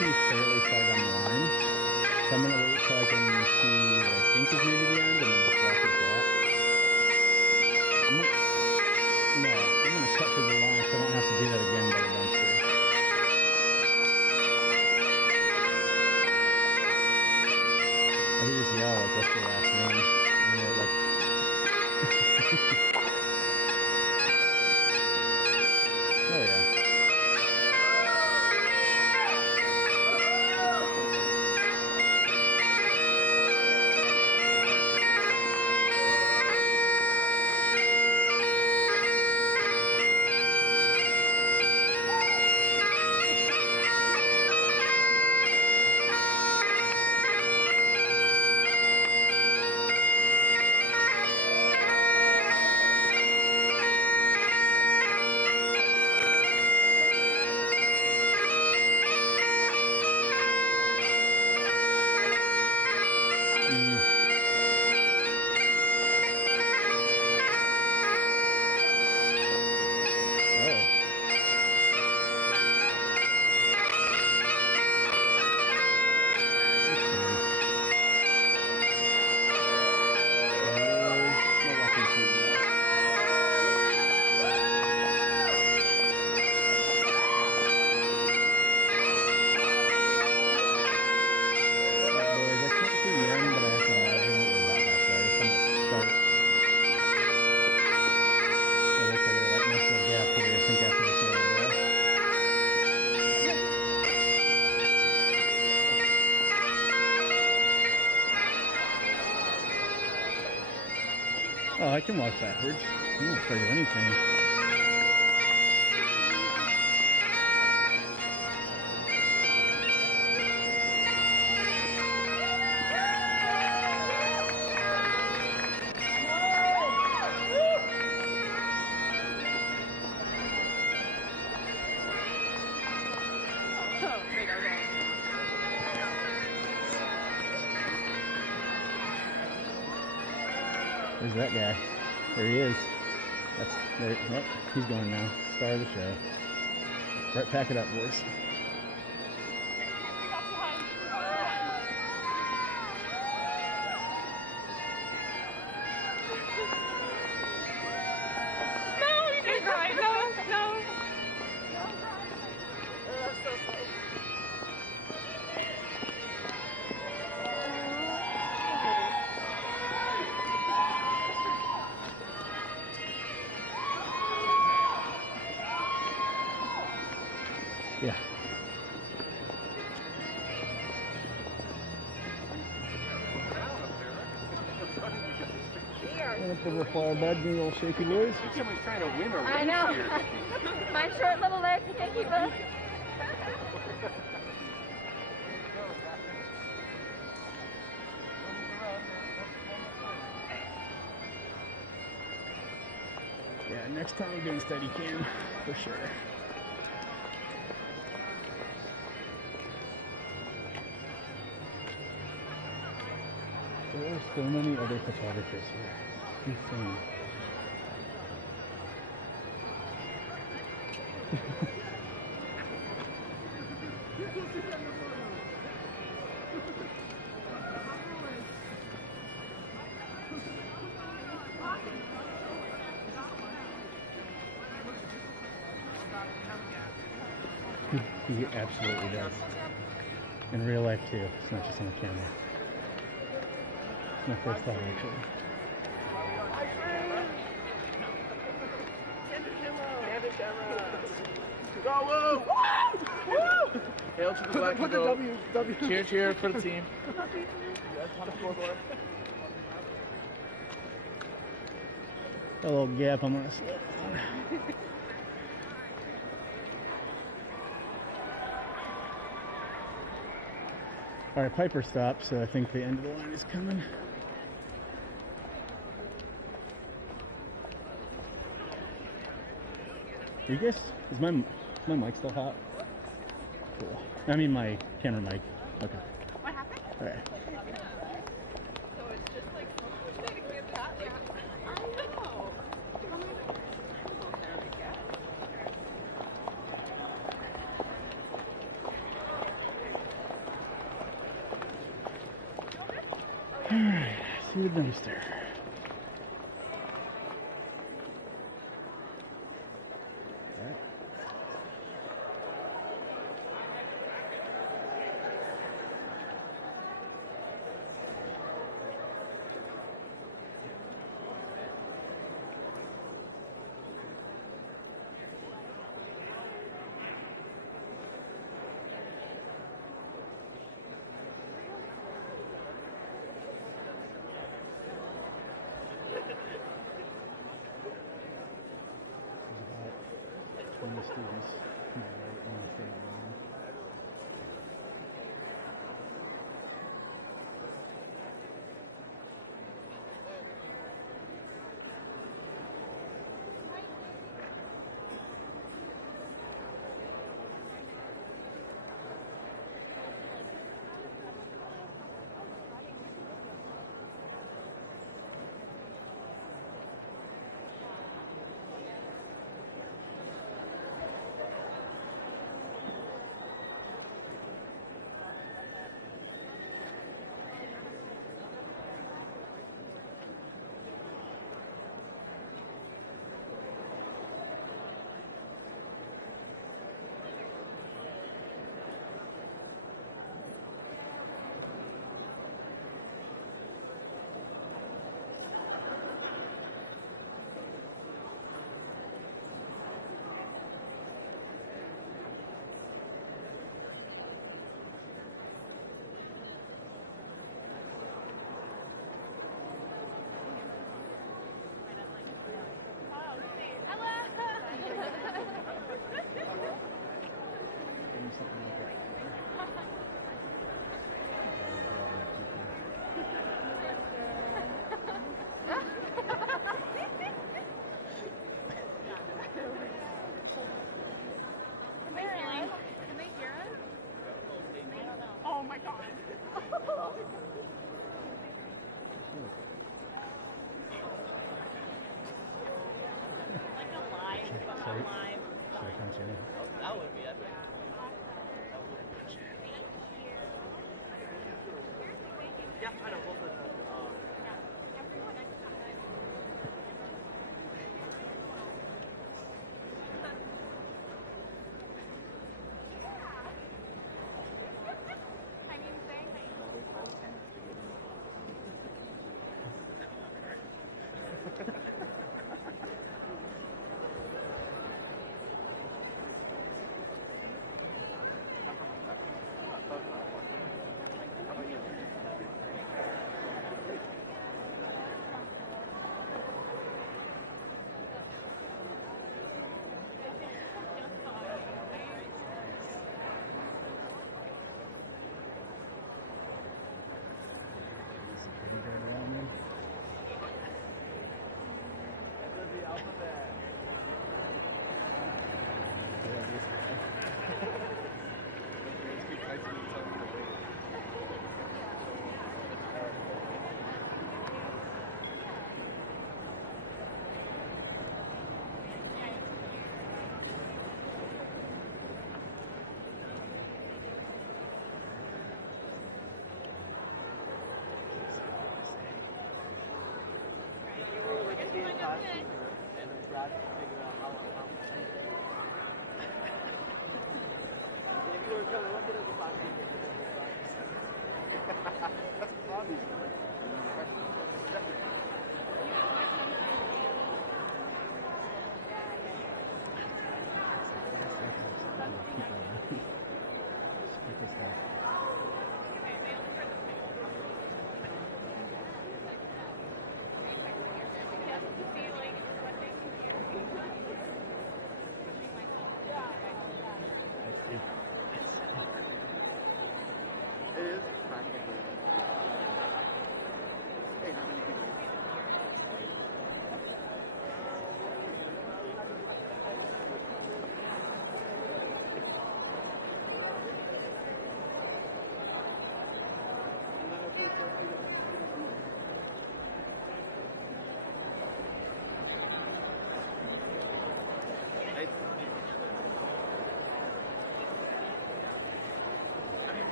he's fairly far down the line. So I'm gonna wait till I can see what I think is maybe the end, and then just walk with that. I'm gonna cut to the line so I don't have to do that again by the dumpster. I could just yell like, what's your last name? And they're like oh yeah. Oh, I can walk backwards. I'm not afraid of anything. Where's that guy? There he is. That's there. Oh, he's going now. Star of the show. Right, pack it up, boys. No, you didn't cry. No, no. That's so slow. Yeah. Up over flower bed, doing a little shaky boys. Somebody's trying to win a race. I know. My short little legs can't keep up. Yeah, next time I'm doing steady cam, for sure. There are so many other photographers here. Insane. He absolutely does. In real life too. It's not just on the camera. It's my first time actually. Go, woo! Woo! Hail to the black and gold. Cheer, cheer for the team. A little gap I'm gonna slip on. Alright, Piper stopped, so I think the end of the line is coming. Are you guys, is my mic still hot? Cool. I mean my camera mic. Okay. What happened? Alright. So it's just like, which made a cute cat? Like, I know. Alright, see the dumpster. There's about 20 students right in the same room. Oh my god. Like a live, but a live. That would be epic. Yeah, I know. We'll put that.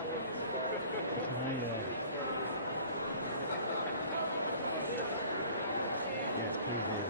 It's my, yeah, it's pretty good.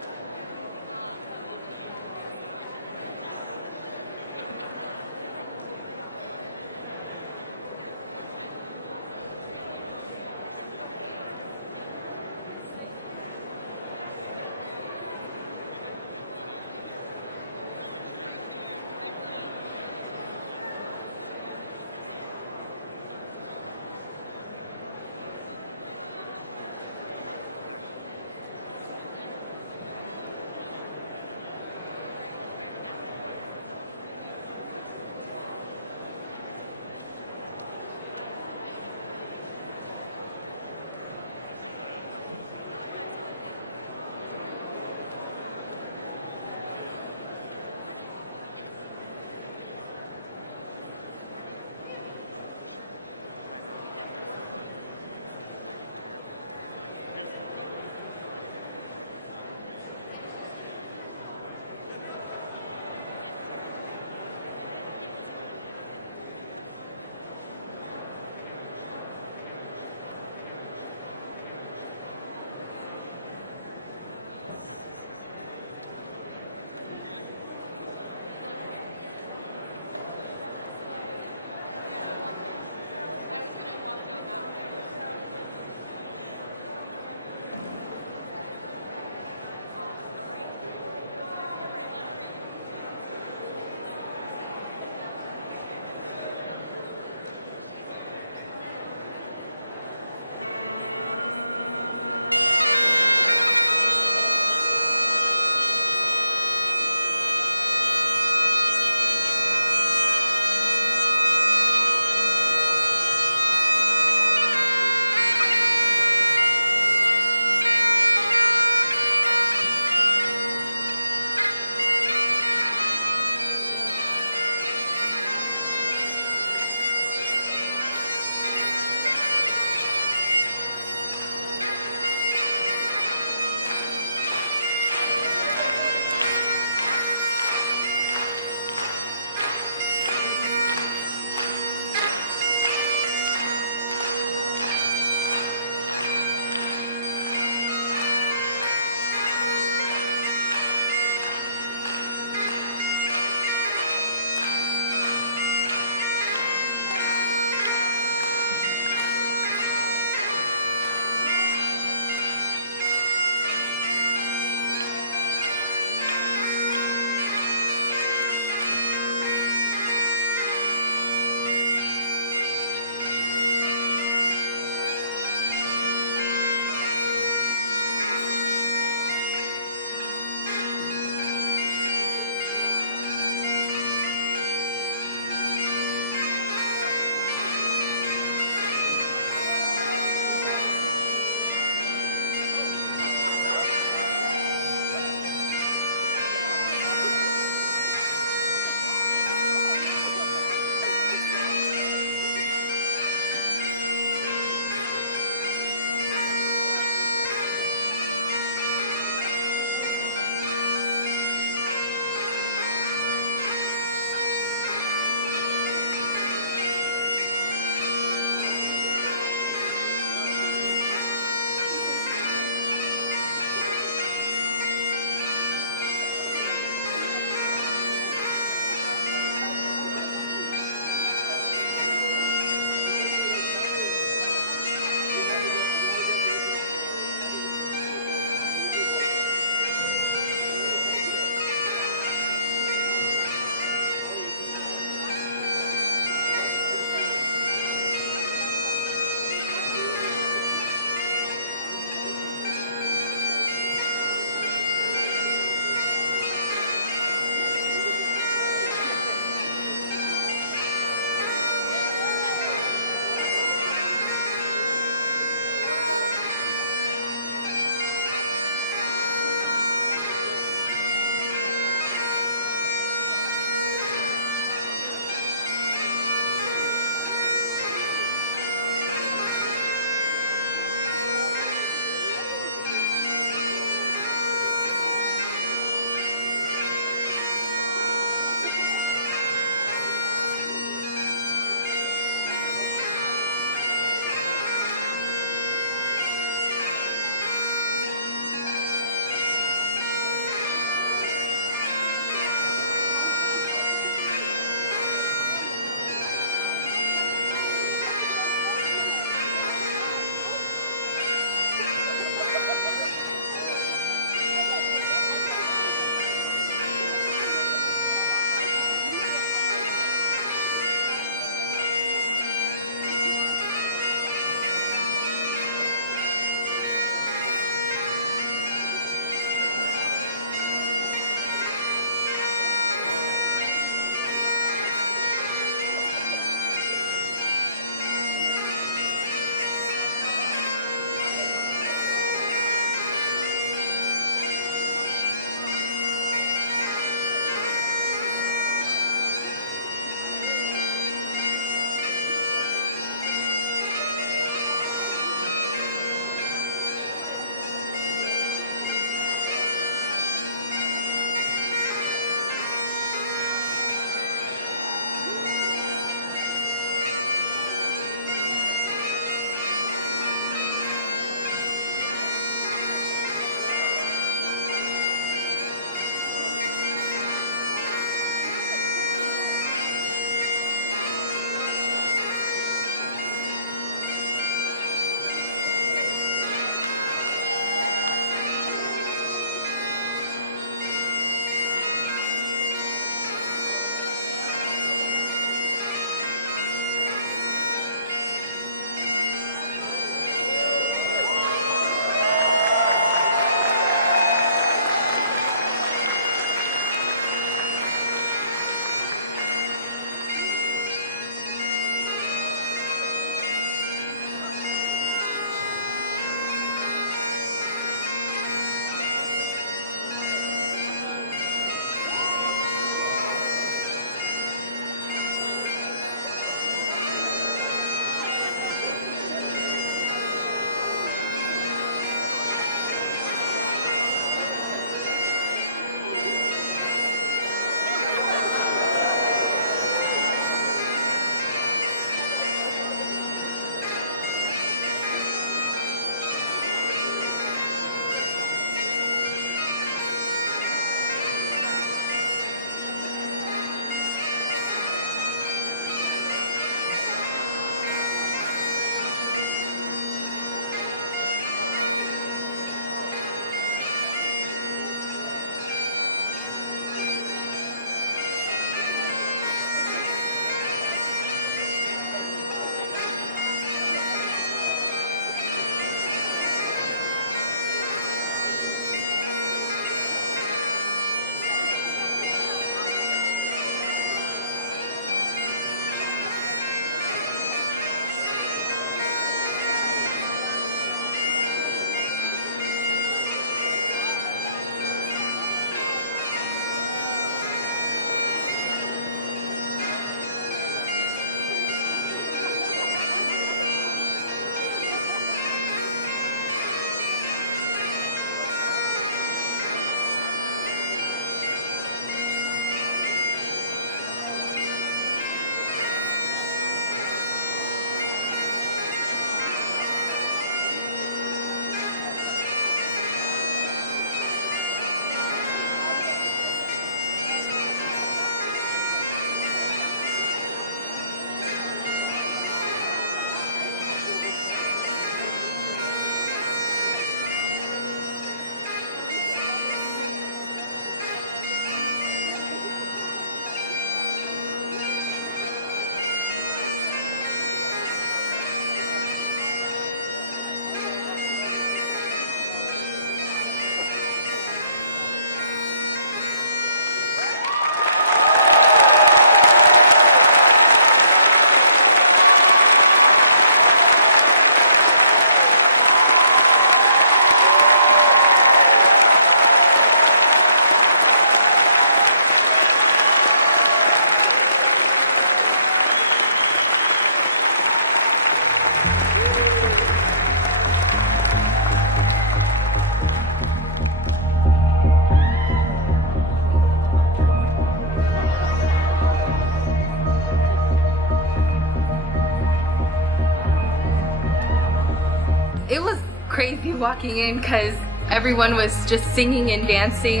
walking in because everyone was just singing and dancing,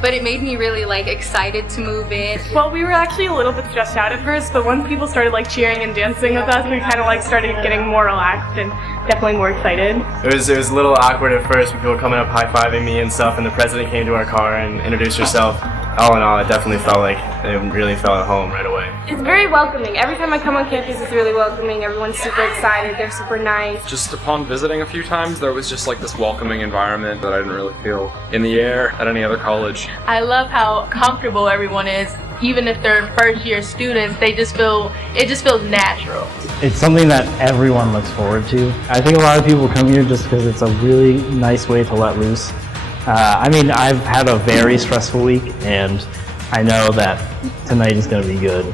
but it made me really excited to move in. Well, we were actually a little bit stressed out at first, but once people started cheering and dancing with us, we kind of started getting more relaxed and definitely more excited. It was a little awkward at first when people were coming up high-fiving me and stuff, and the president came to our car and introduced herself. All in all, it definitely felt like it really felt at home right away. It's very welcoming. Every time I come on campus, it's really welcoming. Everyone's super excited. They're super nice. Just upon visiting a few times, there was just this welcoming environment that I didn't really feel in the air at any other college. I love how comfortable everyone is. Even if they're first-year students, it just feels natural. It's something that everyone looks forward to. I think a lot of people come here just because it's a really nice way to let loose. I've had a very stressful week, and I know that tonight is going to be good.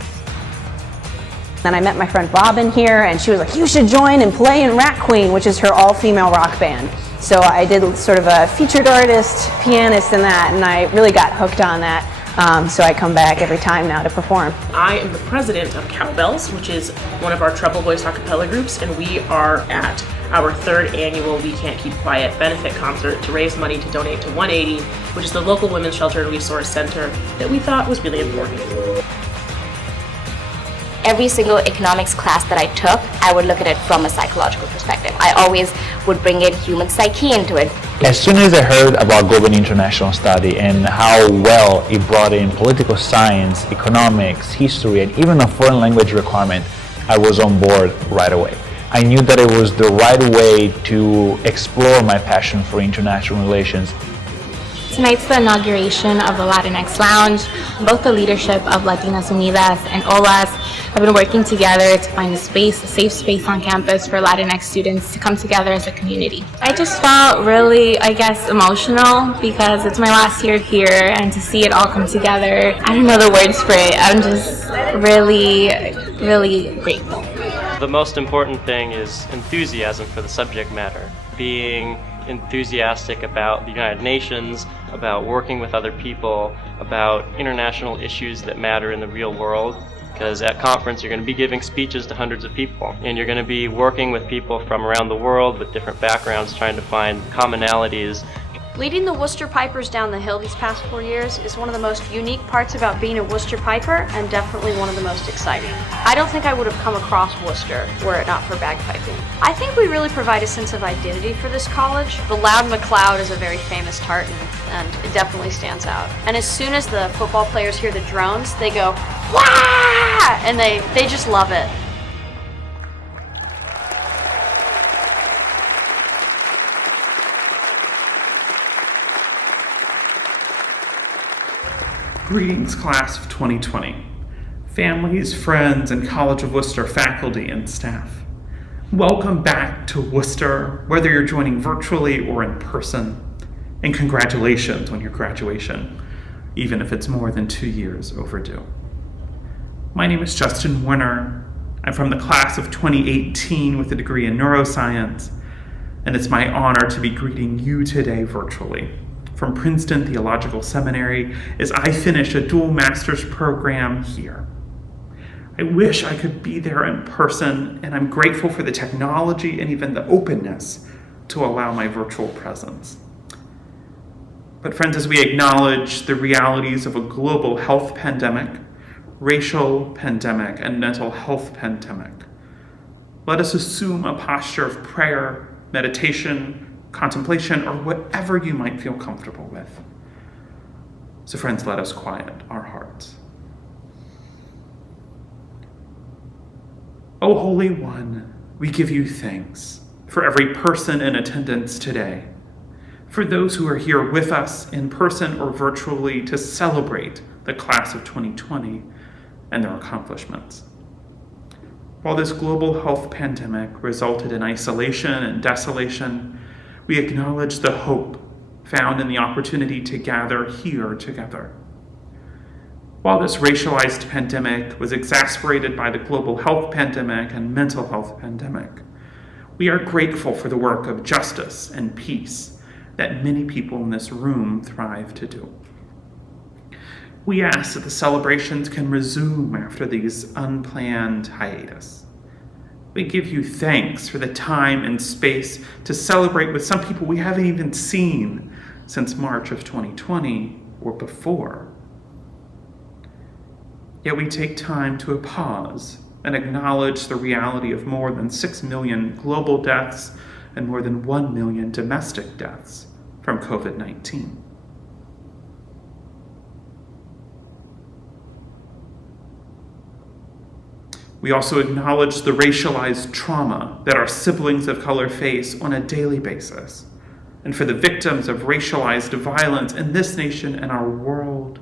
Then I met my friend Robin here, and she was like, you should join and play in Rat Queen, which is her all-female rock band. So I did sort of a featured artist, pianist in that, and I really got hooked on that. So I come back every time now to perform. I am the president of Cowbells, which is one of our treble voice a cappella groups, and we are at our 3rd annual We Can't Keep Quiet benefit concert to raise money to donate to 180, which is the local women's shelter and resource center that we thought was really important. Every single economics class that I took, I would look at it from a psychological perspective. I always would bring in human psyche into it. As soon as I heard about Global International Study and how well it brought in political science, economics, history, and even a foreign language requirement, I was on board right away. I knew that it was the right way to explore my passion for international relations. Tonight's the inauguration of the Latinx Lounge. Both the leadership of Latinas Unidas and OLAS have been working together to find a safe space on campus for Latinx students to come together as a community. I just felt really, emotional because it's my last year here, and to see it all come together, I don't know the words for it. I'm just really, really grateful. The most important thing is enthusiasm for the subject matter. Being enthusiastic about the United Nations, about working with other people, about international issues that matter in the real world. Because at conference you're going to be giving speeches to hundreds of people, and you're going to be working with people from around the world with different backgrounds, trying to find commonalities. Leading the Wooster Pipers down the hill these past 4 years is one of the most unique parts about being a Wooster Piper, and definitely one of the most exciting. I don't think I would have come across Wooster were it not for bagpiping. I think we really provide a sense of identity for this college. The Loud McCloud is a very famous tartan, and it definitely stands out. And as soon as the football players hear the drones, they go, "Wah!" and they just love it. Greetings, class of 2020, families, friends, and College of Wooster faculty and staff. Welcome back to Wooster, whether you're joining virtually or in person, and congratulations on your graduation, even if it's more than 2 years overdue. My name is Justin Warner. I'm from the class of 2018 with a degree in neuroscience, and it's my honor to be greeting you today virtually from Princeton Theological Seminary as I finish a dual master's program here. I wish I could be there in person, and I'm grateful for the technology and even the openness to allow my virtual presence. But friends, as we acknowledge the realities of a global health pandemic, racial pandemic, and mental health pandemic, let us assume a posture of prayer, meditation, contemplation, or whatever you might feel comfortable with. So friends, let us quiet our hearts. O Holy One, we give you thanks for every person in attendance today, for those who are here with us in person or virtually to celebrate the class of 2020 and their accomplishments. While this global health pandemic resulted in isolation and desolation, we acknowledge the hope found in the opportunity to gather here together. While this racialized pandemic was exacerbated by the global health pandemic and mental health pandemic, we are grateful for the work of justice and peace that many people in this room thrive to do. We ask that the celebrations can resume after these unplanned hiatus. We give you thanks for the time and space to celebrate with some people we haven't even seen since March of 2020 or before. Yet we take time to pause and acknowledge the reality of more than 6 million global deaths and more than 1 million domestic deaths from COVID-19. We also acknowledge the racialized trauma that our siblings of color face on a daily basis. And for the victims of racialized violence in this nation and our world,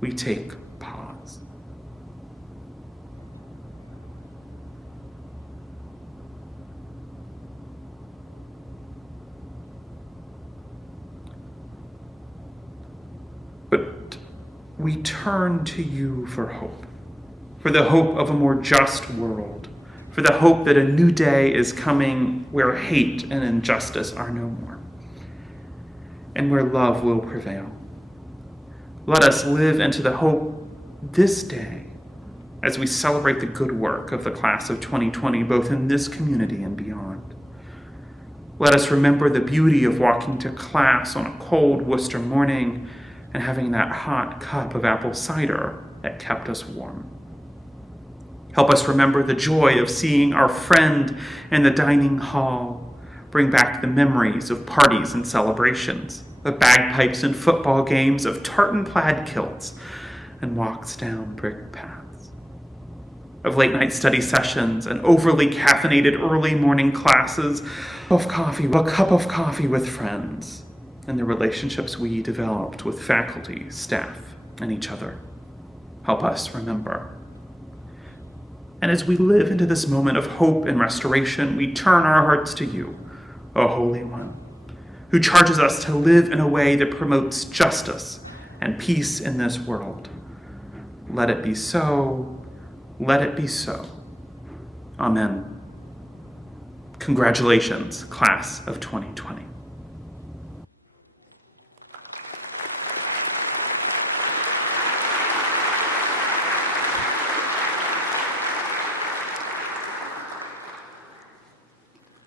we take pause. But we turn to you for hope. For the hope of a more just world, for the hope that a new day is coming where hate and injustice are no more, and where love will prevail. Let us live into the hope this day as we celebrate the good work of the class of 2020, both in this community and beyond. Let us remember the beauty of walking to class on a cold Worcester morning and having that hot cup of apple cider that kept us warm. Help us remember the joy of seeing our friend in the dining hall, bring back the memories of parties and celebrations, of bagpipes and football games, of tartan plaid kilts and walks down brick paths, of late night study sessions and overly caffeinated early morning classes, of coffee, a cup of coffee with friends, and the relationships we developed with faculty, staff, and each other. Help us remember. And as we live into this moment of hope and restoration, we turn our hearts to you, O Holy One, who charges us to live in a way that promotes justice and peace in this world. Let it be so. Let it be so. Amen. Congratulations, class of 2020.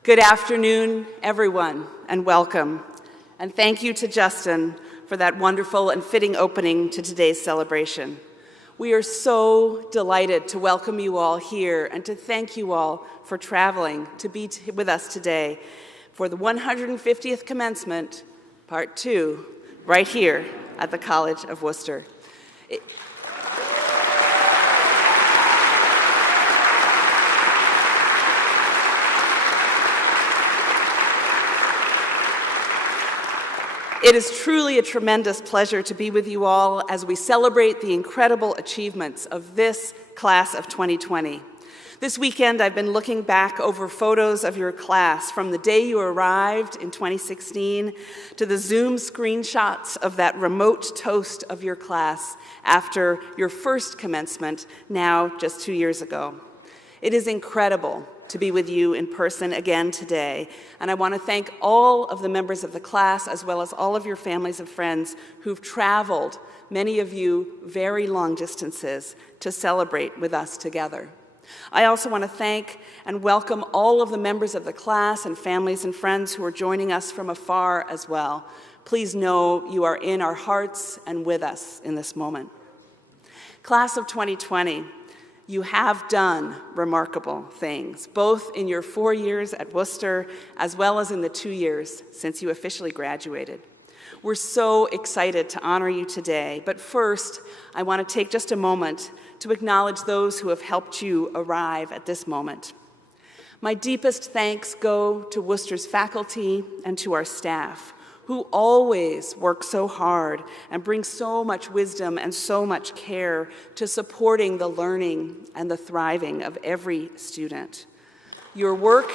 Good afternoon, everyone, and welcome. And thank you to Justin for that wonderful and fitting opening to today's celebration. We are so delighted to welcome you all here and to thank you all for traveling to be with us today for the 150th commencement, part 2, right here at the College of Wooster. It is truly a tremendous pleasure to be with you all as we celebrate the incredible achievements of this class of 2020. This weekend, I've been looking back over photos of your class from the day you arrived in 2016 to the Zoom screenshots of that remote toast of your class after your first commencement, now just 2 years ago. It is incredible to be with you in person again today. And I want to thank all of the members of the class, as well as all of your families and friends who've traveled, many of you very long distances, to celebrate with us together. I also want to thank and welcome all of the members of the class and families and friends who are joining us from afar as well. Please know you are in our hearts and with us in this moment. Class of 2020, you have done remarkable things, both in your 4 years at Wooster, as well as in the 2 years since you officially graduated. We're so excited to honor you today, but first, I want to take just a moment to acknowledge those who have helped you arrive at this moment. My deepest thanks go to Wooster's faculty and to our staff, who always work so hard and bring so much wisdom and so much care to supporting the learning and the thriving of every student. Your work,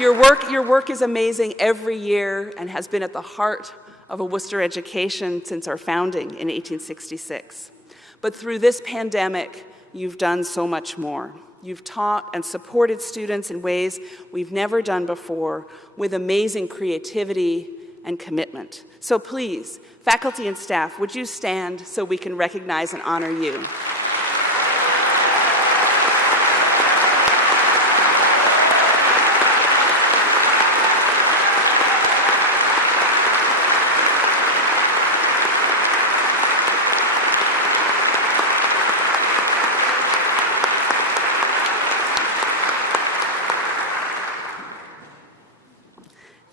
Your work is amazing every year and has been at the heart of a Wooster education since our founding in 1866. But through this pandemic, you've done so much more. You've taught and supported students in ways we've never done before, with amazing creativity and commitment. So please, faculty and staff, would you stand so we can recognize and honor you?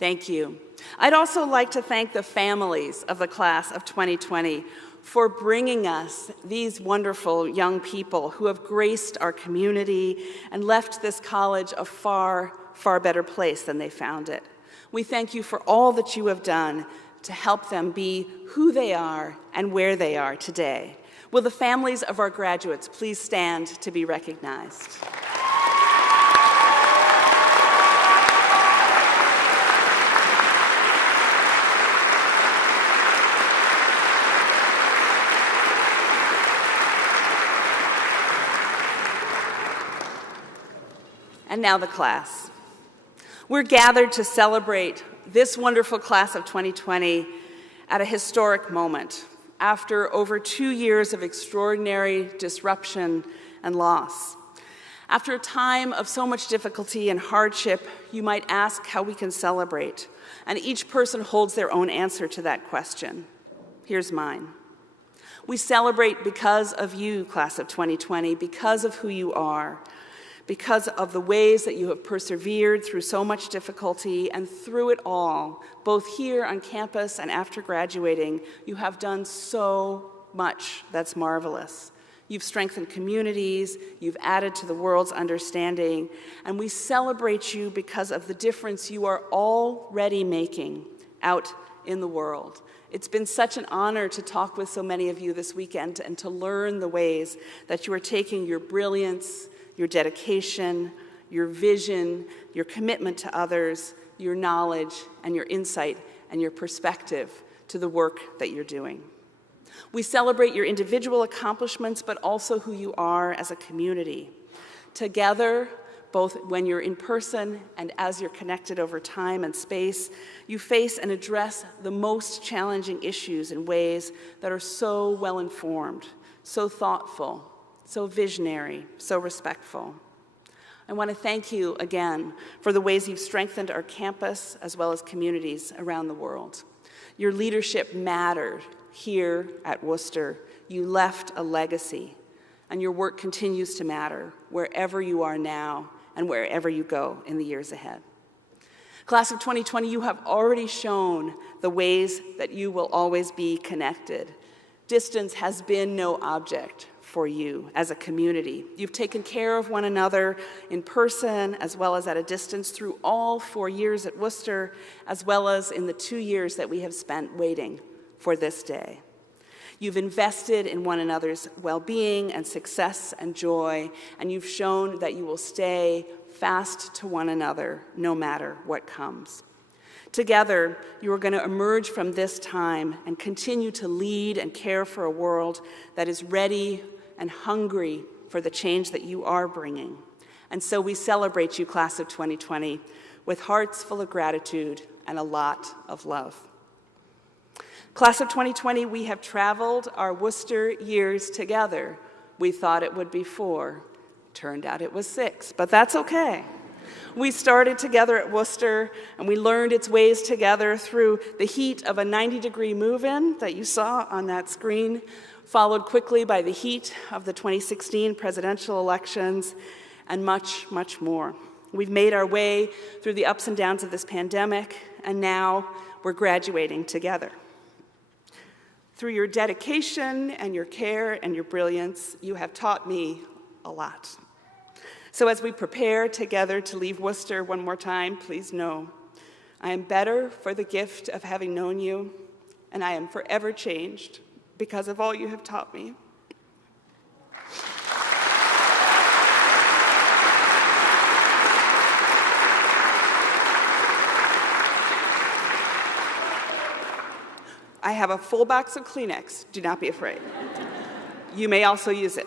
Thank you. I'd also like to thank the families of the class of 2020 for bringing us these wonderful young people who have graced our community and left this college a far, far better place than they found it. We thank you for all that you have done to help them be who they are and where they are today. Will the families of our graduates please stand to be recognized? And now the class. We're gathered to celebrate this wonderful class of 2020 at a historic moment after over 2 years of extraordinary disruption and loss. After a time of so much difficulty and hardship, you might ask how we can celebrate, and each person holds their own answer to that question. Here's mine. We celebrate because of you, class of 2020, because of who you are, because of the ways that you have persevered through so much difficulty, and through it all, both here on campus and after graduating, you have done so much that's marvelous. You've strengthened communities, you've added to the world's understanding, and we celebrate you because of the difference you are already making out in the world. It's been such an honor to talk with so many of you this weekend and to learn the ways that you are taking your brilliance, your dedication, your vision, your commitment to others, your knowledge, and your insight and your perspective to the work that you're doing. We celebrate your individual accomplishments, but also who you are as a community. Together, both when you're in person and as you're connected over time and space, you face and address the most challenging issues in ways that are so well-informed, so thoughtful, so visionary, so respectful. I want to thank you again for the ways you've strengthened our campus as well as communities around the world. Your leadership mattered here at Wooster. You left a legacy, and your work continues to matter wherever you are now and wherever you go in the years ahead. Class of 2020, you have already shown the ways that you will always be connected. Distance has been no object for you as a community. You've taken care of one another in person as well as at a distance through all 4 years at Wooster, as well as in the 2 years that we have spent waiting for this day. You've invested in one another's well-being and success and joy, and you've shown that you will stay fast to one another no matter what comes. Together, you are going to emerge from this time and continue to lead and care for a world that is ready and hungry for the change that you are bringing. And so we celebrate you, class of 2020, with hearts full of gratitude and a lot of love. Class of 2020, we have traveled our Wooster years together. We thought it would be 4. Turned out it was 6, but that's okay. We started together at Wooster, and we learned its ways together through the heat of a 90-degree move-in that you saw on that screen, followed quickly by the heat of the 2016 presidential elections, and much, much more. We've made our way through the ups and downs of this pandemic, and now we're graduating together. Through your dedication and your care and your brilliance, you have taught me a lot. So as we prepare together to leave Wooster one more time, please know I am better for the gift of having known you, and I am forever changed because of all you have taught me. I have a full box of Kleenex. Do not be afraid. You may also use it.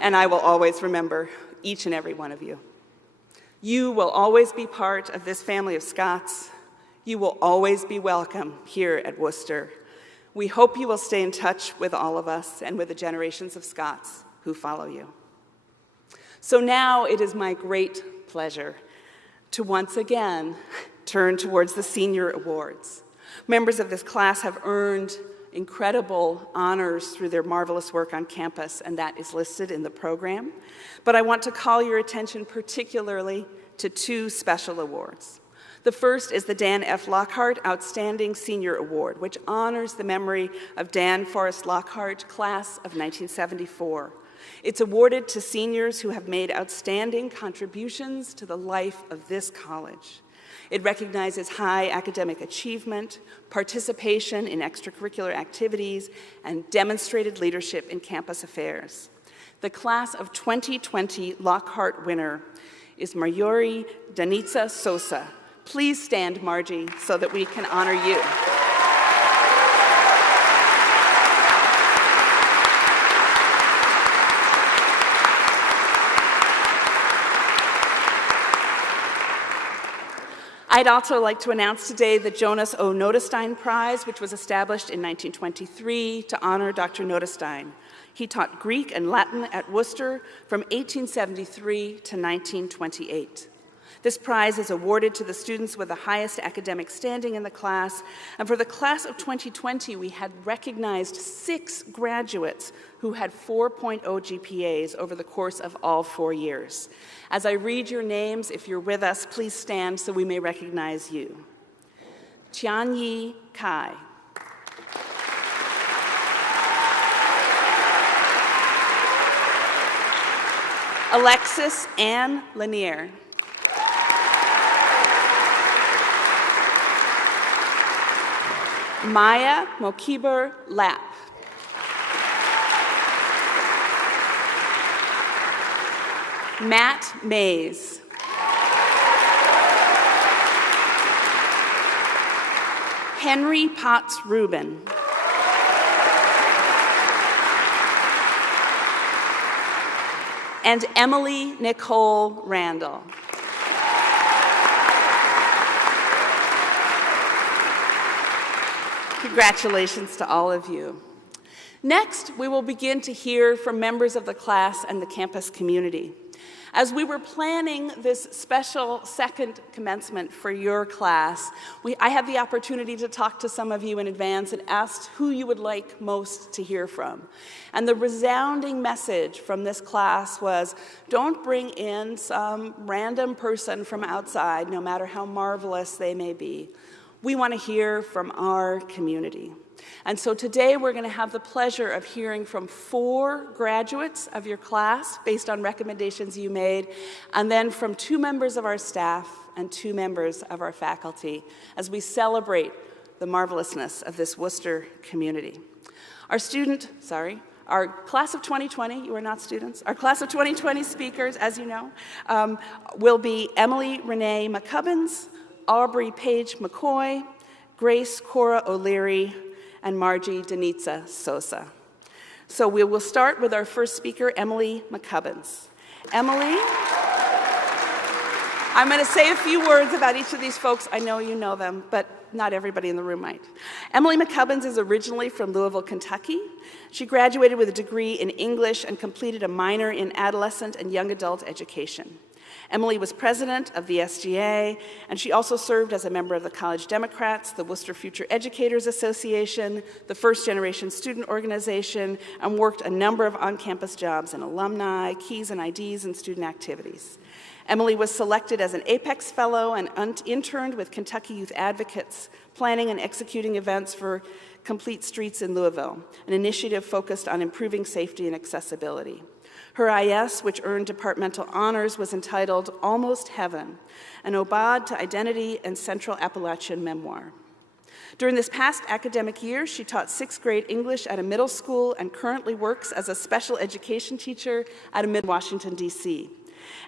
And I will always remember each and every one of you. You will always be part of this family of Scots. You will always be welcome here at Wooster. We hope you will stay in touch with all of us and with the generations of Scots who follow you. So now it is my great pleasure to once again turn towards the senior awards. Members of this class have earned incredible honors through their marvelous work on campus, and that is listed in the program. But I want to call your attention particularly to 2 special awards. The first is the Dan F. Lockhart Outstanding Senior Award, which honors the memory of Dan Forrest Lockhart, class of 1974. It's awarded to seniors who have made outstanding contributions to the life of this college. It recognizes high academic achievement, participation in extracurricular activities, and demonstrated leadership in campus affairs. The class of 2020 Lockhart winner is Marjorie Danica Sosa. Please stand, Margie, so that we can honor you. I'd also like to announce today the Jonas O. Notestein Prize, which was established in 1923 to honor Dr. Notestein. He taught Greek and Latin at Wooster from 1873 to 1928. This prize is awarded to the students with the highest academic standing in the class, and for the class of 2020, we had recognized 6 graduates who had 4.0 GPAs over the course of all 4 years. As I read your names, if you're with us, please stand so we may recognize you. Tianyi Kai. Alexis Ann Lanier. Maya Mokiber Lapp. Matt Mays. Henry Potts Rubin. And Emily Nicole Randall. Congratulations to all of you. Next, we will begin to hear from members of the class and the campus community. As we were planning this special second commencement for your class, I had the opportunity to talk to some of you in advance and asked who you would like most to hear from. And the resounding message from this class was, don't bring in some random person from outside, no matter how marvelous they may be. We want to hear from our community. And so today we're going to have the pleasure of hearing from 4 graduates of your class based on recommendations you made, and then from 2 members of our staff and 2 members of our faculty as we celebrate the marvelousness of this Wooster community. Our class of 2020, you are not students, our class of 2020 speakers, as you know, will be Emily Renee McCubbins, Aubrey Page McCoy, Grace Cora O'Leary, and Margie Danica Sosa. So we will start with our first speaker, Emily McCubbins. Emily, I'm going to say a few words about each of these folks. I know you know them, but not everybody in the room might. Emily McCubbins is originally from Louisville, Kentucky. She graduated with a degree in English and completed a minor in adolescent and young adult education. Emily was president of the SGA, and she also served as a member of the College Democrats, the Wooster Future Educators Association, the First Generation Student Organization, and worked a number of on-campus jobs in alumni, keys and IDs, and student activities. Emily was selected as an Apex Fellow and interned with Kentucky Youth Advocates, planning and executing events for Complete Streets in Louisville, an initiative focused on improving safety and accessibility. Her IS, which earned departmental honors, was entitled Almost Heaven, an ode to identity and Central Appalachian memoir. During this past academic year, she taught 6th grade English at a middle school and currently works as a special education teacher at a Mid-Washington, D.C.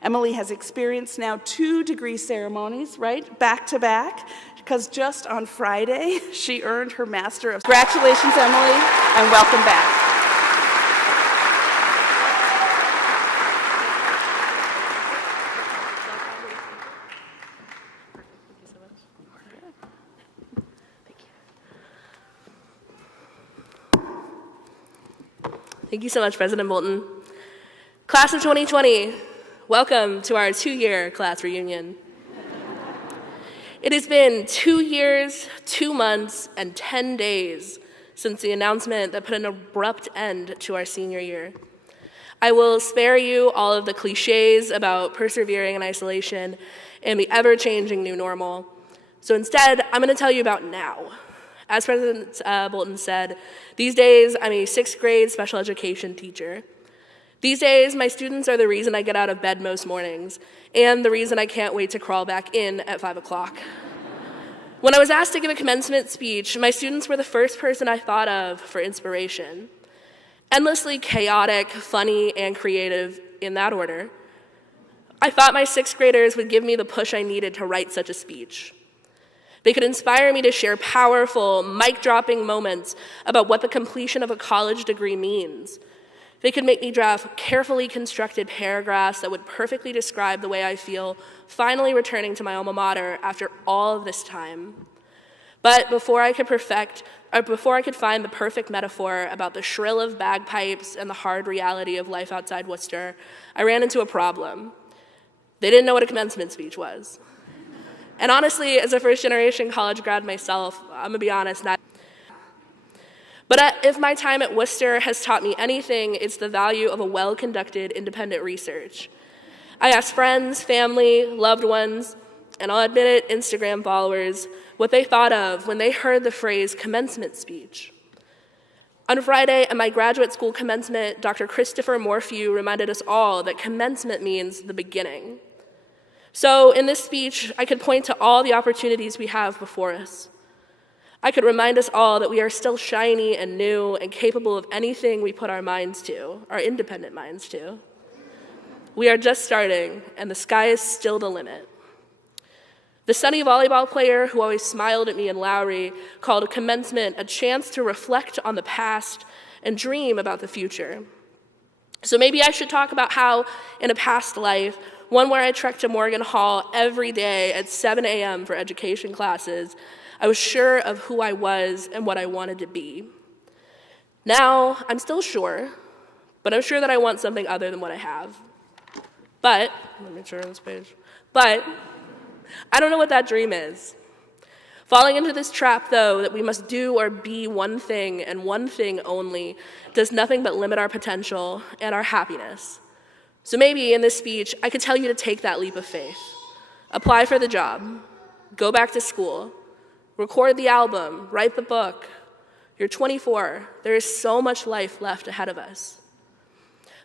Emily has experienced now 2 degree ceremonies, right, back to back, because just on Friday, she earned her Master of... Congratulations, Emily, and welcome back. Thank you so much, President Bolton. Class of 2020, welcome to our 2-year class reunion. It has been 2 years, 2 months, and 10 days since the announcement that put an abrupt end to our senior year. I will spare you all of the cliches about persevering in isolation and the ever-changing new normal. So instead, I'm going to tell you about now. As President Bolton said, these days I'm a 6th grade special education teacher. These days, my students are the reason I get out of bed most mornings, and the reason I can't wait to crawl back in at 5 o'clock. When I was asked to give a commencement speech, my students were the first person I thought of for inspiration. Endlessly chaotic, funny, and creative in that order. I thought my 6th graders would give me the push I needed to write such a speech. They could inspire me to share powerful, mic-dropping moments about what the completion of a college degree means. They could make me draft carefully constructed paragraphs that would perfectly describe the way I feel finally returning to my alma mater after all of this time. But before I could find the perfect metaphor about the shrill of bagpipes and the hard reality of life outside Worcester, I ran into a problem. They didn't know what a commencement speech was. And honestly, as a first-generation college grad myself, I'm gonna be honest, But if my time at Wooster has taught me anything, it's the value of a well-conducted independent research. I asked friends, family, loved ones, and I'll admit it, Instagram followers, what they thought of when they heard the phrase commencement speech. On Friday at my graduate school commencement, Dr. Christopher Morphew reminded us all that commencement means the beginning. So in this speech, I could point to all the opportunities we have before us. I could remind us all that we are still shiny and new and capable of anything we put our minds to, our independent minds to. We are just starting, and the sky is still the limit. The sunny volleyball player who always smiled at me in Lowry called commencement a chance to reflect on the past and dream about the future. So maybe I should talk about how, in a past life, one where I trekked to Morgan Hall every day at 7 a.m. for education classes, I was sure of who I was and what I wanted to be. Now, I'm still sure, but I'm sure that I want something other than what I have. But, let me turn this page. But, I don't know what that dream is. Falling into this trap, though, that we must do or be one thing and one thing only, does nothing but limit our potential and our happiness. So maybe in this speech, I could tell you to take that leap of faith. Apply for the job. Go back to school. Record the album, write the book. You're 24. There is so much life left ahead of us.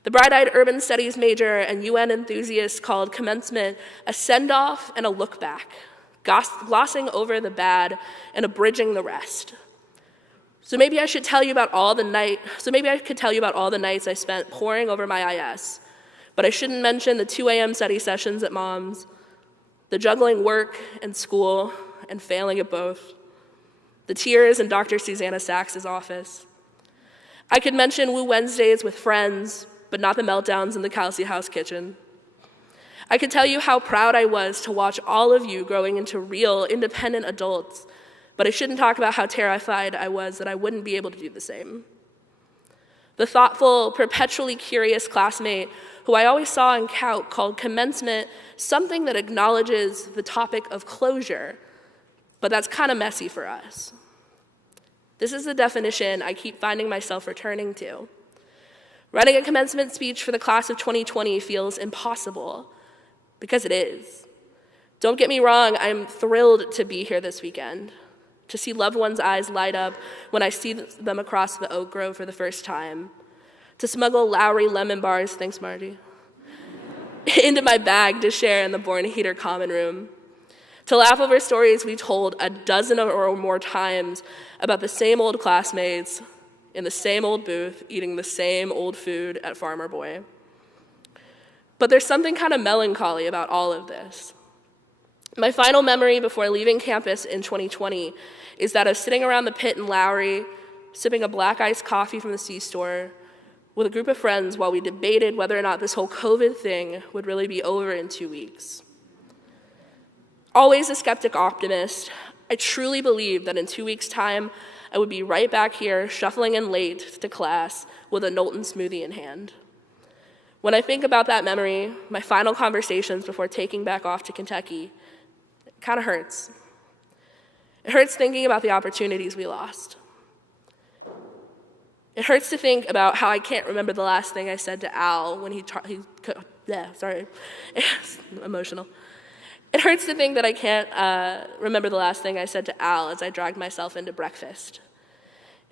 The bright-eyed urban studies major and UN enthusiast called commencement a send-off and a look back, glossing over the bad and abridging the rest. So maybe I could tell you about all the nights I spent poring over my IS, but I shouldn't mention the 2 a.m. study sessions at Mom's, the juggling work and school and failing at both, the tears in Dr. Susanna Sachs's office. I could mention Woo Wednesdays with friends, but not the meltdowns in the Kelsey House kitchen. I could tell you how proud I was to watch all of you growing into real, independent adults, but I shouldn't talk about how terrified I was that I wouldn't be able to do the same. The thoughtful, perpetually curious classmate who I always saw in Calc called commencement something that acknowledges the topic of closure, but that's kind of messy for us. This is the definition I keep finding myself returning to. Writing a commencement speech for the class of 2020 feels impossible, because it is. Don't get me wrong, I'm thrilled to be here this weekend, to see loved ones' eyes light up when I see them across the Oak Grove for the first time, to smuggle Lowry lemon bars, thanks Margie, into my bag to share in the Born Heater common room, to laugh over stories we told a dozen or more times about the same old classmates in the same old booth eating the same old food at Farmer Boy. But there's something kind of melancholy about all of this. My final memory before leaving campus in 2020 is that of sitting around the pit in Lowry, sipping a black iced coffee from the C-store with a group of friends while we debated whether or not this whole COVID thing would really be over in 2 weeks. Always a skeptic optimist, I truly believed that in 2 weeks' time, I would be right back here shuffling in late to class with a Knowlton smoothie in hand. When I think about that memory, my final conversations before taking back off to Kentucky, it kind of hurts. It hurts thinking about the opportunities we lost. It hurts to think about how I can't remember the last thing I said to Al when sorry, it's emotional. It hurts to think that I can't remember the last thing I said to Al as I dragged myself into breakfast.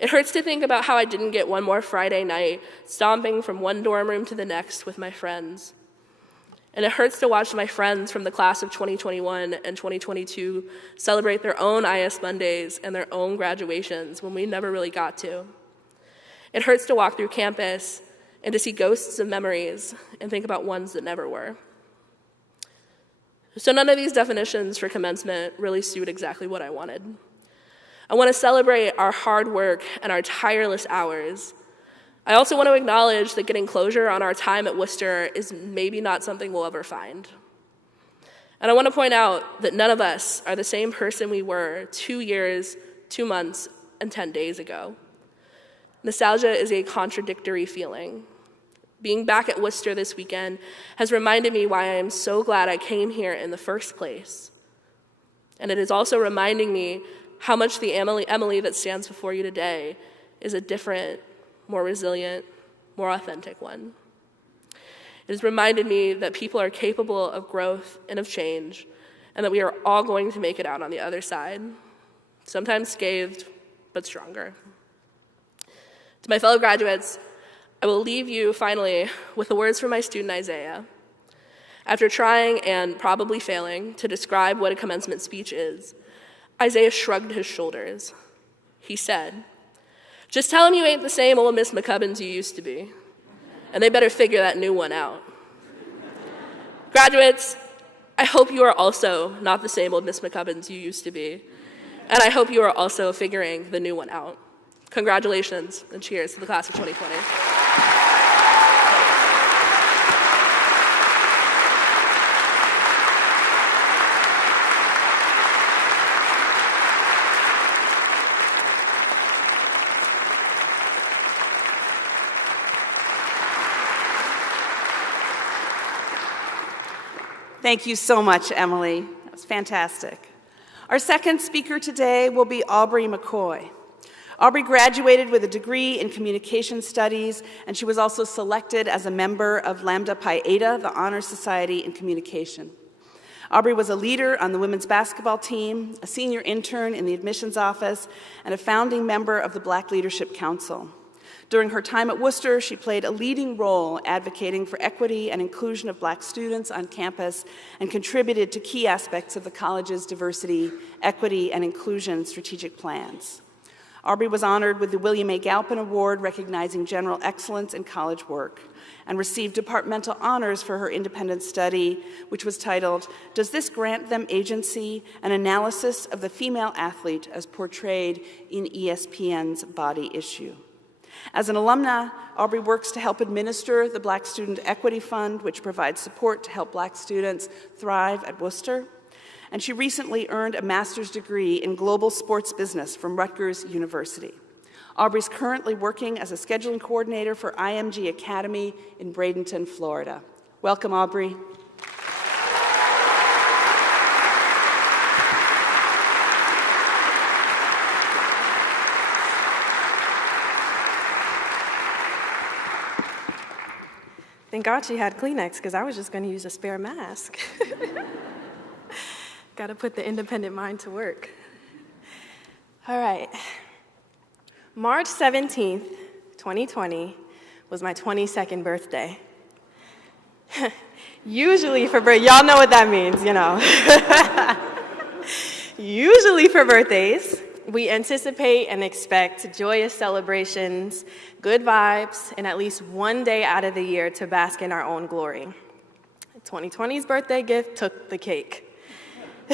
It hurts to think about how I didn't get one more Friday night stomping from one dorm room to the next with my friends. And it hurts to watch my friends from the class of 2021 and 2022 celebrate their own IS Mondays and their own graduations when we never really got to. It hurts to walk through campus and to see ghosts of memories and think about ones that never were. So none of these definitions for commencement really suit exactly what I wanted. I want to celebrate our hard work and our tireless hours. I also want to acknowledge that getting closure on our time at Wooster is maybe not something we'll ever find. And I want to point out that none of us are the same person we were 2 years, 2 months, and 10 days ago. Nostalgia is a contradictory feeling. Being back at Wooster this weekend has reminded me why I am so glad I came here in the first place. And it is also reminding me how much the Emily that stands before you today is a different, more resilient, more authentic one. It has reminded me that people are capable of growth and of change, and that we are all going to make it out on the other side, sometimes scathed, but stronger. To my fellow graduates, I will leave you finally with the words from my student Isaiah. After trying and probably failing to describe what a commencement speech is, Isaiah shrugged his shoulders. He said, "Just tell them you ain't the same old Miss McCubbins you used to be, and they better figure that new one out." Graduates, I hope you are also not the same old Miss McCubbins you used to be, and I hope you are also figuring the new one out. Congratulations, and cheers to the class of 2020. Thank you so much, Emily. That was fantastic. Our second speaker today will be Aubrey McCoy. Aubrey graduated with a degree in communication studies, and she was also selected as a member of Lambda Pi Eta, the Honor Society in Communication. Aubrey was a leader on the women's basketball team, a senior intern in the admissions office, and a founding member of the Black Leadership Council. During her time at Wooster, she played a leading role advocating for equity and inclusion of Black students on campus and contributed to key aspects of the college's diversity, equity, and inclusion strategic plans. Aubrey was honored with the William A. Galpin Award recognizing general excellence in college work and received departmental honors for her independent study, which was titled, "Does This Grant Them Agency? An Analysis of the Female Athlete as Portrayed in ESPN's Body Issue." As an alumna, Aubrey works to help administer the Black Student Equity Fund, which provides support to help Black students thrive at Wooster. And she recently earned a master's degree in global sports business from Rutgers University. Aubrey's currently working as a scheduling coordinator for IMG Academy in Bradenton, Florida. Welcome, Aubrey. Thank God she had Kleenex, because I was just going to use a spare mask. Got to put the independent mind to work. All right. March 17th, 2020 was my 22nd birthday. Usually for y'all know what that means, you know. Usually for birthdays, we anticipate and expect joyous celebrations, good vibes, and at least one day out of the year to bask in our own glory. 2020's birthday gift took the cake.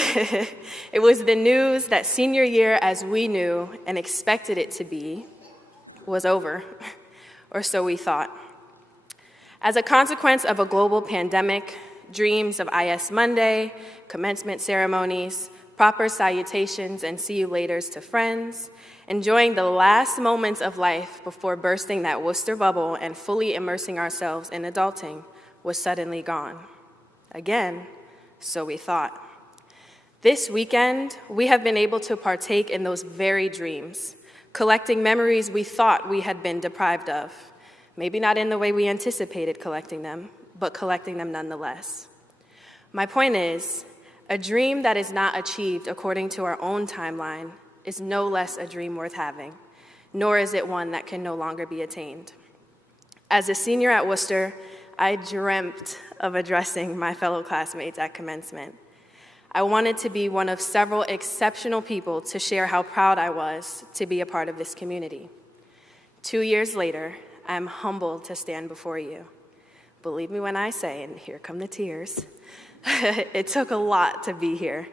It was the news that senior year, as we knew and expected it to be, was over, or so we thought. As a consequence of a global pandemic, dreams of IS Monday, commencement ceremonies, proper salutations and see you laters to friends, enjoying the last moments of life before bursting that Wooster bubble and fully immersing ourselves in adulting was suddenly gone. Again, so we thought. This weekend, we have been able to partake in those very dreams, collecting memories we thought we had been deprived of. Maybe not in the way we anticipated collecting them, but collecting them nonetheless. My point is, A dream that is not achieved according to our own timeline is no less a dream worth having, nor is it one that can no longer be attained. As a senior at Wooster, I dreamt of addressing my fellow classmates at commencement. I wanted to be one of several exceptional people to share how proud I was to be a part of this community. 2 years later, I'm humbled to stand before you. Believe me when I say, and here come the tears, it took a lot to be here.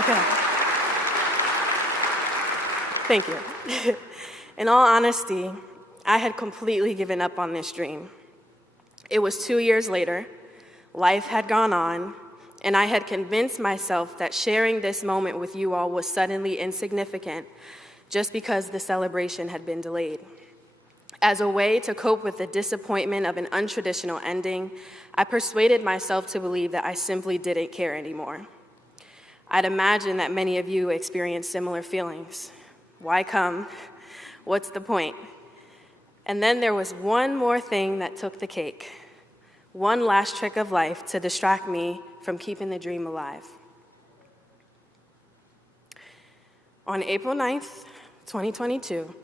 Okay. Thank you. In all honesty, I had completely given up on this dream. It was 2 years later, life had gone on, and I had convinced myself that sharing this moment with you all was suddenly insignificant just because the celebration had been delayed. As a way to cope with the disappointment of an untraditional ending, I persuaded myself to believe that I simply didn't care anymore. I'd imagine that many of you experienced similar feelings. Why come? What's the point? And then there was one more thing that took the cake. One last trick of life to distract me from keeping the dream alive. On April 9th, 2022,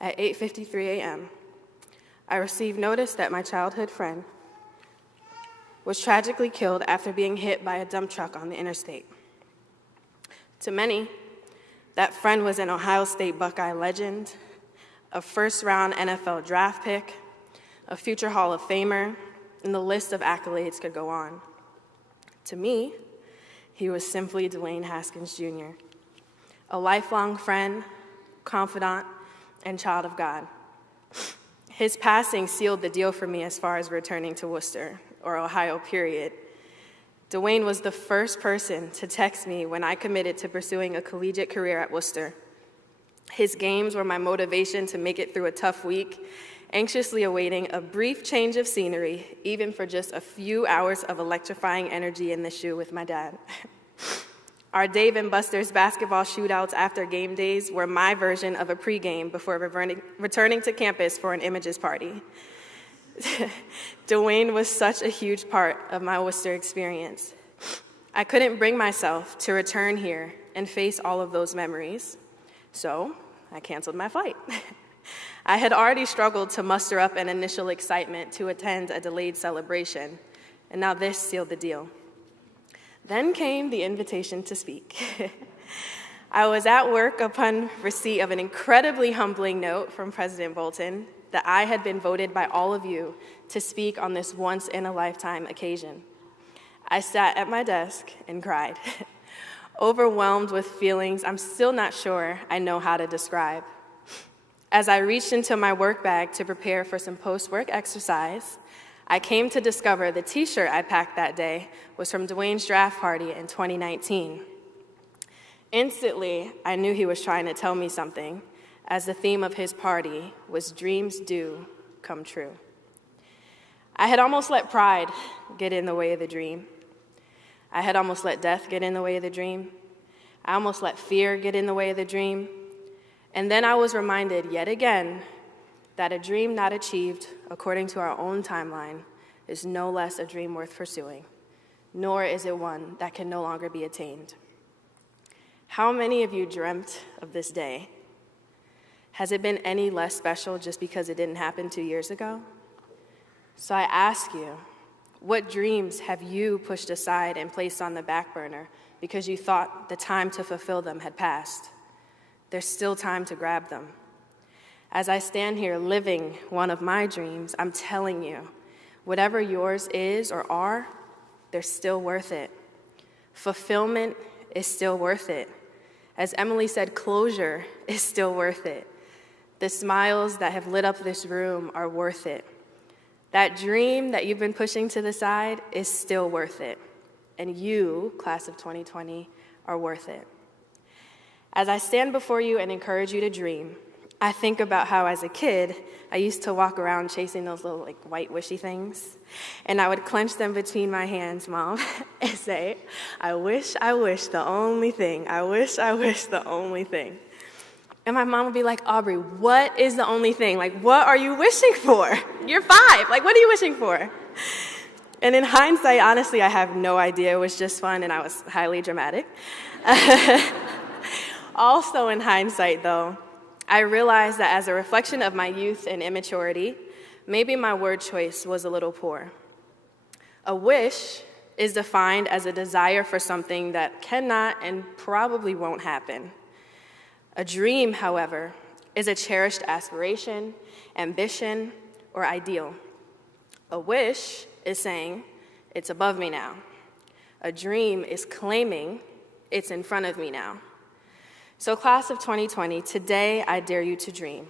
at 8:53 a.m., I received notice that my childhood friend was tragically killed after being hit by a dump truck on the interstate. To many, that friend was an Ohio State Buckeye legend, a first-round NFL draft pick, a future Hall of Famer, and the list of accolades could go on. To me, he was simply Dwayne Haskins Jr., a lifelong friend, confidant, and child of God. His passing sealed the deal for me as far as returning to Wooster, or Ohio, period. Dwayne was the first person to text me when I committed to pursuing a collegiate career at Wooster. His games were my motivation to make it through a tough week, anxiously awaiting a brief change of scenery, even for just a few hours of electrifying energy in the shoe with my dad. Our Dave and Buster's basketball shootouts after game days were my version of a pregame before returning to campus for an images party. Dwayne was such a huge part of my Worcester experience. I couldn't bring myself to return here and face all of those memories, so I canceled my flight. I had already struggled to muster up an initial excitement to attend a delayed celebration, and now this sealed the deal. Then came the invitation to speak. I was at work upon receipt of an incredibly humbling note from President Bolton that I had been voted by all of you to speak on this once-in-a-lifetime occasion. I sat at my desk and cried, overwhelmed with feelings I'm still not sure I know how to describe. As I reached into my work bag to prepare for some post-work exercise, I came to discover the t-shirt I packed that day was from Dwayne's draft party in 2019. Instantly, I knew he was trying to tell me something, as the theme of his party was dreams do come true. I had almost let pride get in the way of the dream. I had almost let death get in the way of the dream. I almost let fear get in the way of the dream. And then I was reminded yet again that a dream not achieved according to our own timeline is no less a dream worth pursuing, nor is it one that can no longer be attained. How many of you dreamt of this day? Has it been any less special just because it didn't happen 2 years ago? So I ask you, what dreams have you pushed aside and placed on the back burner because you thought the time to fulfill them had passed? There's still time to grab them. As I stand here living one of my dreams, I'm telling you, whatever yours is or are, they're still worth it. Fulfillment is still worth it. As Emily said, closure is still worth it. The smiles that have lit up this room are worth it. That dream that you've been pushing to the side is still worth it. And you, class of 2020, are worth it. As I stand before you and encourage you to dream, I think about how as a kid, I used to walk around chasing those little white wishy things. And I would clench them between my hands, Mom, and say, I wish the only thing. I wish the only thing. And my mom would be like, Aubrey, what is the only thing? Like, what are you wishing for? You're 5. Like, what are you wishing for? And in hindsight, honestly, I have no idea. It was just fun, and I was highly dramatic. Also in hindsight, though, I realized that as a reflection of my youth and immaturity, maybe my word choice was a little poor. A wish is defined as a desire for something that cannot and probably won't happen. A dream, however, is a cherished aspiration, ambition, or ideal. A wish is saying, it's above me now. A dream is claiming, it's in front of me now. So class of 2020, today I dare you to dream.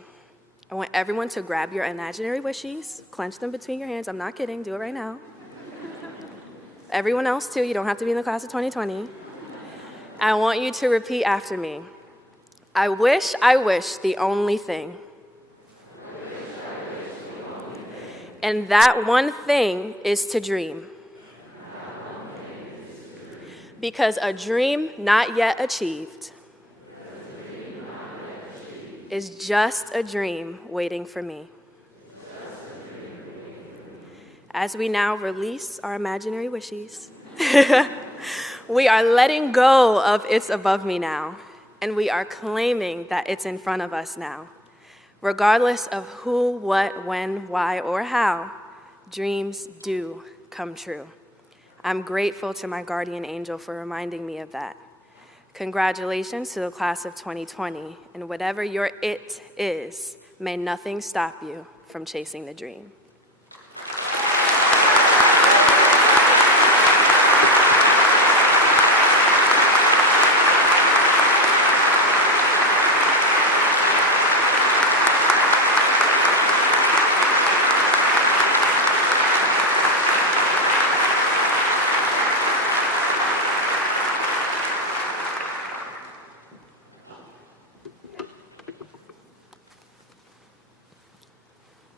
I want everyone to grab your imaginary wishes, clench them between your hands. I'm not kidding, do it right now. Everyone else too, you don't have to be in the class of 2020. I want you to repeat after me. I wish the only thing. And that one thing is to dream. Because a dream not yet achieved is just a dream waiting for me. As we now release our imaginary wishes, we are letting go of it's above me now, and we are claiming that it's in front of us now. Regardless of who, what, when, why, or how, dreams do come true. I'm grateful to my guardian angel for reminding me of that. Congratulations to the class of 2020, and whatever your it is, may nothing stop you from chasing the dream.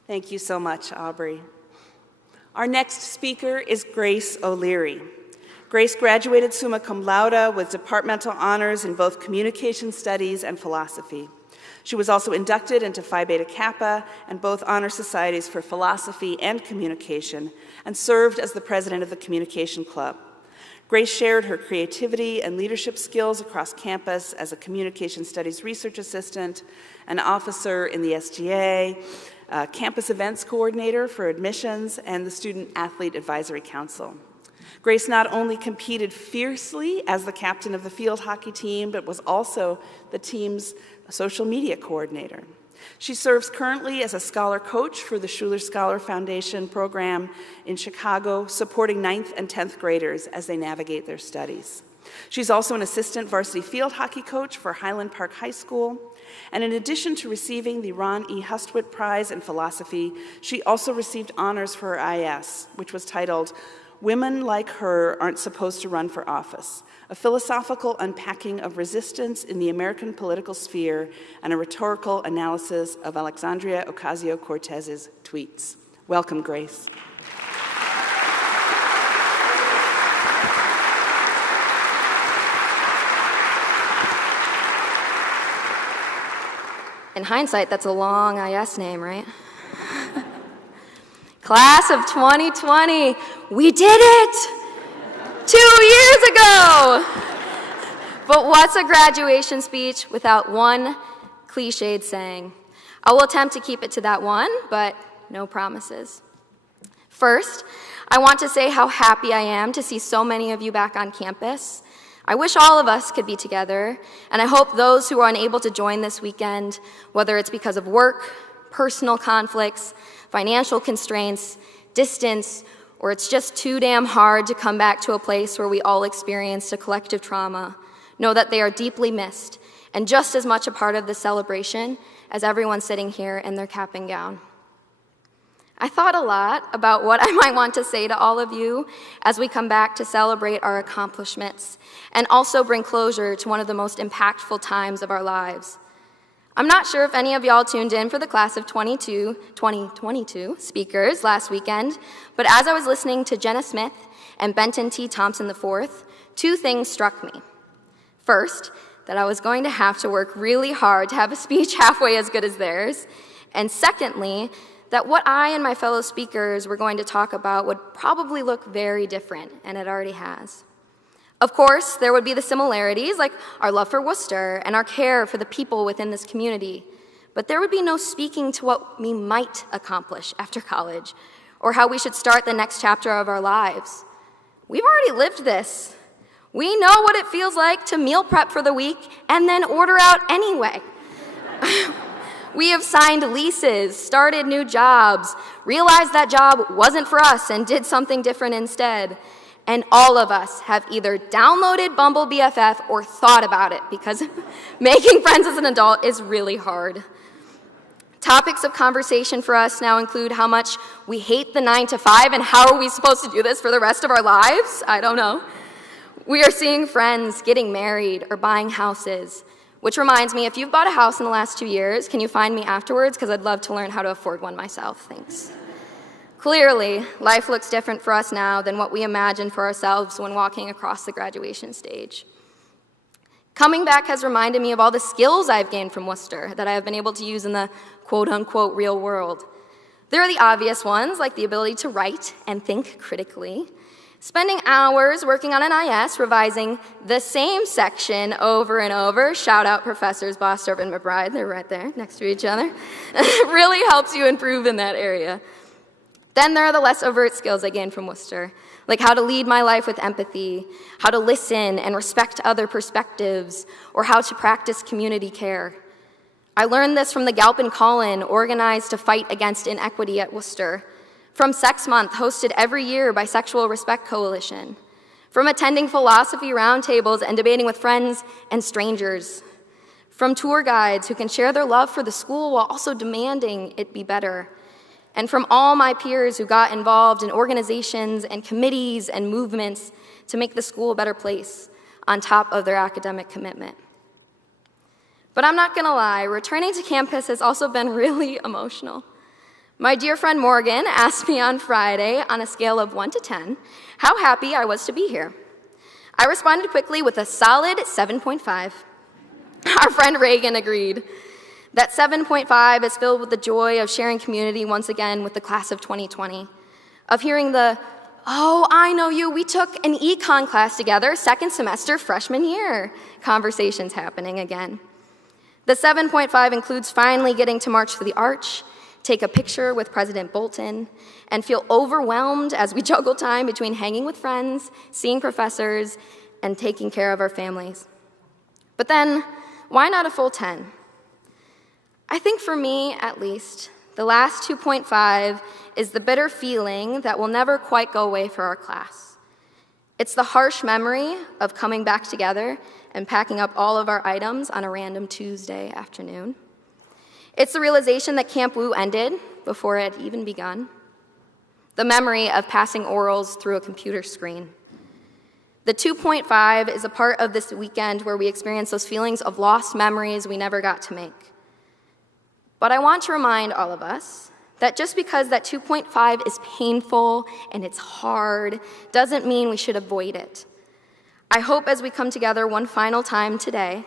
Thank you so much, Aubrey. Our next speaker is Grace O'Leary. Grace graduated summa cum laude with departmental honors in both communication studies and philosophy. She was also inducted into Phi Beta Kappa and both honor societies for philosophy and communication, and served as the president of the Communication Club. Grace shared her creativity and leadership skills across campus as a communication studies research assistant, an officer in the SGA, campus events coordinator for admissions, and the Student Athlete Advisory Council. Grace not only competed fiercely as the captain of the field hockey team, but was also the team's social media coordinator. She serves currently as a scholar coach for the Schuler Scholar Foundation program in Chicago, supporting 9th and 10th graders as they navigate their studies. She's also an assistant varsity field hockey coach for Highland Park High School. And in addition to receiving the Ron E. Hustwit Prize in Philosophy, she also received honors for her IS, which was titled, Women Like Her Aren't Supposed to Run for Office, a philosophical unpacking of resistance in the American political sphere and a rhetorical analysis of Alexandria Ocasio-Cortez's tweets. Welcome, Grace. In hindsight, that's a long IS name, right? Class of 2020, we did it! 2 years ago! But what's a graduation speech without one cliched saying? I will attempt to keep it to that one, but no promises. First, I want to say how happy I am to see so many of you back on campus. I wish all of us could be together, and I hope those who are unable to join this weekend, whether it's because of work, personal conflicts, financial constraints, distance, or it's just too damn hard to come back to a place where we all experienced a collective trauma, know that they are deeply missed and just as much a part of the celebration as everyone sitting here in their cap and gown. I thought a lot about what I might want to say to all of you as we come back to celebrate our accomplishments and also bring closure to one of the most impactful times of our lives. I'm not sure if any of y'all tuned in for the class of 2022 speakers last weekend, but as I was listening to Jenna Smith and Benton T. Thompson IV, two things struck me. First, that I was going to have to work really hard to have a speech halfway as good as theirs. And secondly, that what I and my fellow speakers were going to talk about would probably look very different, and it already has. Of course, there would be the similarities, like our love for Wooster and our care for the people within this community, but there would be no speaking to what we might accomplish after college, or how we should start the next chapter of our lives. We've already lived this. We know what it feels like to meal prep for the week and then order out anyway. We have signed leases, started new jobs, realized that job wasn't for us and did something different instead. And all of us have either downloaded Bumble BFF or thought about it, because making friends as an adult is really hard. Topics of conversation for us now include how much we hate the 9 to 5 and how are we supposed to do this for the rest of our lives? I don't know. We are seeing friends getting married or buying houses, which reminds me, if you've bought a house in the last 2 years, can you find me afterwards? Because I'd love to learn how to afford one myself. Thanks. Clearly, life looks different for us now than what we imagined for ourselves when walking across the graduation stage. Coming back has reminded me of all the skills I've gained from Wooster that I have been able to use in the quote-unquote real world. There are the obvious ones, like the ability to write and think critically, spending hours working on an IS, revising the same section over and over. Shout out Professors Bostorff and McBride, they're right there next to each other. It really helps you improve in that area. Then there are the less overt skills I gained from Wooster, like how to lead my life with empathy, how to listen and respect other perspectives, or how to practice community care. I learned this from the Galpin Call-In, organized to fight against inequity at Wooster, from Sex Month, hosted every year by Sexual Respect Coalition, from attending philosophy roundtables and debating with friends and strangers, from tour guides who can share their love for the school while also demanding it be better, and from all my peers who got involved in organizations and committees and movements to make the school a better place on top of their academic commitment. But I'm not gonna lie, returning to campus has also been really emotional. My dear friend Morgan asked me on Friday, on a scale of 1 to 10, how happy I was to be here. I responded quickly with a solid 7.5. Our friend Reagan agreed. That 7.5 is filled with the joy of sharing community once again with the class of 2020, of hearing the, oh, I know you, we took an econ class together, second semester, freshman year, conversations happening again. The 7.5 includes finally getting to march through the arch, take a picture with President Bolton, and feel overwhelmed as we juggle time between hanging with friends, seeing professors, and taking care of our families. But then, why not a full 10? I think for me, at least, the last 2.5 is the bitter feeling that will never quite go away for our class. It's the harsh memory of coming back together and packing up all of our items on a random Tuesday afternoon. It's the realization that Camp Woo ended before it had even begun. The memory of passing orals through a computer screen. The 2.5 is a part of this weekend where we experience those feelings of lost memories we never got to make. But I want to remind all of us that just because that 2.5 is painful and it's hard doesn't mean we should avoid it. I hope as we come together one final time today,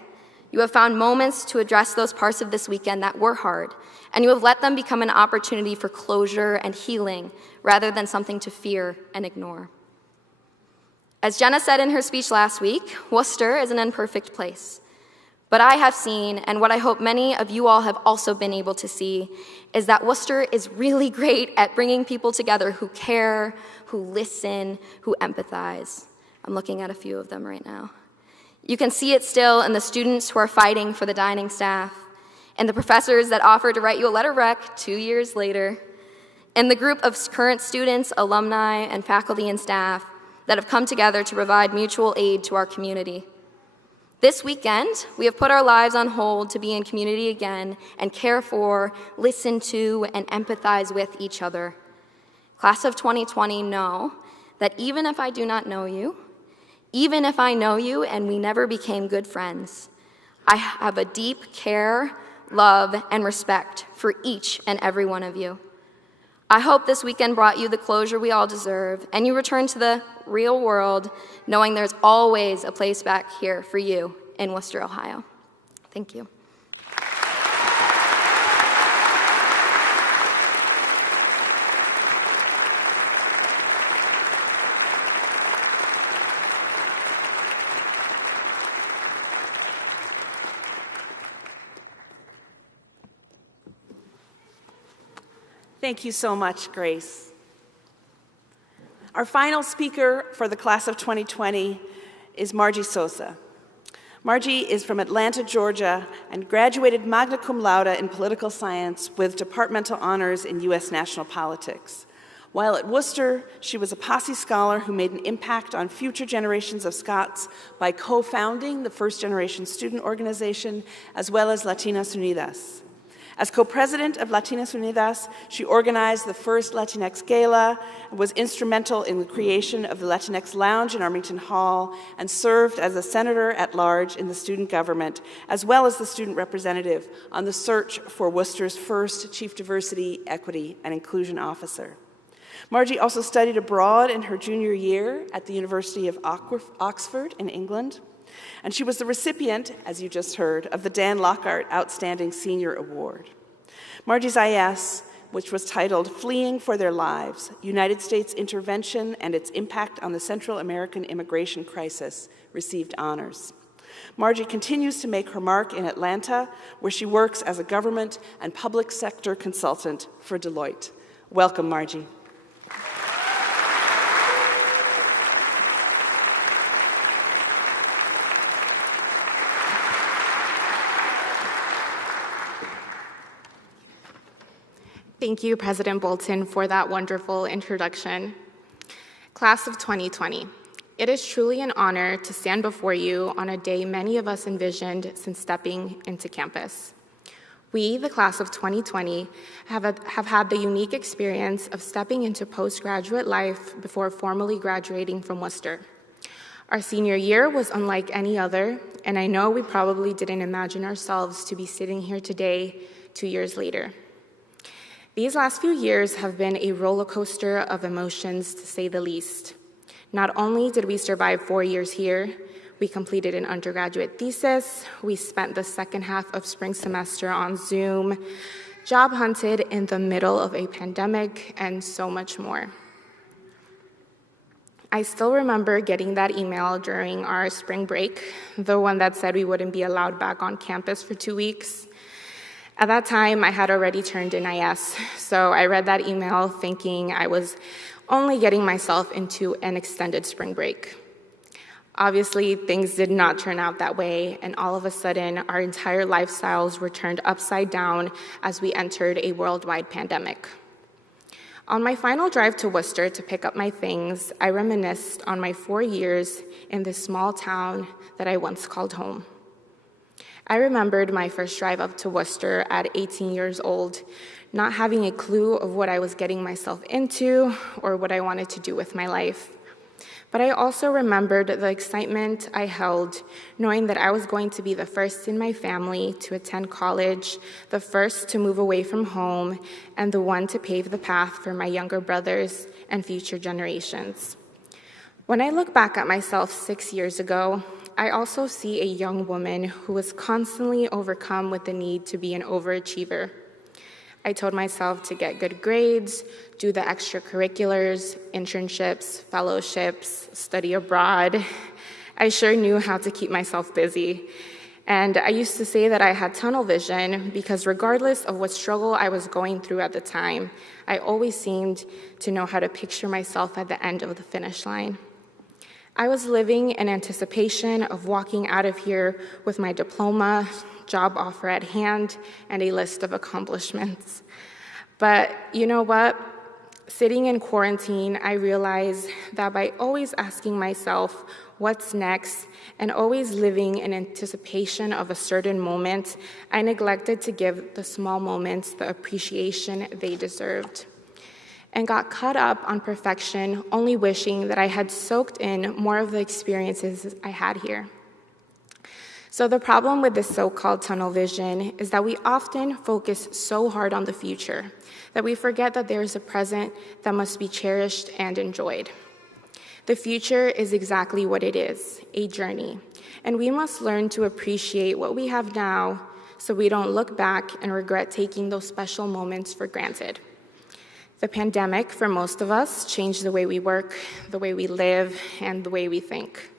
you have found moments to address those parts of this weekend that were hard, and you have let them become an opportunity for closure and healing rather than something to fear and ignore. As Jenna said in her speech last week, Wooster is an imperfect place. But I have seen, and what I hope many of you all have also been able to see, is that Wooster is really great at bringing people together who care, who listen, who empathize. I'm looking at a few of them right now. You can see it still in the students who are fighting for the dining staff, and the professors that offer to write you a letter rec 2 years later, and the group of current students, alumni, and faculty and staff that have come together to provide mutual aid to our community. This weekend, we have put our lives on hold to be in community again and care for, listen to, and empathize with each other. Class of 2020, know that even if I do not know you, even if I know you and we never became good friends, I have a deep care, love, and respect for each and every one of you. I hope this weekend brought you the closure we all deserve, and you return to the real world knowing there's always a place back here for you in Wooster, Ohio. Thank you. Thank you so much, Grace. Our final speaker for the class of 2020 is Margie Sosa. Margie is from Atlanta, Georgia, and graduated magna cum laude in political science with departmental honors in U.S. national politics. While at Wooster, she was a Posse scholar who made an impact on future generations of Scots by co-founding the First Generation Student Organization, as well as Latinas Unidas. As co-president of Latinas Unidas, she organized the first Latinx Gala, was instrumental in the creation of the Latinx Lounge in Armington Hall, and served as a senator at large in the student government, as well as the student representative on the search for Worcester's first Chief Diversity, Equity, and Inclusion Officer. Margie also studied abroad in her junior year at the University of Oxford in England, and she was the recipient, as you just heard, of the Dan Lockhart Outstanding Senior Award. Margie's IS, which was titled Fleeing for Their Lives, United States Intervention and Its Impact on the Central American Immigration Crisis, received honors. Margie continues to make her mark in Atlanta, where she works as a government and public sector consultant for Deloitte. Welcome, Margie. Thank you, President Bolton, for that wonderful introduction. Class of 2020, it is truly an honor to stand before you on a day many of us envisioned since stepping into campus. We, the class of 2020, have had the unique experience of stepping into postgraduate life before formally graduating from Wooster. Our senior year was unlike any other, and I know we probably didn't imagine ourselves to be sitting here today, 2 years later. These last few years have been a roller coaster of emotions, to say the least. Not only did we survive 4 years here, we completed an undergraduate thesis, we spent the second half of spring semester on Zoom, job hunted in the middle of a pandemic, and so much more. I still remember getting that email during our spring break, the one that said we wouldn't be allowed back on campus for 2 weeks. At that time, I had already turned in IS, so I read that email thinking I was only getting myself into an extended spring break. Obviously, things did not turn out that way, and all of a sudden, our entire lifestyles were turned upside down as we entered a worldwide pandemic. On my final drive to Worcester to pick up my things, I reminisced on my 4 years in this small town that I once called home. I remembered my first drive up to Worcester at 18 years old, not having a clue of what I was getting myself into or what I wanted to do with my life. But I also remembered the excitement I held, knowing that I was going to be the first in my family to attend college, the first to move away from home, and the one to pave the path for my younger brothers and future generations. When I look back at myself 6 years ago, I also see a young woman who was constantly overcome with the need to be an overachiever. I told myself to get good grades, do the extracurriculars, internships, fellowships, study abroad. I sure knew how to keep myself busy. And I used to say that I had tunnel vision because regardless of what struggle I was going through at the time, I always seemed to know how to picture myself at the end of the finish line. I was living in anticipation of walking out of here with my diploma, job offer at hand, and a list of accomplishments. But you know what? Sitting in quarantine, I realized that by always asking myself, what's next, and always living in anticipation of a certain moment, I neglected to give the small moments the appreciation they deserved, and got caught up on perfection, only wishing that I had soaked in more of the experiences I had here. So the problem with this so-called tunnel vision is that we often focus so hard on the future that we forget that there is a present that must be cherished and enjoyed. The future is exactly what it is, a journey. And we must learn to appreciate what we have now so we don't look back and regret taking those special moments for granted. The pandemic, for most of us, changed the way we work, the way we live, and the way we think.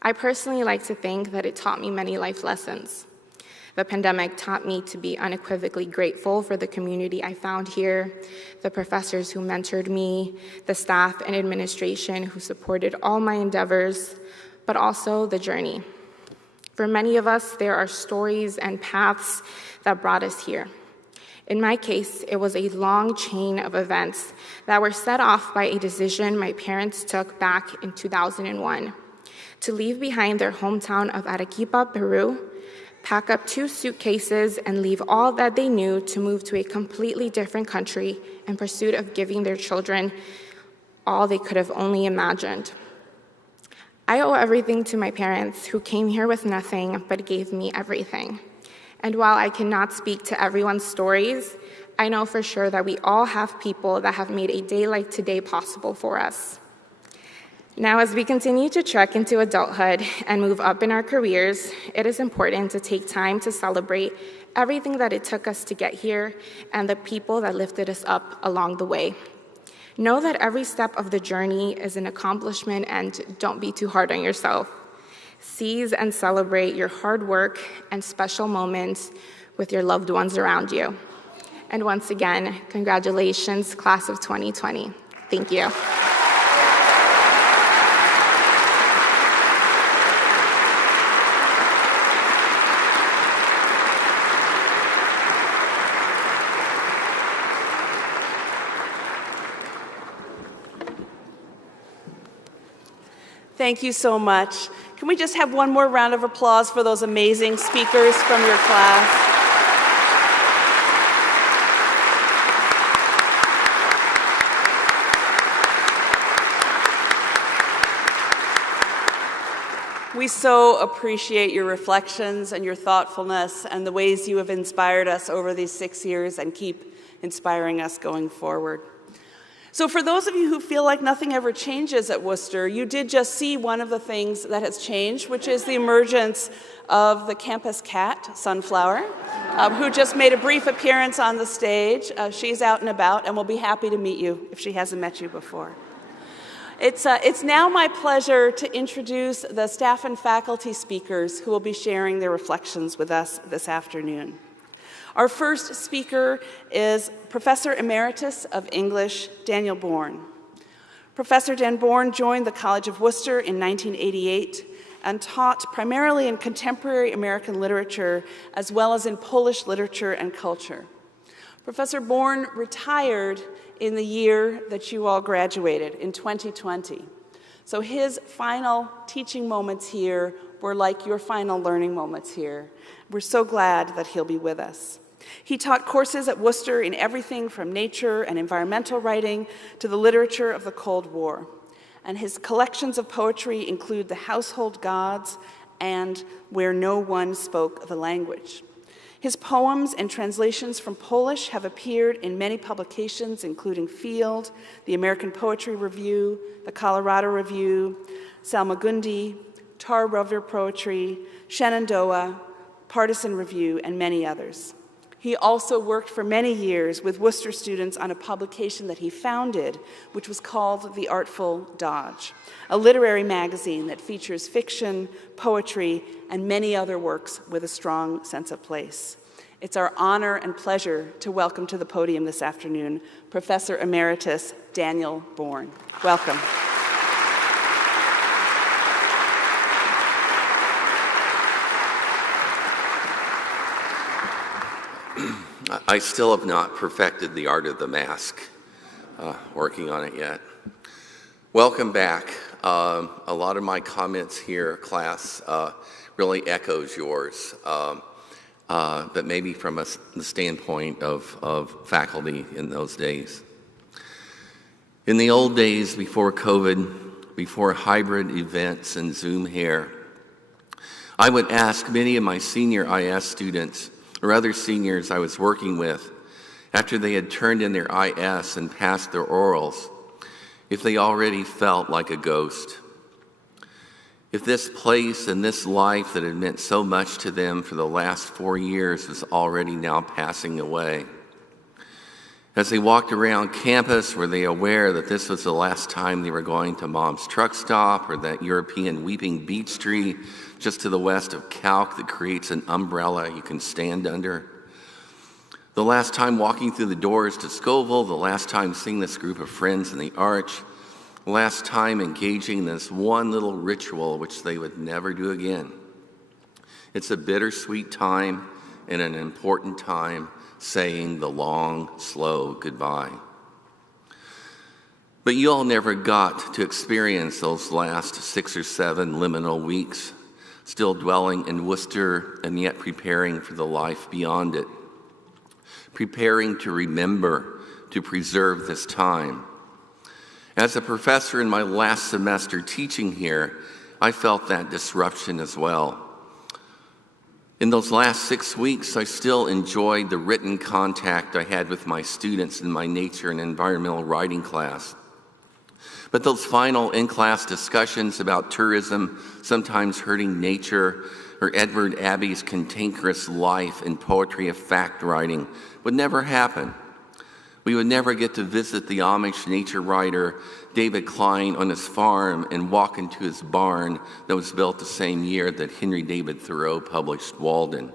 I personally like to think that it taught me many life lessons. The pandemic taught me to be unequivocally grateful for the community I found here, the professors who mentored me, the staff and administration who supported all my endeavors, but also the journey. For many of us, there are stories and paths that brought us here. In my case, it was a long chain of events that were set off by a decision my parents took back in 2001 to leave behind their hometown of Arequipa, Peru, pack up 2 suitcases, and leave all that they knew to move to a completely different country in pursuit of giving their children all they could have only imagined. I owe everything to my parents, who came here with nothing but gave me everything. And while I cannot speak to everyone's stories, I know for sure that we all have people that have made a day like today possible for us. Now, as we continue to trek into adulthood and move up in our careers, it is important to take time to celebrate everything that it took us to get here and the people that lifted us up along the way. Know that every step of the journey is an accomplishment, and don't be too hard on yourself. Seize and celebrate your hard work and special moments with your loved ones around you. And once again, congratulations, class of 2020. Thank you. Thank you so much. Can we just have one more round of applause for those amazing speakers from your class? We so appreciate your reflections and your thoughtfulness and the ways you have inspired us over these 6 years and keep inspiring us going forward. So for those of you who feel like nothing ever changes at Wooster, you did just see one of the things that has changed, which is the emergence of the campus cat, Sunflower, who just made a brief appearance on the stage. She's out and about and will be happy to meet you if she hasn't met you before. It's now my pleasure to introduce the staff and faculty speakers who will be sharing their reflections with us this afternoon. Our first speaker is Professor Emeritus of English, Daniel Bourne. Professor Dan Bourne joined the College of Wooster in 1988 and taught primarily in contemporary American literature as well as in Polish literature and culture. Professor Bourne retired in the year that you all graduated, in 2020. So his final teaching moments here were like your final learning moments here. We're so glad that he'll be with us. He taught courses at Wooster in everything from nature and environmental writing to the literature of the Cold War. And his collections of poetry include The Household Gods and Where No One Spoke the Language. His poems and translations from Polish have appeared in many publications, including Field, the American Poetry Review, the Colorado Review, Salmagundi, Tar River Poetry, Shenandoah, Partisan Review, and many others. He also worked for many years with Wooster students on a publication that he founded, which was called The Artful Dodge, a literary magazine that features fiction, poetry, and many other works with a strong sense of place. It's our honor and pleasure to welcome to the podium this afternoon Professor Emeritus Daniel Bourne. Welcome. I still have not perfected the art of the mask, working on it yet. Welcome back. A lot of my comments here, class, really echoes yours, but maybe from the standpoint of faculty in those days. In the old days before COVID, before hybrid events and Zoom here, I would ask many of my senior IS students or other seniors I was working with, after they had turned in their IS and passed their orals, if they already felt like a ghost, if this place and this life that had meant so much to them for the last 4 years was already now passing away. As they walked around campus, were they aware that this was the last time they were going to Mom's truck stop or that European weeping beech tree just to the west of Calc that creates an umbrella you can stand under? The last time walking through the doors to Scoville, the last time seeing this group of friends in the arch, the last time engaging in this one little ritual which they would never do again. It's a bittersweet time and an important time, saying the long, slow goodbye. But you all never got to experience those last 6 or 7 liminal weeks, still dwelling in Wooster and yet preparing for the life beyond it, preparing to remember, to preserve this time. As a professor in my last semester teaching here, I felt that disruption as well. In those last 6 weeks, I still enjoyed the written contact I had with my students in my nature and environmental writing class. But those final in-class discussions about tourism sometimes hurting nature, or Edward Abbey's cantankerous life and poetry of fact writing would never happen. We would never get to visit the Amish nature writer David Klein on his farm and walk into his barn that was built the same year that Henry David Thoreau published Walden.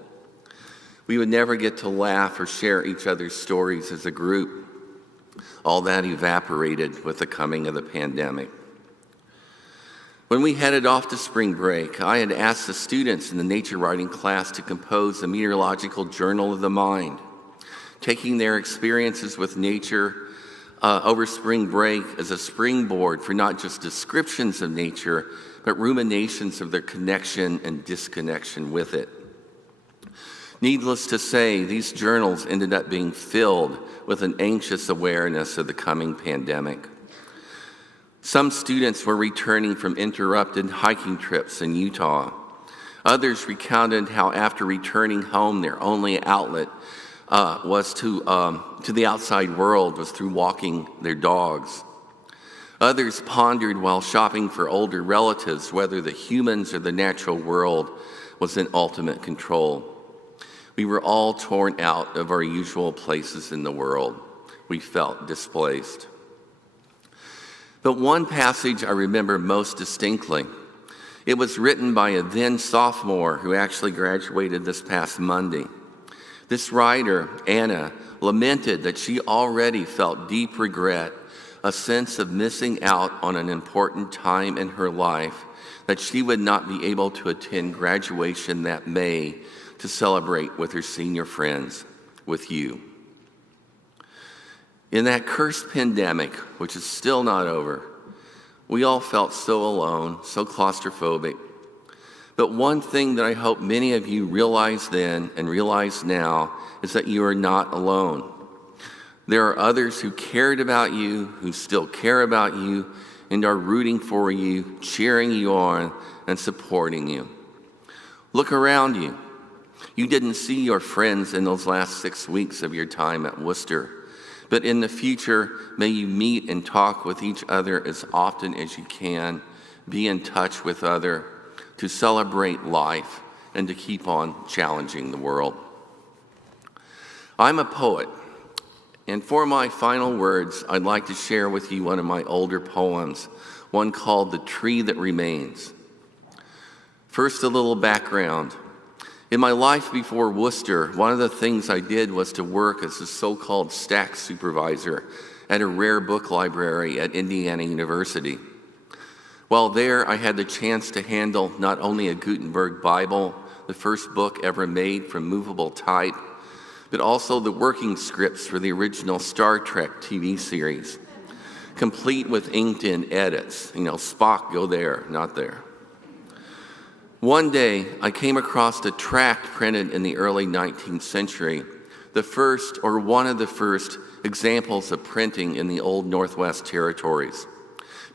We would never get to laugh or share each other's stories as a group. All that evaporated with the coming of the pandemic. When we headed off to spring break, I had asked the students in the nature writing class to compose a meteorological journal of the mind, taking their experiences with nature over spring break as a springboard for not just descriptions of nature, but ruminations of their connection and disconnection with it. Needless to say, these journals ended up being filled with an anxious awareness of the coming pandemic. Some students were returning from interrupted hiking trips in Utah. Others recounted how after returning home, their only outlet was to the outside world was through walking their dogs. Others pondered while shopping for older relatives whether the humans or the natural world was in ultimate control. We were all torn out of our usual places in the world. We felt displaced. But one passage I remember most distinctly. It was written by a then sophomore who actually graduated this past Monday. This writer, Anna, lamented that she already felt deep regret, a sense of missing out on an important time in her life, that she would not be able to attend graduation that May to celebrate with her senior friends, with you. In that cursed pandemic, which is still not over, we all felt so alone, so claustrophobic. But one thing that I hope many of you realized then and realize now is that you are not alone. There are others who cared about you, who still care about you, and are rooting for you, cheering you on, and supporting you. Look around you. You didn't see your friends in those last 6 weeks of your time at Wooster. But in the future, may you meet and talk with each other as often as you can, be in touch with others, to celebrate life, and to keep on challenging the world. I'm a poet, and for my final words, I'd like to share with you one of my older poems, one called The Tree That Remains. First, a little background. In my life before Wooster, one of the things I did was to work as a so-called stack supervisor at a rare book library at Indiana University. While there, I had the chance to handle not only a Gutenberg Bible, the first book ever made from movable type, but also the working scripts for the original Star Trek TV series, complete with inked-in edits. Spock, go there, not there. One day, I came across a tract printed in the early 19th century, the first or one of the first examples of printing in the old Northwest Territories.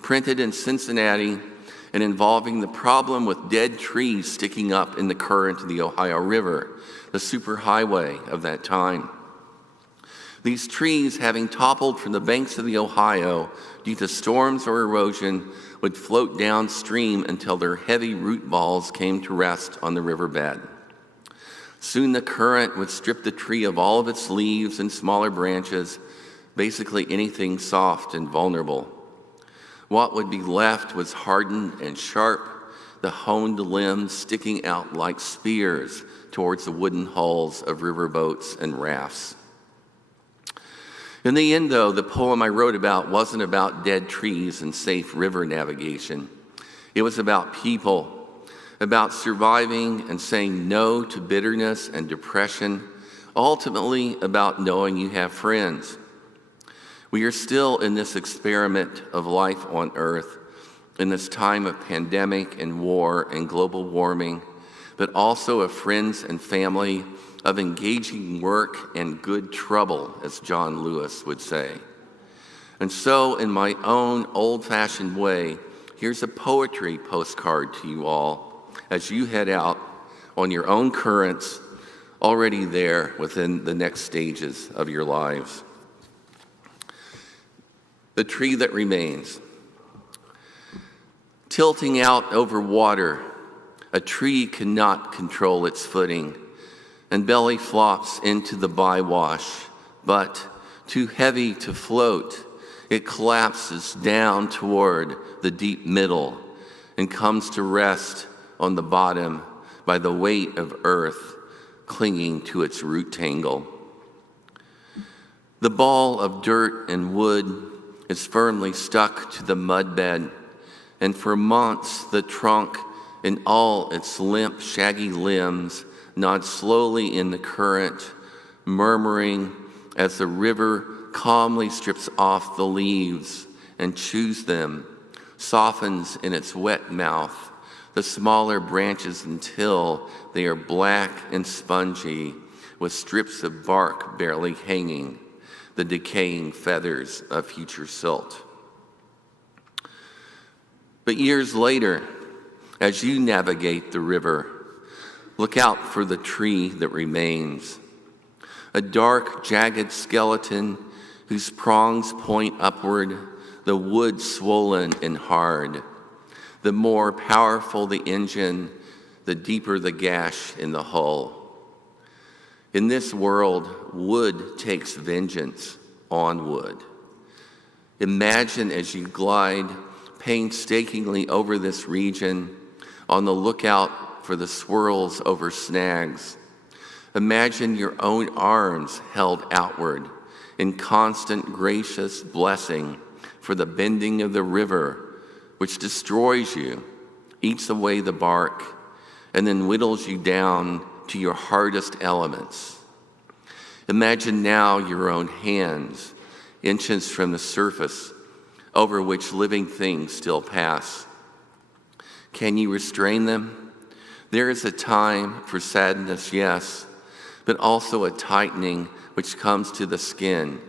Printed in Cincinnati and involving the problem with dead trees sticking up in the current of the Ohio River, the superhighway of that time. These trees, having toppled from the banks of the Ohio due to storms or erosion, would float downstream until their heavy root balls came to rest on the riverbed. Soon the current would strip the tree of all of its leaves and smaller branches, basically anything soft and vulnerable. What would be left was hardened and sharp, the honed limbs sticking out like spears towards the wooden hulls of riverboats and rafts. In the end, though, the poem I wrote about wasn't about dead trees and safe river navigation. It was about people, about surviving and saying no to bitterness and depression, ultimately about knowing you have friends. We are still in this experiment of life on Earth, in this time of pandemic and war and global warming, but also of friends and family, of engaging work and good trouble, as John Lewis would say. And so, in my own old-fashioned way, here's a poetry postcard to you all as you head out on your own currents, already there within the next stages of your lives. The tree that remains. Tilting out over water, a tree cannot control its footing and belly flops into the bywash, but too heavy to float, it collapses down toward the deep middle and comes to rest on the bottom by the weight of earth clinging to its root tangle. The ball of dirt and wood is firmly stuck to the mud bed, and for months the trunk in all its limp, shaggy limbs nod slowly in the current, murmuring as the river calmly strips off the leaves and chews them, softens in its wet mouth the smaller branches until they are black and spongy with strips of bark barely hanging, the decaying feathers of future silt. But years later, as you navigate the river, look out for the tree that remains, a dark, jagged skeleton whose prongs point upward, the wood swollen and hard. The more powerful the engine, the deeper the gash in the hull. In this world, wood takes vengeance on wood. Imagine as you glide painstakingly over this region, on the lookout for the swirls over snags. Imagine your own arms held outward in constant gracious blessing for the bending of the river, which destroys you, eats away the bark, and then whittles you down to your hardest elements. Imagine now your own hands, inches from the surface, over which living things still pass. Can you restrain them? There is a time for sadness, yes, but also a tightening which comes to the skin,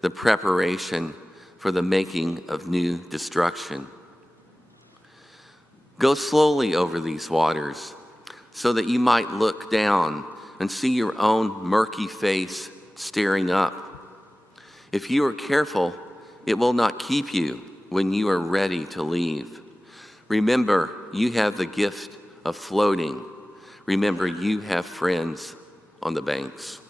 the preparation for the making of new destruction. Go slowly over these waters so that you might look down and see your own murky face staring up. If you are careful, it will not keep you when you are ready to leave. Remember, you have the gift of floating. Remember, you have friends on the banks.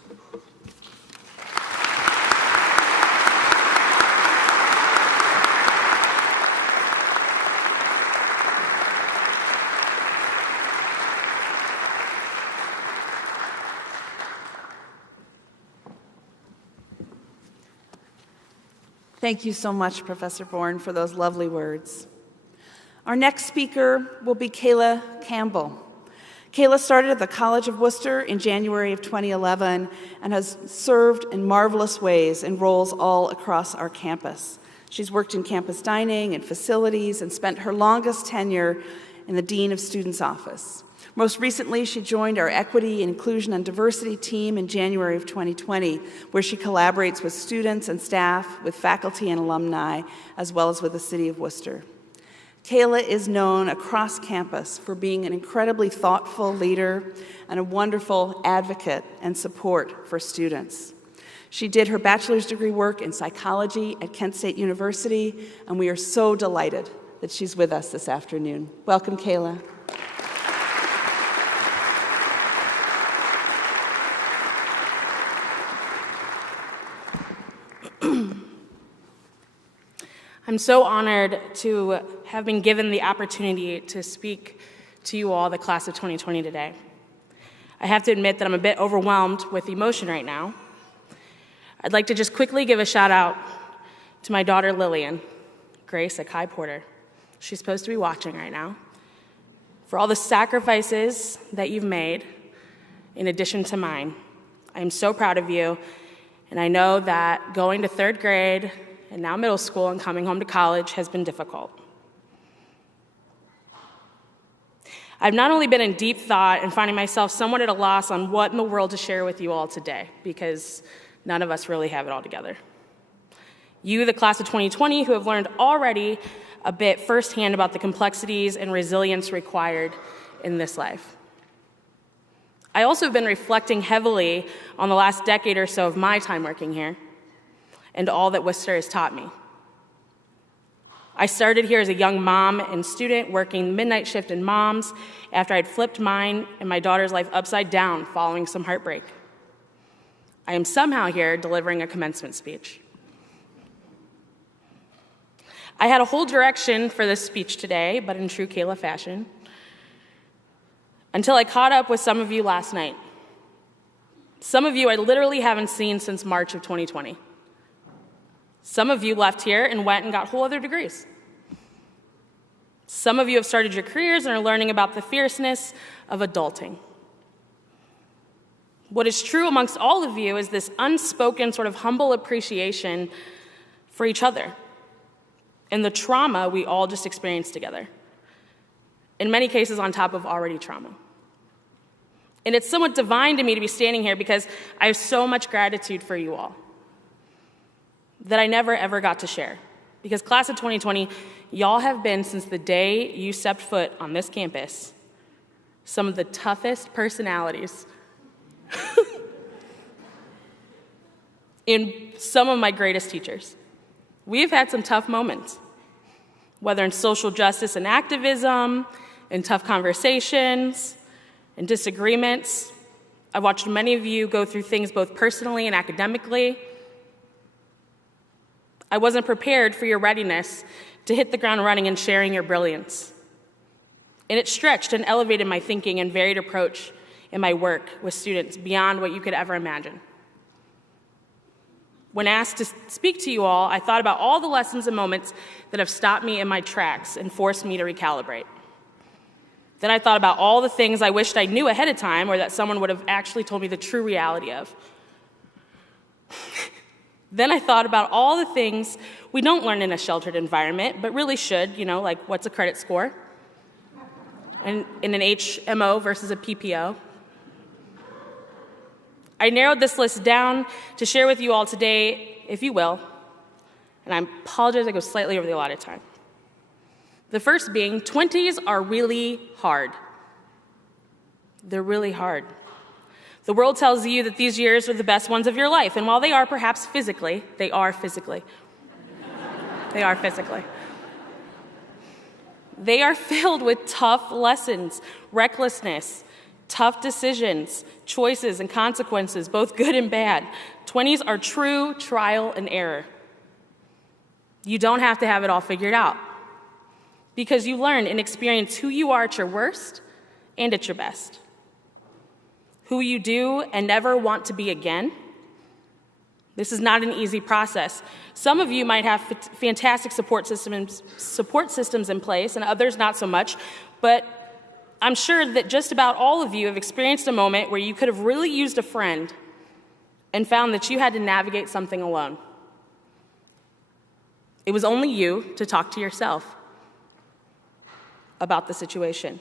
Thank you so much, Professor Bourne, for those lovely words. Our next speaker will be Kayla Campbell. Kayla started at the College of Wooster in January of 2011 and has served in marvelous ways in roles all across our campus. She's worked in campus dining and facilities and spent her longest tenure in the Dean of Students' office. Most recently, she joined our Equity, Inclusion, and Diversity team in January of 2020, where she collaborates with students and staff, with faculty and alumni, as well as with the City of Worcester. Kayla is known across campus for being an incredibly thoughtful leader and a wonderful advocate and support for students. She did her bachelor's degree work in psychology at Kent State University, and we are so delighted that she's with us this afternoon. Welcome, Kayla. I'm so honored to have been given the opportunity to speak to you all, the class of 2020 today. I have to admit that I'm a bit overwhelmed with emotion right now. I'd like to just quickly give a shout out to my daughter Lillian, Grace at Kai Porter. She's supposed to be watching right now. For all the sacrifices that you've made, in addition to mine, I am so proud of you, and I know that going to third grade and now middle school and coming home to college has been difficult. I've not only been in deep thought and finding myself somewhat at a loss on what in the world to share with you all today, because none of us really have it all together. You, the class of 2020, who have learned already a bit firsthand about the complexities and resilience required in this life. I also have been reflecting heavily on the last decade or so of my time working here and all that Wooster has taught me. I started here as a young mom and student working the midnight shift in moms after I'd flipped mine and my daughter's life upside down following some heartbreak. I am somehow here delivering a commencement speech. I had a whole direction for this speech today, but in true Kayla fashion, until I caught up with some of you last night. Some of you I literally haven't seen since March of 2020. Some of you left here and went and got whole other degrees. Some of you have started your careers and are learning about the fierceness of adulting. What is true amongst all of you is this unspoken sort of humble appreciation for each other and the trauma we all just experienced together. In many cases on top of already trauma. And it's somewhat divine to me to be standing here because I have so much gratitude for you all that I never ever got to share. Because class of 2020, y'all have been, since the day you stepped foot on this campus, some of the toughest personalities in some of my greatest teachers. We've had some tough moments, whether in social justice and activism, in tough conversations, in disagreements. I've watched many of you go through things both personally and academically. I wasn't prepared for your readiness to hit the ground running and sharing your brilliance. And it stretched and elevated my thinking and varied approach in my work with students beyond what you could ever imagine. When asked to speak to you all, I thought about all the lessons and moments that have stopped me in my tracks and forced me to recalibrate. Then I thought about all the things I wished I knew ahead of time or that someone would have actually told me the true reality of. Then I thought about all the things we don't learn in a sheltered environment, but really should, like what's a credit score? And in an HMO versus a PPO. I narrowed this list down to share with you all today, if you will, and I apologize I go slightly over the allotted time. The first being, 20s are really hard. They're really hard. The world tells you that these years are the best ones of your life, and while they are perhaps physically, they are physically. They are physically. They are filled with tough lessons, recklessness, tough decisions, choices, and consequences, both good and bad. 20s are true trial and error. You don't have to have it all figured out because you learn and experience who you are at your worst and at your best. Who you do and never want to be again. This is not an easy process. Some of you might have fantastic support systems in place, and others not so much, but I'm sure that just about all of you have experienced a moment where you could have really used a friend and found that you had to navigate something alone. It was only you to talk to yourself about the situation.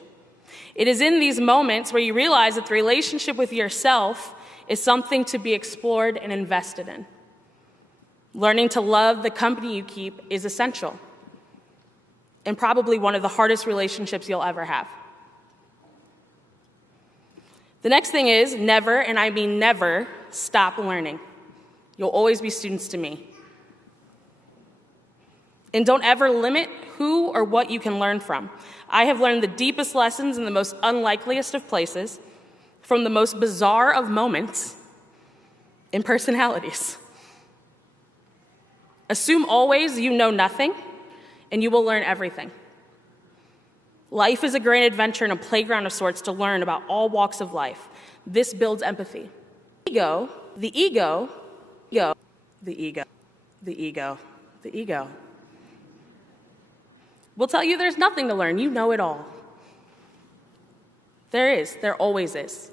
It is in these moments where you realize that the relationship with yourself is something to be explored and invested in. Learning to love the company you keep is essential and probably one of the hardest relationships you'll ever have. The next thing is never, and I mean never, stop learning. You'll always be students to me. And don't ever limit who or what you can learn from. I have learned the deepest lessons in the most unlikeliest of places, from the most bizarre of moments and personalities. Assume always you know nothing, and you will learn everything. Life is a great adventure and a playground of sorts to learn about all walks of life. This builds empathy. The ego will tell you there's nothing to learn. You know it all. There always is.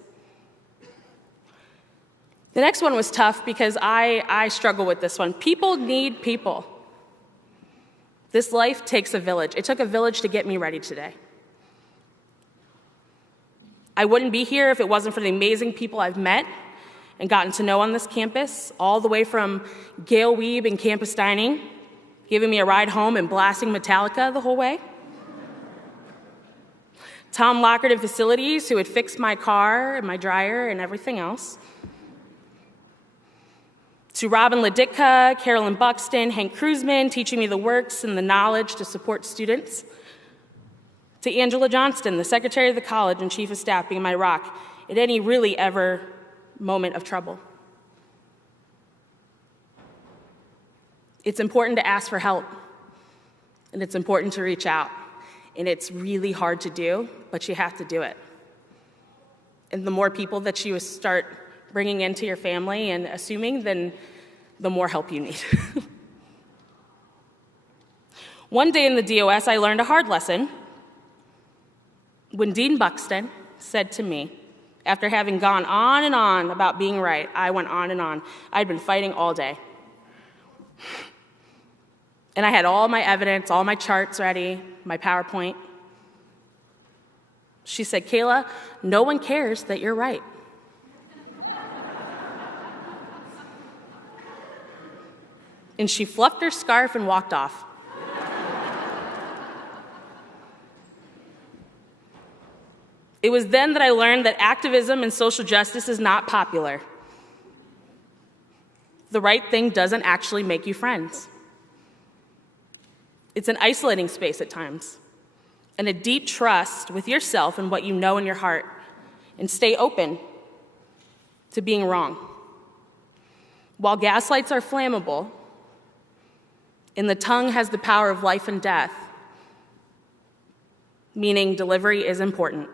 The next one was tough because I struggle with this one. People need people. This life takes a village. It took a village to get me ready today. I wouldn't be here if it wasn't for the amazing people I've met and gotten to know on this campus, all the way from Gail Weeb and campus dining, giving me a ride home and blasting Metallica the whole way. Tom Lockard in facilities, who had fixed my car and my dryer and everything else. To Robin Laditka, Carolyn Buxton, Hank Kruzman, teaching me the works and the knowledge to support students. To Angela Johnston, the secretary of the college and chief of staff, being my rock at any really ever moment of trouble. It's important to ask for help, and it's important to reach out, and it's really hard to do, but you have to do it. And the more people that you start bringing into your family and assuming, then the more help you need. One day in the DOS, I learned a hard lesson when Dean Buxton said to me, after having gone on and on about being right, I went on and on. I'd been fighting all day. And I had all my evidence, all my charts ready, my PowerPoint. She said, Kayla, no one cares that you're right. And she fluffed her scarf and walked off. It was then that I learned that activism and social justice is not popular. The right thing doesn't actually make you friends. It's an isolating space at times, and a deep trust with yourself and what you know in your heart, and stay open to being wrong. While gaslights are flammable, and the tongue has the power of life and death, meaning delivery is important.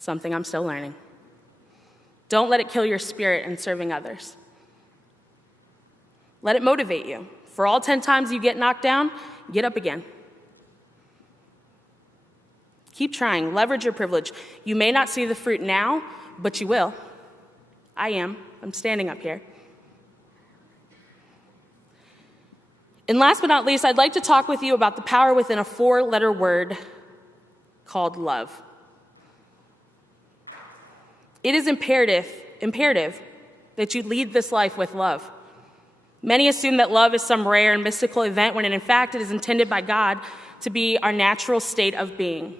Something I'm still learning. Don't let it kill your spirit in serving others. Let it motivate you. For all 10 times you get knocked down, get up again. Keep trying. Leverage your privilege. You may not see the fruit now, but you will. I am. I'm standing up here. And last but not least, I'd like to talk with you about the power within a 4-letter word called love. It is imperative that you lead this life with love. Many assume that love is some rare and mystical event when in fact it is intended by God to be our natural state of being.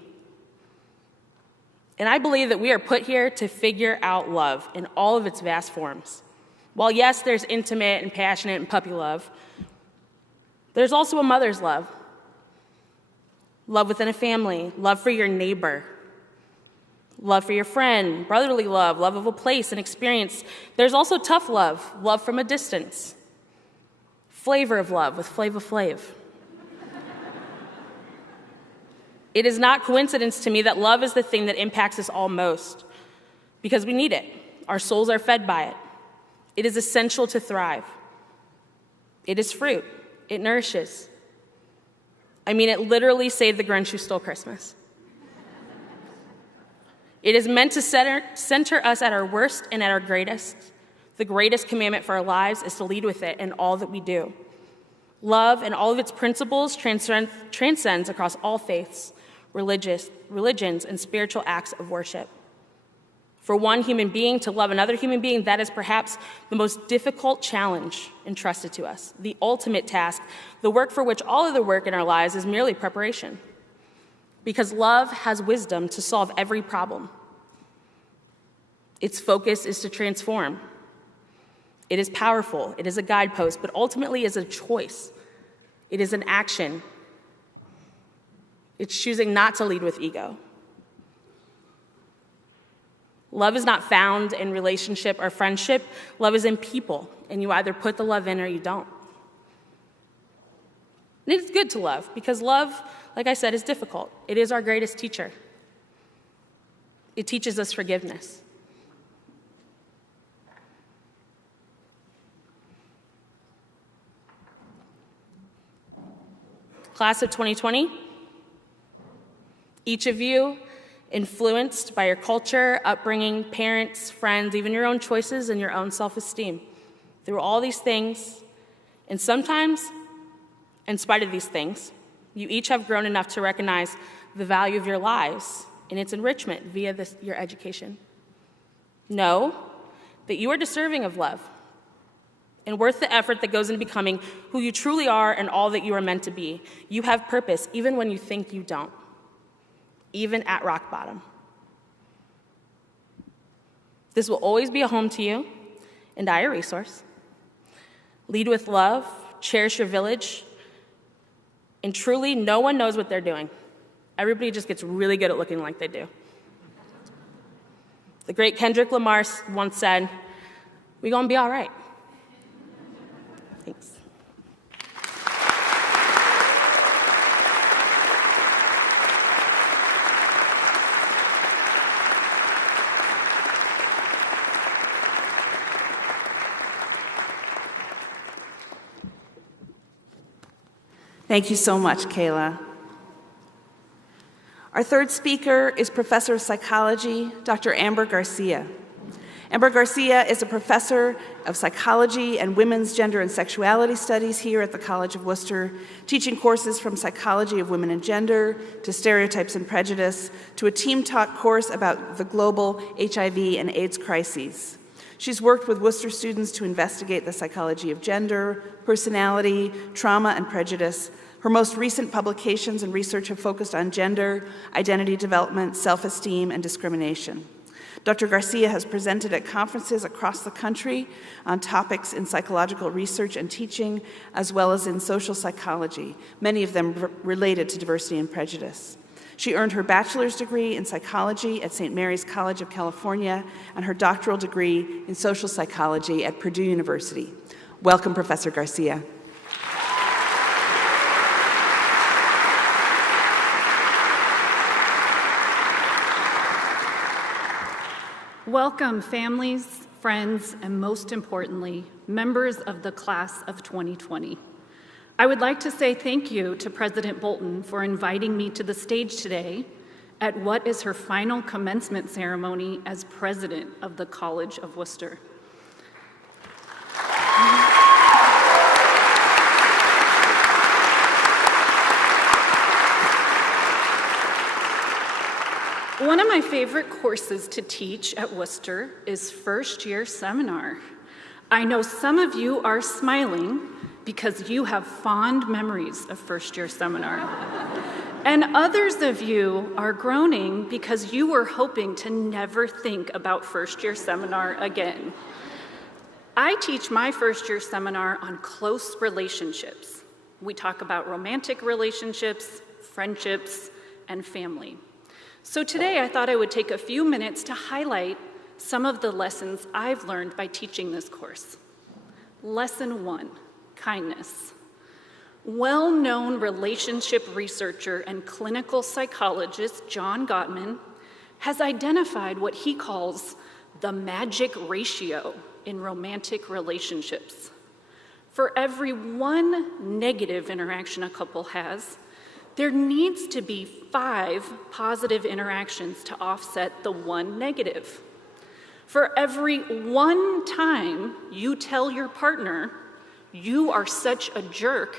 And I believe that we are put here to figure out love in all of its vast forms. While yes, there's intimate and passionate and puppy love, there's also a mother's love. Love within a family, love for your neighbor, love for your friend, brotherly love, love of a place and experience. There's also tough love, love from a distance. Flavor of love with Flava Flav. It is not coincidence to me that love is the thing that impacts us all most, because we need it. Our souls are fed by it. It is essential to thrive. It is fruit. It nourishes. I mean, it literally saved the Grinch who stole Christmas. It is meant to center us at our worst and at our greatest. The greatest commandment for our lives is to lead with it in all that we do. Love and all of its principles transcends across all faiths, religions, and spiritual acts of worship. For one human being to love another human being, that is perhaps the most difficult challenge entrusted to us, the ultimate task, the work for which all of the work in our lives is merely preparation. Because love has wisdom to solve every problem. Its focus is to transform. It is powerful, it is a guidepost, but ultimately is a choice. It is an action. It's choosing not to lead with ego. Love is not found in relationship or friendship. Love is in people, and you either put the love in or you don't. And it's good to love, because love, like I said, is difficult. It is our greatest teacher. It teaches us forgiveness. Class of 2020, each of you influenced by your culture, upbringing, parents, friends, even your own choices and your own self-esteem. Through all these things, and sometimes, in spite of these things, you each have grown enough to recognize the value of your lives and its enrichment via your education. Know that you are deserving of love and worth the effort that goes into becoming who you truly are and all that you are meant to be. You have purpose even when you think you don't, even at rock bottom. This will always be a home to you and I a resource. Lead with love, cherish your village, and truly no one knows what they're doing. Everybody just gets really good at looking like they do. The great Kendrick Lamar once said, "We gonna be all right." Thanks. Thank you so much, Kayla. Our third speaker is Professor of Psychology, Dr. Amber Garcia. Amber Garcia is a professor of psychology and women's gender and sexuality studies here at the College of Wooster, teaching courses from psychology of women and gender to stereotypes and prejudice to a team-taught course about the global HIV and AIDS crises. She's worked with Wooster students to investigate the psychology of gender, personality, trauma, and prejudice. Her most recent publications and research have focused on gender, identity development, self-esteem, and discrimination. Dr. Garcia has presented at conferences across the country on topics in psychological research and teaching, as well as in social psychology, many of them related to diversity and prejudice. She earned her bachelor's degree in psychology at St. Mary's College of California and her doctoral degree in social psychology at Purdue University. Welcome, Professor Garcia. Welcome, families, friends, and most importantly, members of the class of 2020. I would like to say thank you to President Bolton for inviting me to the stage today at what is her final commencement ceremony as president of the College of Wooster. One of my favorite courses to teach at Wooster is First Year Seminar. I know some of you are smiling because you have fond memories of First Year Seminar. And others of you are groaning because you were hoping to never think about First Year Seminar again. I teach my First Year Seminar on close relationships. We talk about romantic relationships, friendships, and family. So today I thought I would take a few minutes to highlight some of the lessons I've learned by teaching this course. Lesson 1, kindness. Well-known relationship researcher and clinical psychologist John Gottman has identified what he calls the magic ratio in romantic relationships. For every one negative interaction a couple has, there needs to be 5 positive interactions to offset the one negative. For every one time you tell your partner, "You are such a jerk,"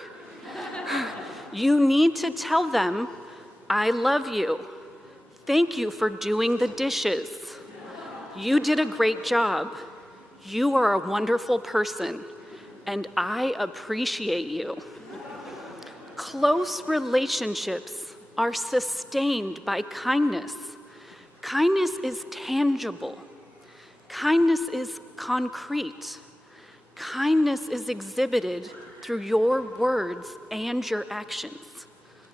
you need to tell them, "I love you. Thank you for doing the dishes. You did a great job. You are a wonderful person, and I appreciate you." Close relationships are sustained by kindness. Kindness is tangible. Kindness is concrete. Kindness is exhibited through your words and your actions.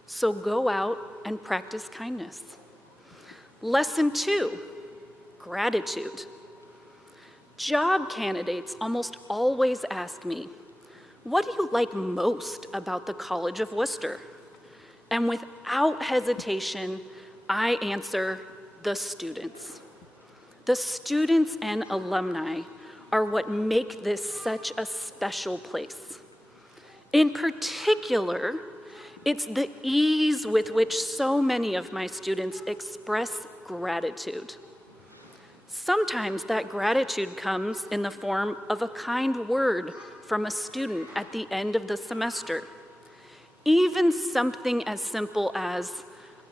So go out and practice kindness. Lesson 2, gratitude. Job candidates almost always ask me, what do you like most about the College of Wooster? And without hesitation, I answer, the students. The students and alumni are what make this such a special place. In particular, it's the ease with which so many of my students express gratitude. Sometimes that gratitude comes in the form of a kind word from a student at the end of the semester. Even something as simple as,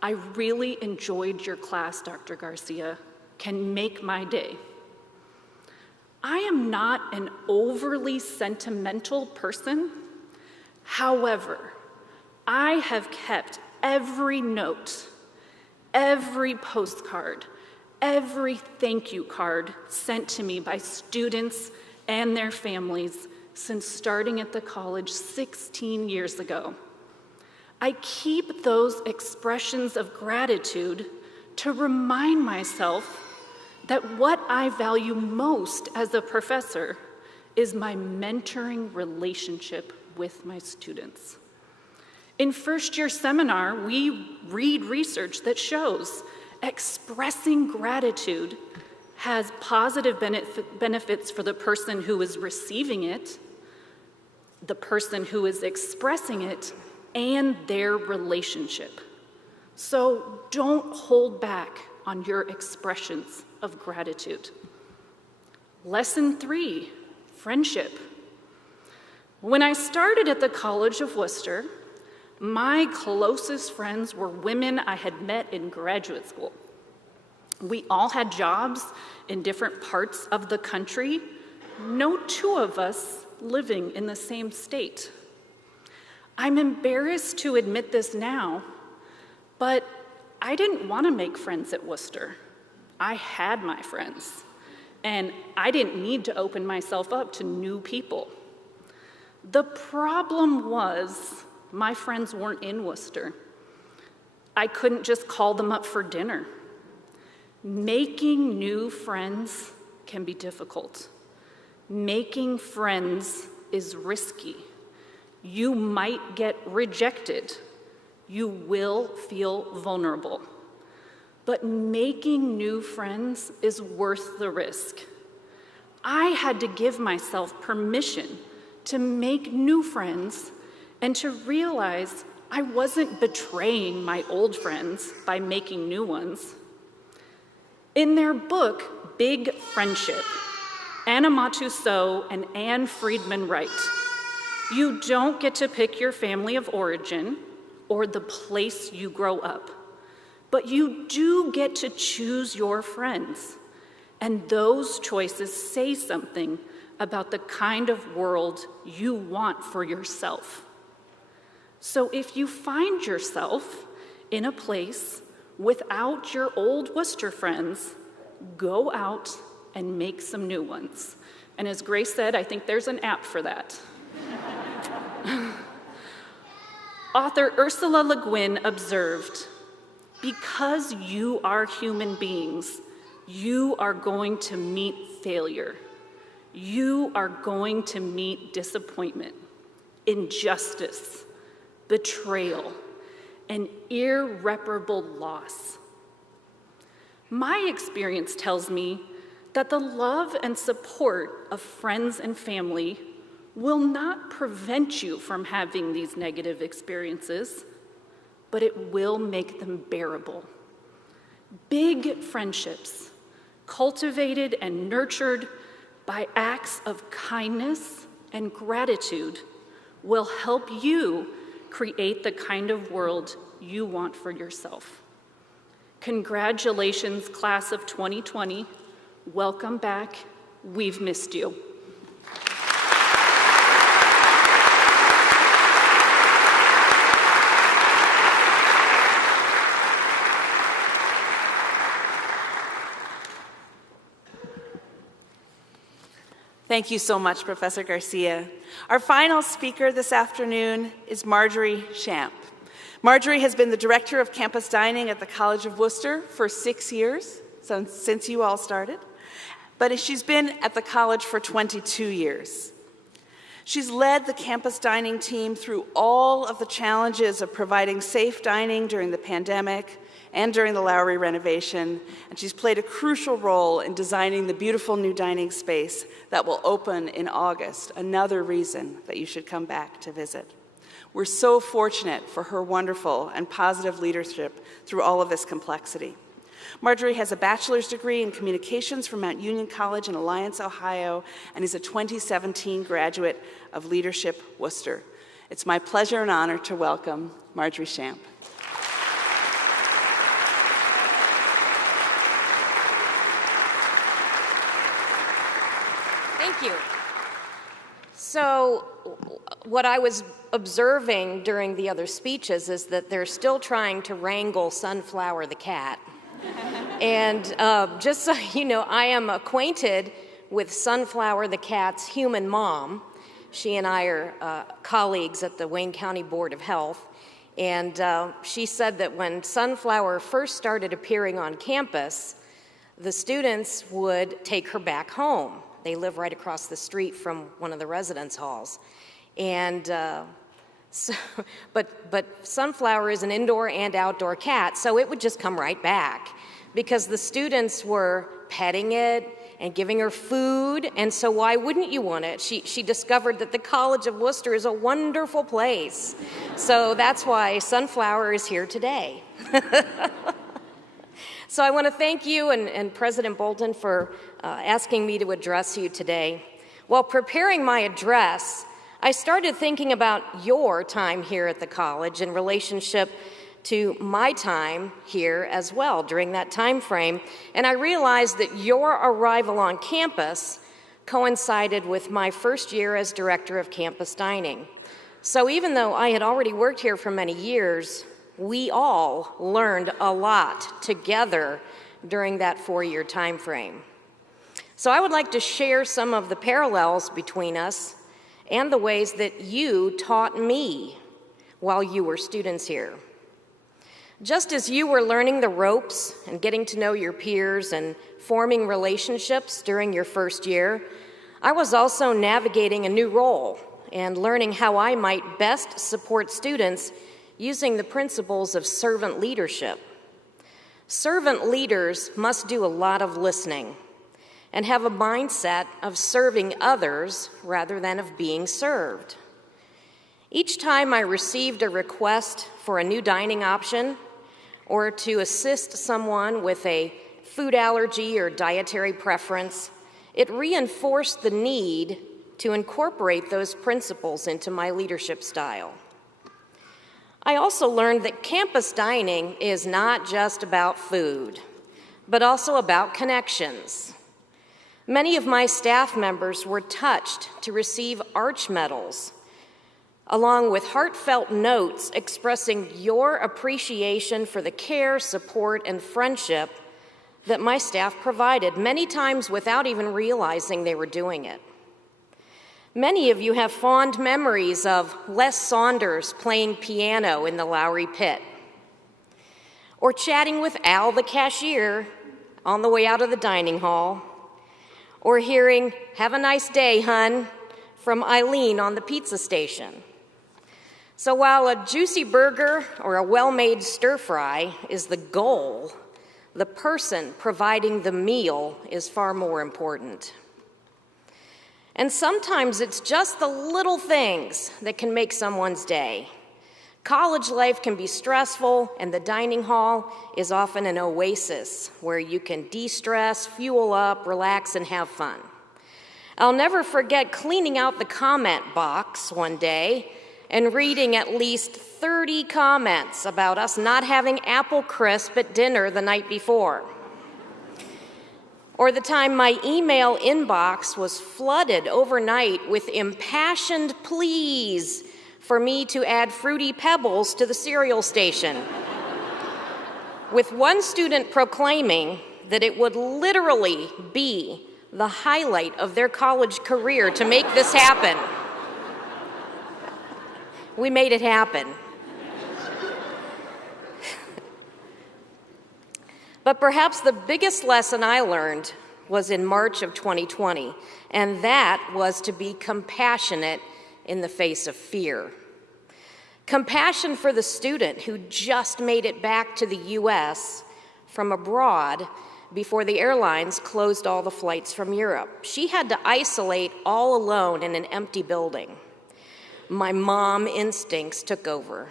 I really enjoyed your class, Dr. Garcia, can make my day. I am not an overly sentimental person. However, I have kept every note, every postcard, every thank you card sent to me by students and their families since starting at the college 16 years ago. I keep those expressions of gratitude to remind myself that what I value most as a professor is my mentoring relationship with my students. In first-year seminar, we read research that shows expressing gratitude has positive benefits for the person who is receiving it, the person who is expressing it, and their relationship. So don't hold back on your expressions of gratitude. Lesson 3, friendship. When I started at the College of Wooster, my closest friends were women I had met in graduate school. We all had jobs in different parts of the country, no two of us living in the same state. I'm embarrassed to admit this now, but I didn't want to make friends at Wooster. I had my friends, and I didn't need to open myself up to new people. The problem was my friends weren't in Wooster. I couldn't just call them up for dinner. Making new friends can be difficult. Making friends is risky. You might get rejected. You will feel vulnerable. But making new friends is worth the risk. I had to give myself permission to make new friends and to realize I wasn't betraying my old friends by making new ones. In their book, Big Friendship, Anna Matusow and Anne Friedman write, you don't get to pick your family of origin or the place you grow up, but you do get to choose your friends. And those choices say something about the kind of world you want for yourself. So if you find yourself in a place without your old Wooster friends, go out and make some new ones. And as Grace said, I think there's an app for that. Author Ursula Le Guin observed, because you are human beings, you are going to meet failure. You are going to meet disappointment, injustice, betrayal, and irreparable loss. My experience tells me that the love and support of friends and family will not prevent you from having these negative experiences, but it will make them bearable. Big friendships, cultivated and nurtured by acts of kindness and gratitude, will help you create the kind of world you want for yourself. Congratulations, class of 2020. Welcome back. We've missed you. Thank you so much, Professor Garcia. Our final speaker this afternoon is Marjorie Shamp. Marjorie has been the director of campus dining at the College of Wooster for 6 years, since you all started, but she's been at the college for 22 years. She's led the campus dining team through all of the challenges of providing safe dining during the pandemic and during the Lowry renovation, and she's played a crucial role in designing the beautiful new dining space that will open in August, another reason that you should come back to visit. We're so fortunate for her wonderful and positive leadership through all of this complexity. Marjorie has a bachelor's degree in communications from Mount Union College in Alliance, Ohio, and is a 2017 graduate of Leadership Worcester. It's my pleasure and honor to welcome Marjorie Shamp. Thank you. So, what I was observing during the other speeches is that they're still trying to wrangle Sunflower the cat. And just so you know, I am acquainted with Sunflower the cat's human mom. She and I are colleagues at the Wayne County Board of Health. And she said that when Sunflower first started appearing on campus, the students would take her back home. They live right across the street from one of the residence halls. And but Sunflower is an indoor and outdoor cat, so it would just come right back because the students were petting it and giving her food, and so why wouldn't you want it? She discovered that the College of Wooster is a wonderful place. So that's why Sunflower is here today. So I want to thank you and President Bolton for asking me to address you today. While preparing my address, I started thinking about your time here at the college in relationship to my time here as well during that time frame, and I realized that your arrival on campus coincided with my first year as director of campus dining. So even though I had already worked here for many years, we all learned a lot together during that 4-year time frame. So I would like to share some of the parallels between us and the ways that you taught me while you were students here. Just as you were learning the ropes and getting to know your peers and forming relationships during your first year, I was also navigating a new role and learning how I might best support students using the principles of servant leadership. Servant leaders must do a lot of listening and have a mindset of serving others rather than of being served. Each time I received a request for a new dining option or to assist someone with a food allergy or dietary preference, it reinforced the need to incorporate those principles into my leadership style. I also learned that campus dining is not just about food, but also about connections. Many of my staff members were touched to receive Arch medals, along with heartfelt notes expressing your appreciation for the care, support, and friendship that my staff provided, many times without even realizing they were doing it. Many of you have fond memories of Les Saunders playing piano in the Lowry Pit, or chatting with Al the cashier on the way out of the dining hall, or hearing, "Have a nice day, hun," from Eileen on the pizza station. So while a juicy burger or a well-made stir-fry is the goal, the person providing the meal is far more important. And sometimes it's just the little things that can make someone's day. College life can be stressful, and the dining hall is often an oasis where you can de-stress, fuel up, relax, and have fun. I'll never forget cleaning out the comment box one day and reading at least 30 comments about us not having apple crisp at dinner the night before. Or the time my email inbox was flooded overnight with impassioned pleas for me to add Fruity Pebbles to the cereal station, with one student proclaiming that it would literally be the highlight of their college career to make this happen. We made it happen. But perhaps the biggest lesson I learned was in March of 2020, and that was to be compassionate in the face of fear. Compassion for the student who just made it back to the US from abroad before the airlines closed all the flights from Europe. She had to isolate all alone in an empty building. My mom instincts took over.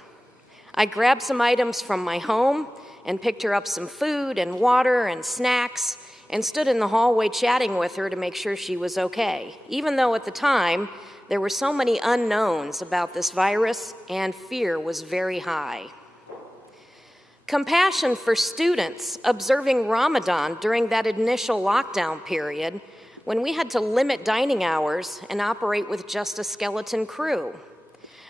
I grabbed some items from my home and picked her up some food and water and snacks and stood in the hallway chatting with her to make sure she was okay, even though at the time there were so many unknowns about this virus and fear was very high. Compassion for students observing Ramadan during that initial lockdown period when we had to limit dining hours and operate with just a skeleton crew.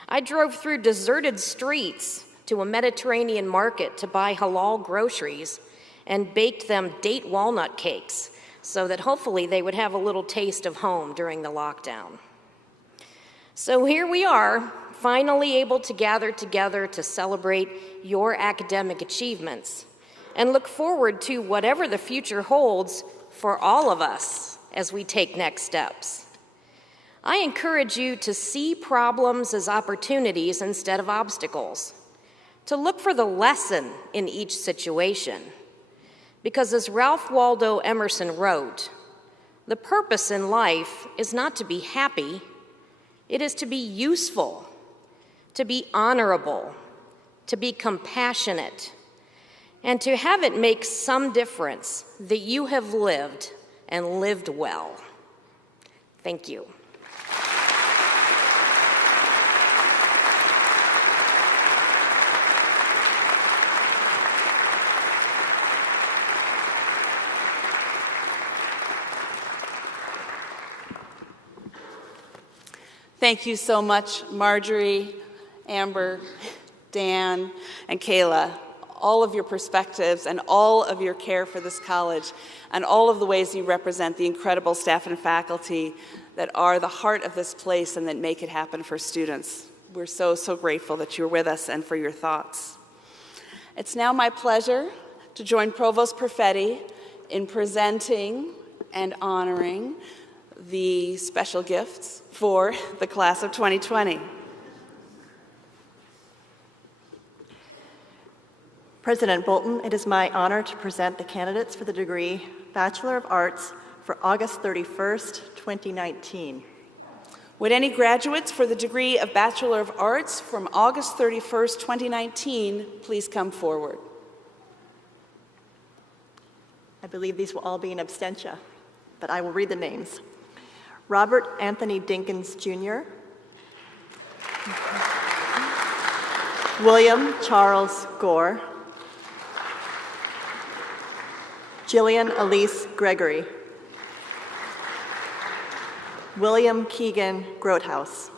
I drove through deserted streets to a Mediterranean market to buy halal groceries and baked them date walnut cakes so that hopefully they would have a little taste of home during the lockdown. So here we are, finally able to gather together to celebrate your academic achievements and look forward to whatever the future holds for all of us as we take next steps. I encourage you to see problems as opportunities instead of obstacles, to look for the lesson in each situation. Because as Ralph Waldo Emerson wrote, the purpose in life is not to be happy, it is to be useful, to be honorable, to be compassionate, and to have it make some difference that you have lived and lived well. Thank you. Thank you so much, Marjorie, Amber, Dan, and Kayla. All of your perspectives and all of your care for this college and all of the ways you represent the incredible staff and faculty that are the heart of this place and that make it happen for students. We're so, so grateful that you're with us and for your thoughts. It's now my pleasure to join Provost Perfetti in presenting and honoring the special gifts for the class of 2020. President Bolton, it is my honor to present the candidates for the degree Bachelor of Arts for August 31st, 2019. Would any graduates for the degree of Bachelor of Arts from August 31st, 2019, please come forward? I believe these will all be in absentia, but I will read the names. Robert Anthony Dinkins, Jr., William Charles Gore, Jillian Elise Gregory, William Keegan Grothaus,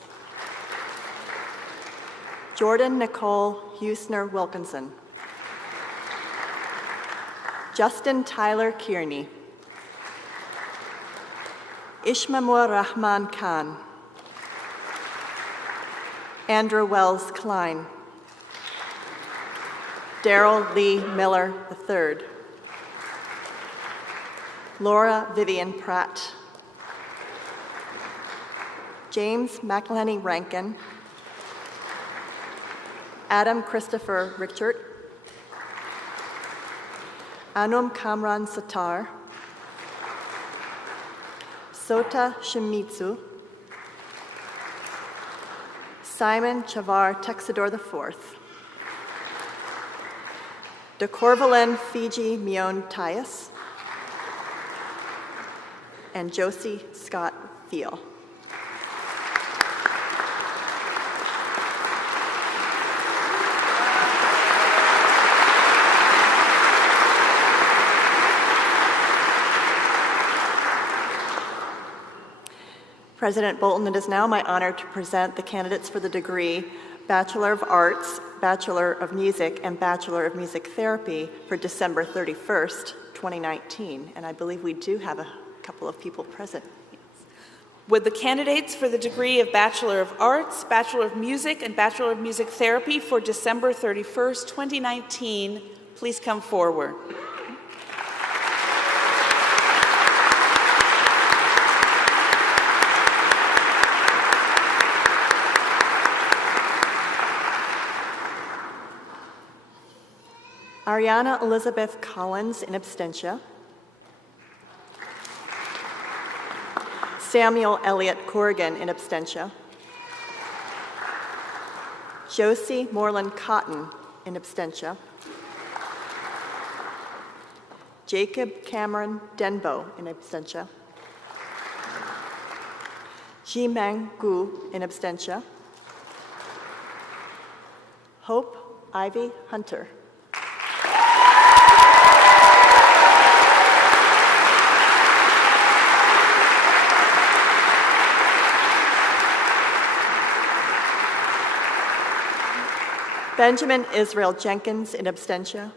Jordan Nicole Husner Wilkinson, Justin Tyler Kearney, Ishmamur Rahman Khan, Andrew Wells Klein, Daryl Lee Miller III, Laura Vivian Pratt, James McElhenney Rankin, Adam Christopher Richard, Anum Kamran Satar, Sota Shimizu, Simon Chavar Texador IV, De Corvalin Fiji Mion Tyus, and Josie Scott Thiel. President Bolton, it is now my honor to present the candidates for the degree Bachelor of Arts, Bachelor of Music, and Bachelor of Music Therapy for December 31st, 2019. And I believe we do have a couple of people present. Would the candidates for the degree of Bachelor of Arts, Bachelor of Music, and Bachelor of Music Therapy for December 31st, 2019, please come forward. Ariana Elizabeth Collins in absentia. Samuel Elliott Corrigan in absentia. Josie Moreland Cotton in absentia. Jacob Cameron Denbo in absentia. Jimeng Gu in absentia. Hope Ivy Hunter. Benjamin Israel Jenkins in absentia.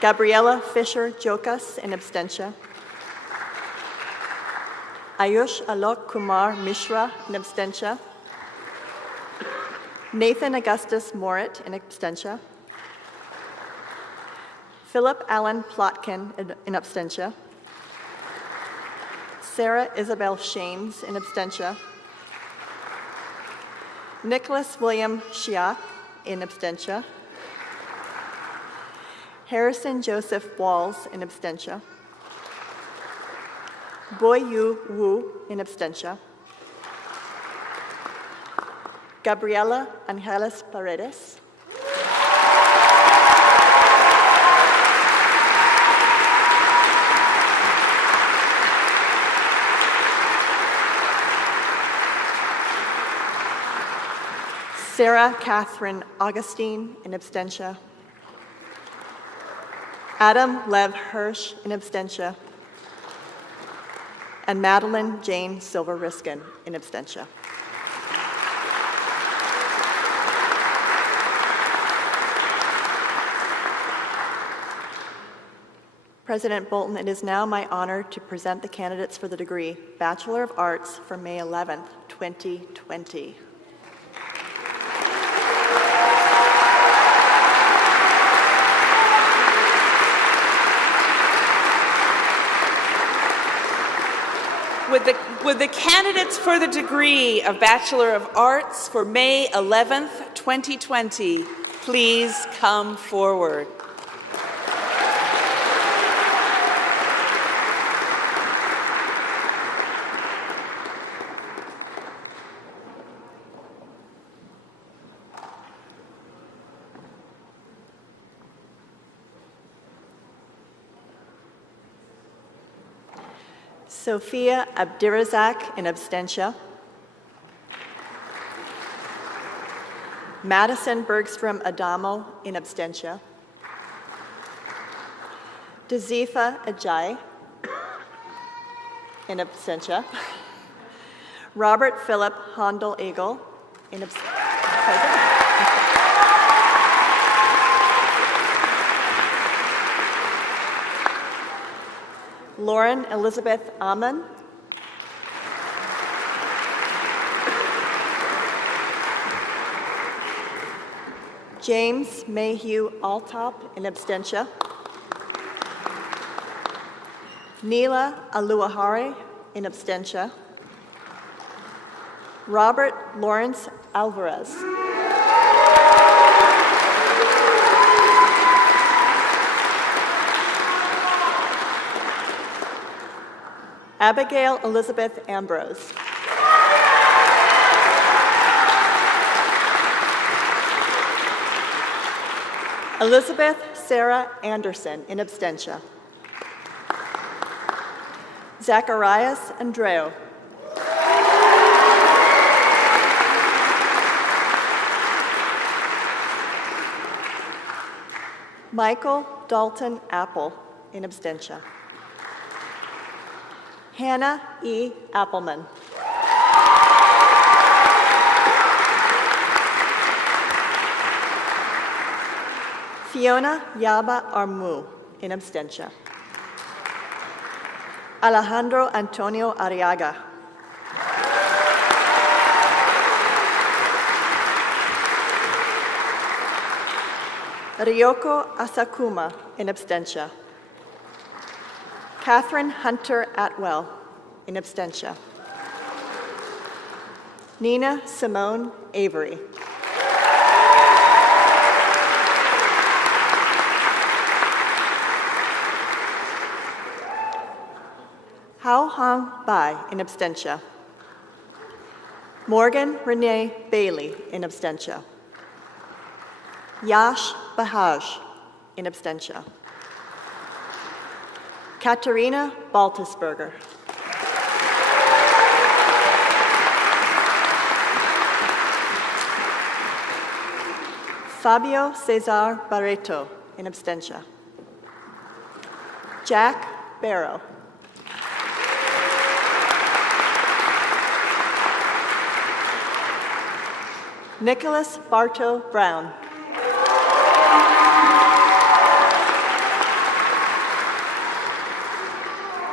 Gabriela Fisher Jokas in absentia. Ayush Alok Kumar Mishra in absentia. Nathan Augustus Morit in absentia. Philip Allen Plotkin in absentia. Sarah Isabel Shames in absentia. Nicholas William Shiak in absentia. Harrison Joseph Walls in absentia. Boyu Wu in absentia. Gabriela Angeles Paredes. Sarah Catherine Augustine in absentia. Adam Lev Hirsch in absentia. And Madeline Jane Silver Riskin in absentia. President Bolton, it is now my honor to present the candidates for the degree Bachelor of Arts for May 11th, 2020. Would the candidates for the degree of Bachelor of Arts for May 11th, 2020, please come forward? Sophia Abdirazak in absentia. Madison Bergstrom Adamo in absentia. Dazifa Ajay in absentia. Robert Philip Hondel Eagle in absentia. Lauren Elizabeth Amon. James Mayhew Altop in absentia. Neela Aluahare in absentia. Robert Lawrence Alvarez. Abigail Elizabeth Ambrose. Elizabeth Sarah Anderson in absentia. Zacharias Andreu. Michael Dalton Apple in absentia. Hannah E. Appleman. Fiona Yaba Armu in absentia. Alejandro Antonio Arriaga. Ryoko Asakuma, in absentia. Catherine Hunter Atwell, in absentia. Nina Simone Avery. Hao Hong Bai, in absentia. Morgan Renee Bailey, in absentia. Yash Bahaj, in absentia. Katerina Baltusberger. Fabio Cesar Barreto, in absentia. Jack Barrow. Nicholas Bartow Brown.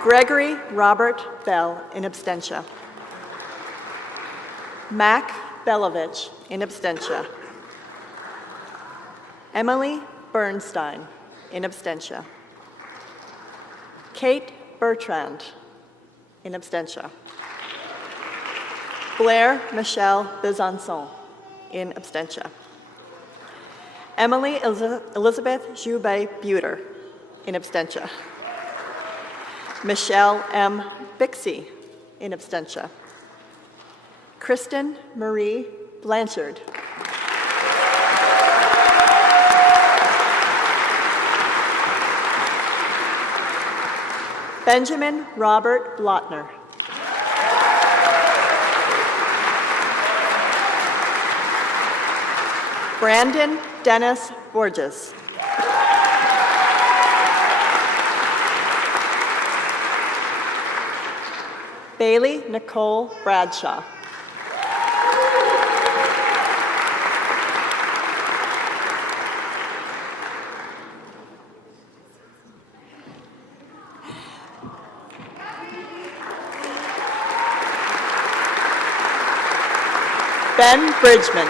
Gregory Robert Bell, in absentia. Mac Belovich, in absentia. Emily Bernstein, in absentia. Kate Bertrand, in absentia. Blair Michelle Besançon, in absentia. Emily Elizabeth Joubert Buter, in absentia. Michelle M. Bixie, in absentia. Kristen Marie Blanchard. Benjamin Robert Blotner. Brandon Dennis Borges. Bailey Nicole Bradshaw. Ben Bridgman.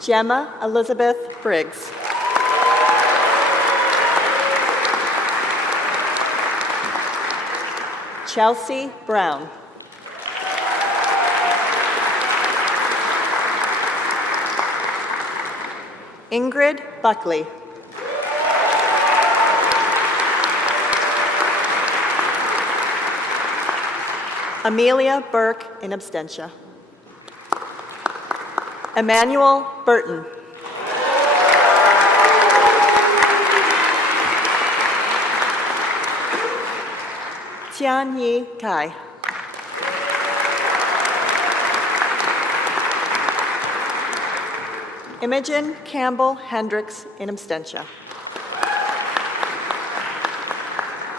Gemma Elizabeth Briggs. Chelsea Brown. Ingrid Buckley. Amelia Burke, in absentia. Emmanuel Burton. Tian Yi Kai. Imogen Campbell Hendricks, in absentia.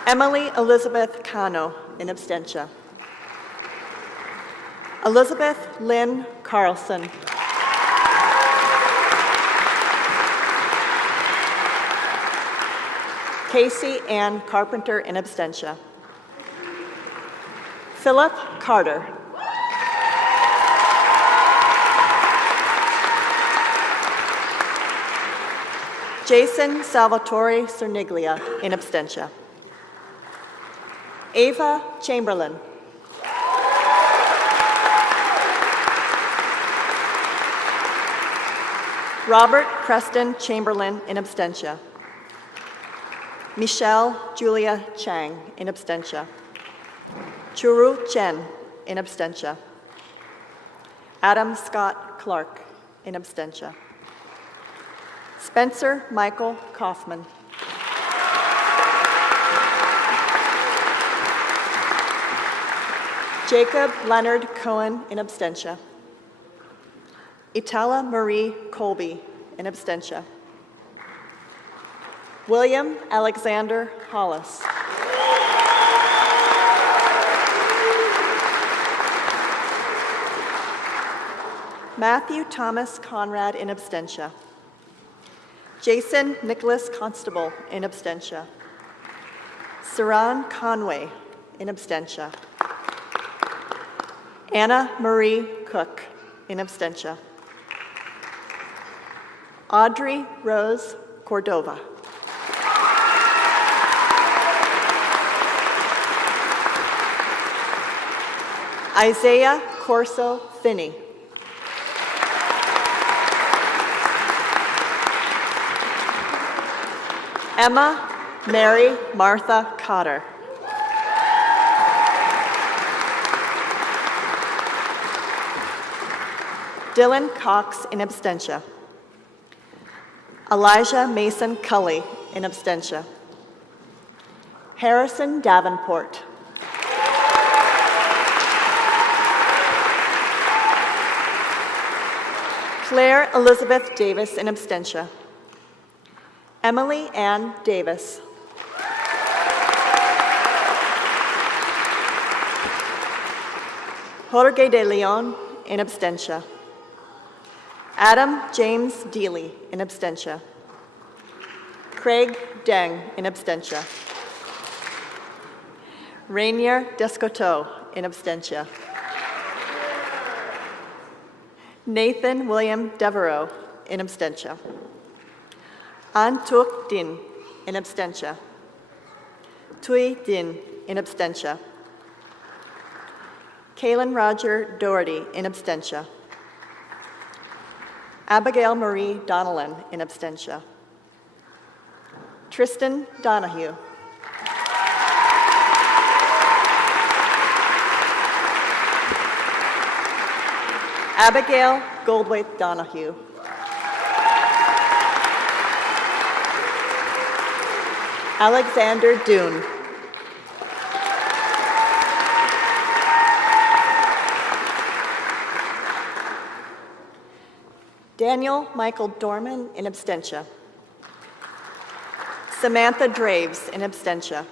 Emily Elizabeth Cano, in absentia. Elizabeth Lynn Carlson. Casey Ann Carpenter, in absentia. Philip Carter. Jason Salvatore Cerniglia, in absentia. Ava Chamberlain. Robert Preston Chamberlain, in absentia. Michelle Julia Chang, in absentia. Churu Chen, in absentia. Adam Scott Clark, in absentia. Spencer Michael Kaufman. Jacob Leonard Cohen, in absentia. Itala Marie Colby, in absentia. William Alexander Hollis. Matthew Thomas Conrad, in absentia. Jason Nicholas Constable, in absentia. Saran Conway, in absentia. Anna Marie Cook, in absentia. Audrey Rose Cordova. Isaiah Corso Finney. Emma Mary Martha Cotter. Dylan Cox, in absentia. Elijah Mason Cully, in absentia. Harrison Davenport. Claire Elizabeth Davis, in absentia. Emily Ann Davis. Jorge de Leon, in absentia. Adam James Deely, in absentia. Craig Deng, in absentia. Rainier Descoteau, in absentia. Nathan William Devereaux, in absentia. Antuk Din, in absentia. Tui Din, in absentia. Kaylin Roger Doherty, in absentia. Abigail Marie Donnellan, in absentia. Tristan Donahue. Abigail Goldwaite Donahue. Alexander Dune. Daniel Michael Dorman, in absentia. Samantha Draves, in absentia.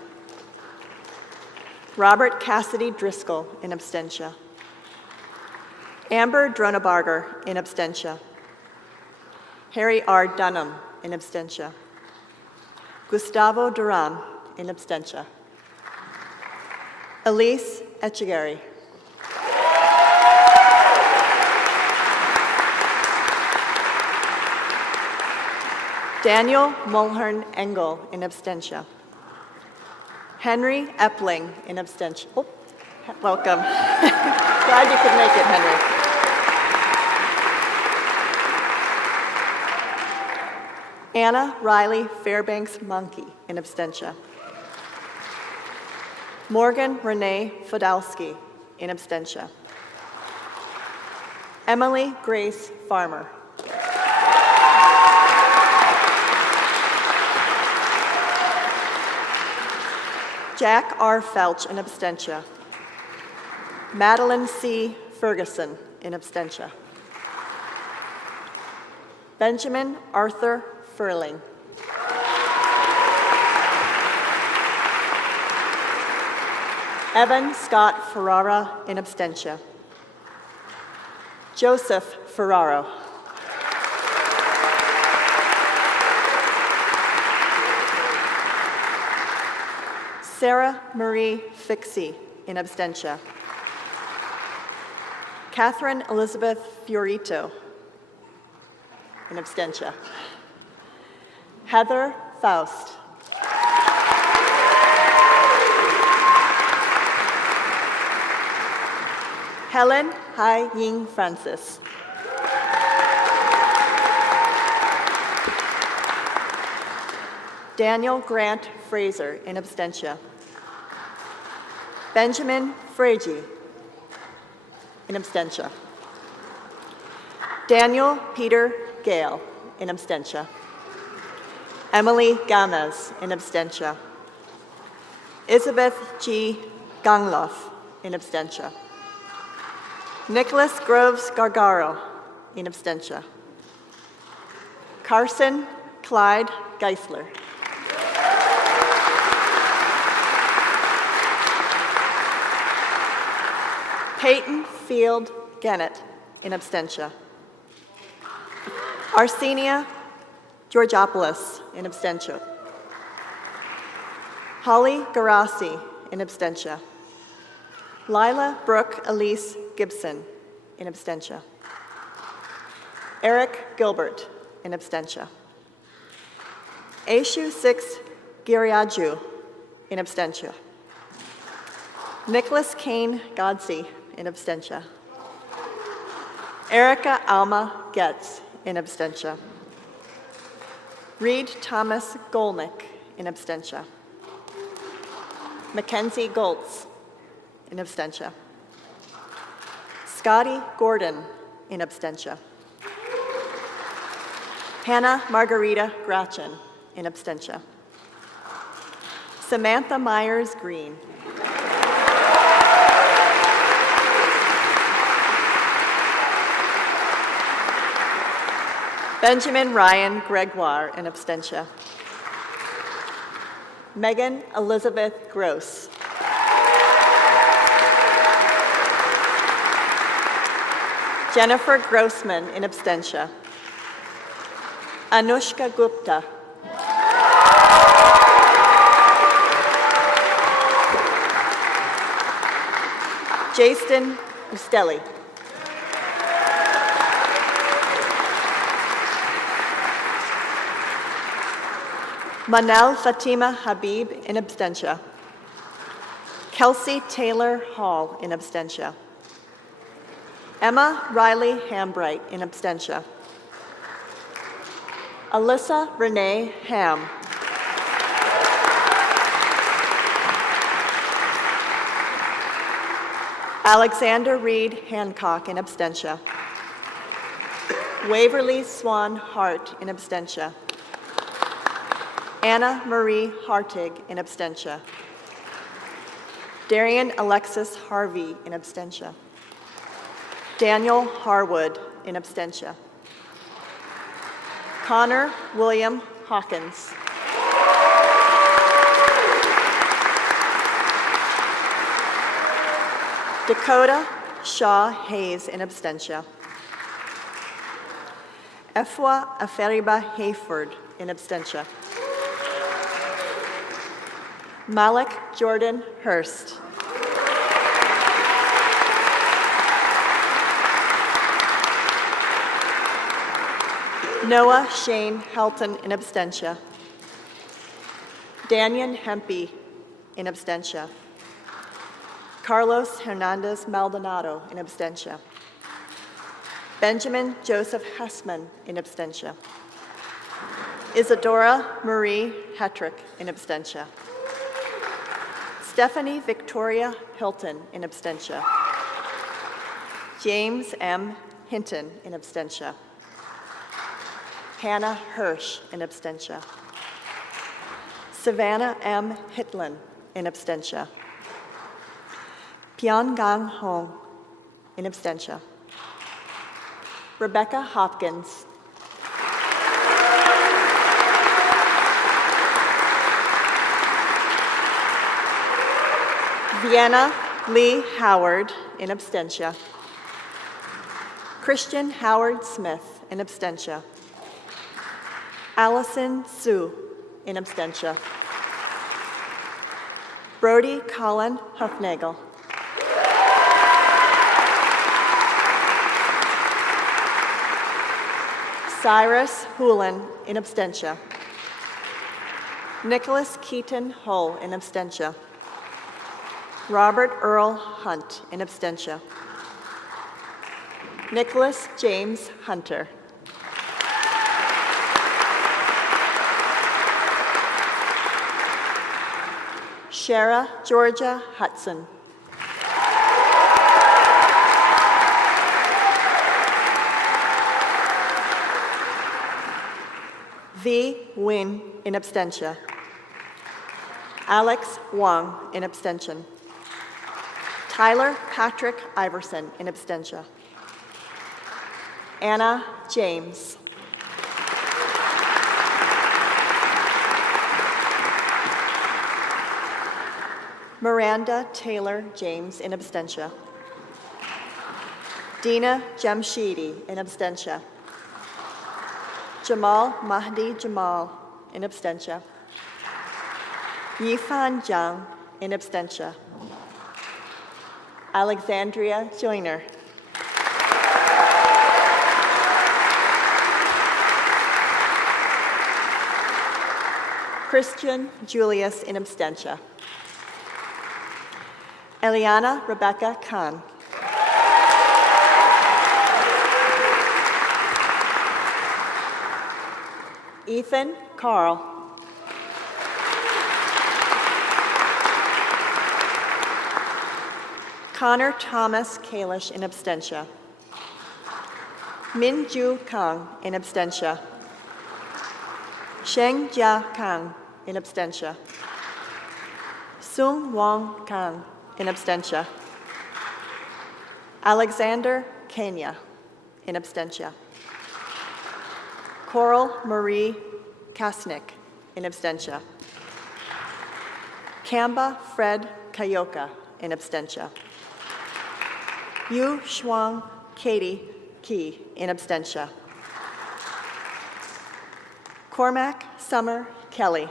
Robert Cassidy Driscoll, in absentia. Amber Dronebarger, in absentia. Harry R. Dunham, in absentia. Gustavo Duran, in absentia. Elise Echegaray. Daniel Mulhern Engel, in absentia. Henry Epling, in absentia. Oh, welcome. Glad you could make it, Henry. Anna Riley Fairbanks Monkey, in absentia. Morgan Renee Fodowski, in absentia. Emily Grace Farmer. Jack R. Felch, in absentia. Madeline C. Ferguson, in absentia. Benjamin Arthur Furling. Evan Scott Ferrara, in absentia. Joseph Ferraro. Sarah Marie Fixie, in absentia. Catherine Elizabeth Fiorito, in absentia. Heather Faust. Helen Hai Ying Francis. Daniel Grant Fraser, in absentia. Benjamin Fragi, in absentia. Daniel Peter Gale, in absentia. Emily Gamez, in absentia. Elizabeth G. Gangloff, in absentia. Nicholas Groves Gargaro, in absentia. Carson Clyde Geisler. Peyton Field Gannett, in absentia. Arsenia Georgopoulos, in absentia. Holly Garasi, in absentia. Lila Brooke Elise Gibson, in absentia. Eric Gilbert, in absentia. Aishu 6 Giriaju, in absentia. Nicholas Kane Godsey, in absentia. Erica Alma Getz, in absentia. Reed Thomas Golnick, in absentia. Mackenzie Goltz, in absentia. Scotty Gordon, in absentia. Hannah Margarita Gratchen, in absentia. Samantha Myers Green. Benjamin Ryan Gregoire, in absentia. Megan Elizabeth Gross. Jennifer Grossman, in absentia. Anushka Gupta. Jason Ustelli. Manal Fatima Habib, in absentia. Kelsey Taylor Hall, in absentia. Emma Riley Hambright, in absentia. Alyssa Renee Ham. Alexander Reed Hancock, in absentia. Waverly Swan Hart, in absentia. Anna Marie Hartig, in absentia. Darian Alexis Harvey, in absentia. Daniel Harwood, in absentia. Connor William Hawkins. Dakota Shaw Hayes, in absentia. Efwa Aferiba Hayford, in absentia. Malik Jordan Hurst. Noah Shane Helton, in absentia. Daniel Hempy, in absentia. Carlos Hernandez Maldonado, in absentia. Benjamin Joseph Hessman, in absentia. Isadora Marie Hetrick, in absentia. Stephanie Victoria Hilton, in absentia. James M. Hinton, in absentia. Hannah Hirsch, in absentia. Savannah M. Hitlin, in absentia. Pyongang Hong, in absentia. Rebecca Hopkins. Vienna Lee Howard, in absentia. Christian Howard Smith, in absentia. Allison Sue, in absentia. Brody Colin Huffnagel. Cyrus Houlihan, in absentia. Nicholas Keaton Hull, in absentia. Robert Earl Hunt, in absentia. Nicholas James Hunter. Shara Georgia Hudson. V. Win, in absentia. Alex Wong, in abstention. Tyler Patrick Iverson, in absentia. Anna James. Miranda Taylor James, in absentia. Dina Jamshidi, in absentia. Jamal Mahdi Jamal, in absentia. Yifan Jiang, in absentia. Alexandria Joyner. Christian Julius, in absentia. Eliana Rebecca Khan. Ethan Carl. Connor Thomas Kalish, in absentia. Minju Kang, in absentia. Sheng Jia Kang, in absentia. Sung Wong Kang, in absentia. Alexander Kenya, in absentia. Coral Marie Kasnick, in absentia. Kamba Fred Kayoka, in absentia. Yu Shuang Katie Ki, in absentia. Cormac Summer Kelly.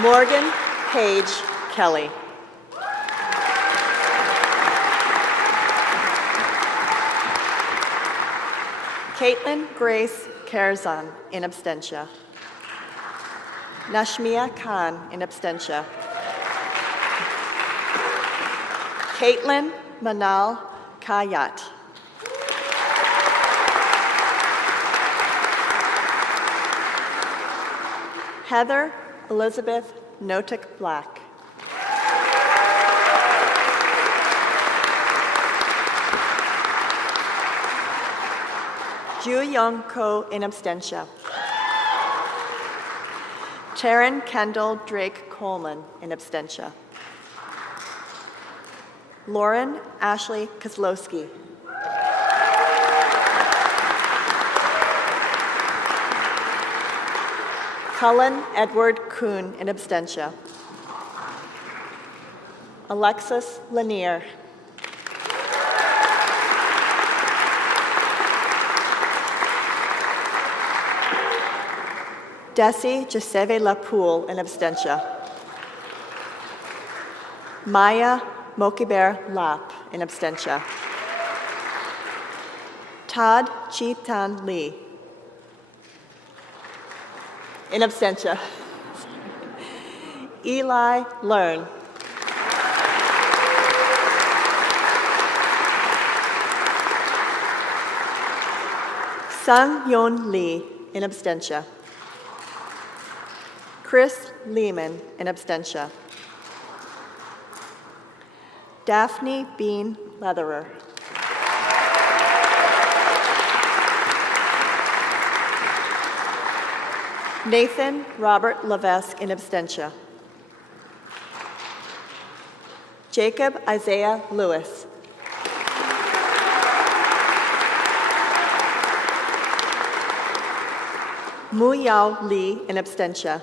Morgan Page Kelly. Caitlin Grace Karzan, in absentia. Nashmia Khan, in absentia. Caitlin Manal Kayat. Heather Elizabeth Notick Black. Ju Young Ko, in absentia. Taryn Kendall Drake Coleman, in absentia. Lauren Ashley Kozlowski. Cullen Edward Kuhn, in absentia. Alexis Lanier. Desi Giuseppe Lapoule, in absentia. Maya Mokiber Lap, in absentia. Todd Chi-Tan Lee, in absentia. Eli Learn. Sung Yon Lee, in absentia. Chris Lehman, in absentia. Daphne Bean Leatherer. Nathan Robert Levesque, in absentia. Jacob Isaiah Lewis. Mu Yao Lee, in absentia.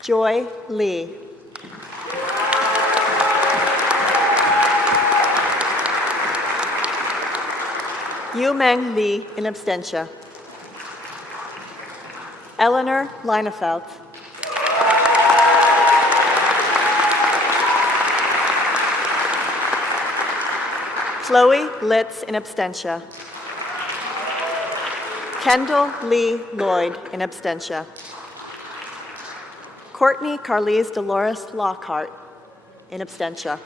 Joy Lee. Yu Meng Lee, in absentia. Eleanor Leinefeld. Chloe Litz, in absentia. Kendall Lee Lloyd, in absentia. Courtney Carlise Dolores Lockhart, in absentia.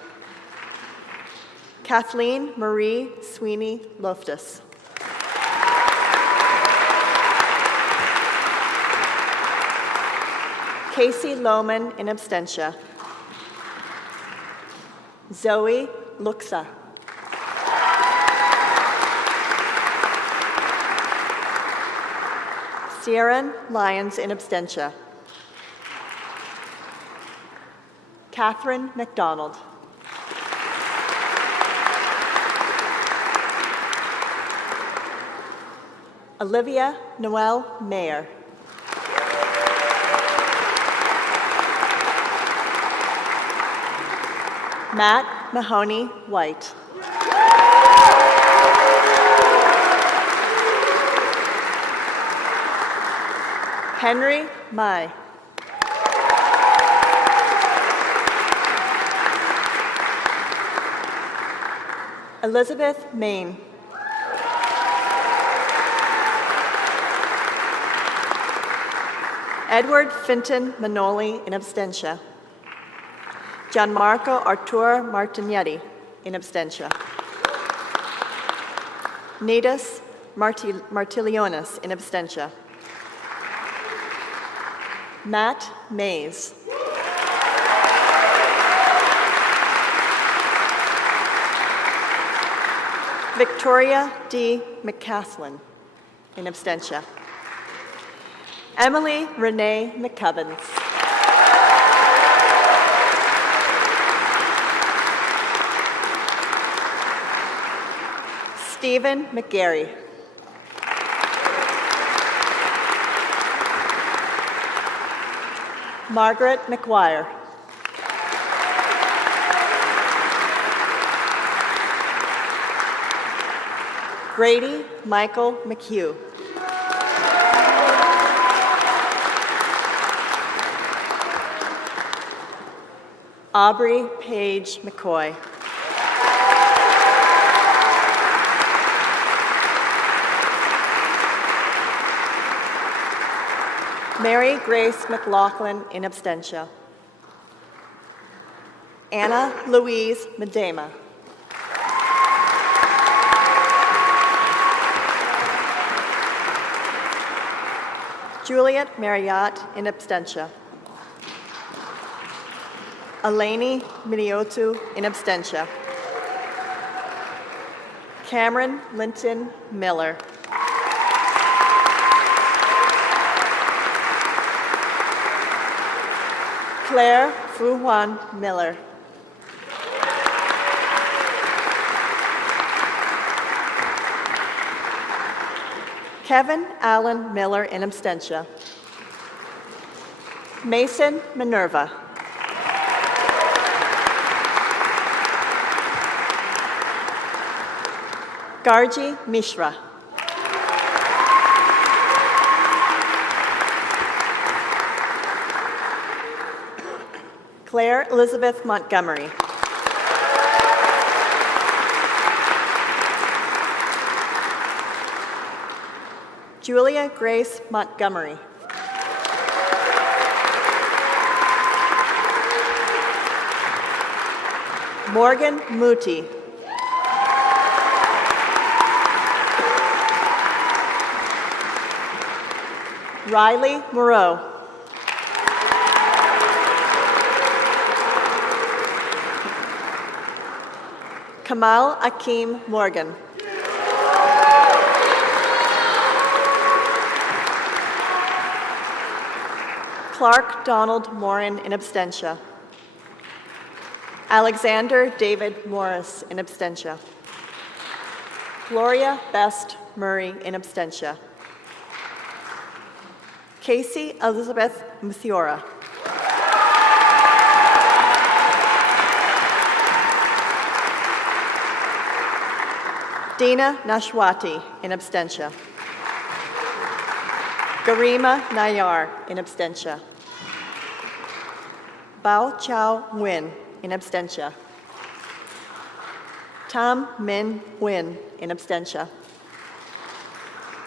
Kathleen Marie Sweeney Loftus. Casey Lohman, in absentia. Zoe Luxa. Sierra Lyons, in absentia. Catherine McDonald. Olivia Noel Mayer. Matt Mahoney White. Henry Mai. Elizabeth Main. Edward Finton Manoli in absentia. Gianmarco Artur Martignetti in absentia. Nidus Martilionis in absentia. Matt Mays. Victoria D. McCaslin in absentia. Emily Renee McCubbins. Stephen McGarry. Margaret McGuire. Grady Michael McHugh. Aubrey Paige McCoy. Mary Grace McLaughlin in absentia. Anna Louise Medema. Juliet Marriott in absentia. Eleni Miniotu in absentia. Cameron Linton Miller. Claire Fu-Juan Miller. Kevin Allen Miller in absentia. Mason Minerva. Garji Mishra. Claire Elizabeth Montgomery. Julia Grace Montgomery. Morgan Moody. Riley Moreau. Kamal Akeem Morgan. Clark Donald Morin in absentia. Alexander David Morris in absentia. Gloria Best Murray in absentia. Casey Elizabeth Muthiora. Dina Nashwati in absentia. Garima Nayar in absentia. Bao Chao Nguyen in absentia. Tam Min Nguyen in absentia.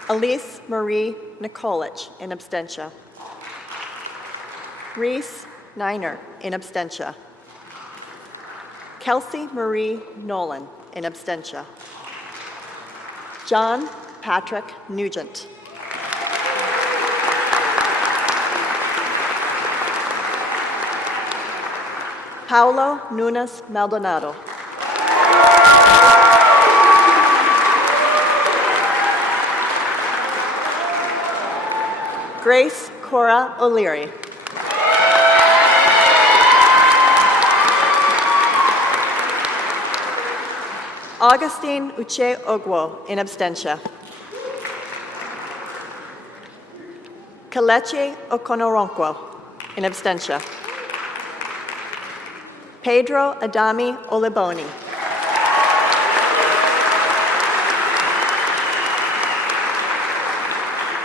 Elise Marie Nikolich in absentia. Reese Niner in absentia. Kelsey Marie Nolan in absentia. John Patrick Nugent. Paulo Nunes Maldonado. Grace Cora O'Leary. Augustine Uche Ogwo in absentia. Kelechi Okonoronkwo in absentia. Pedro Adami Oliboni.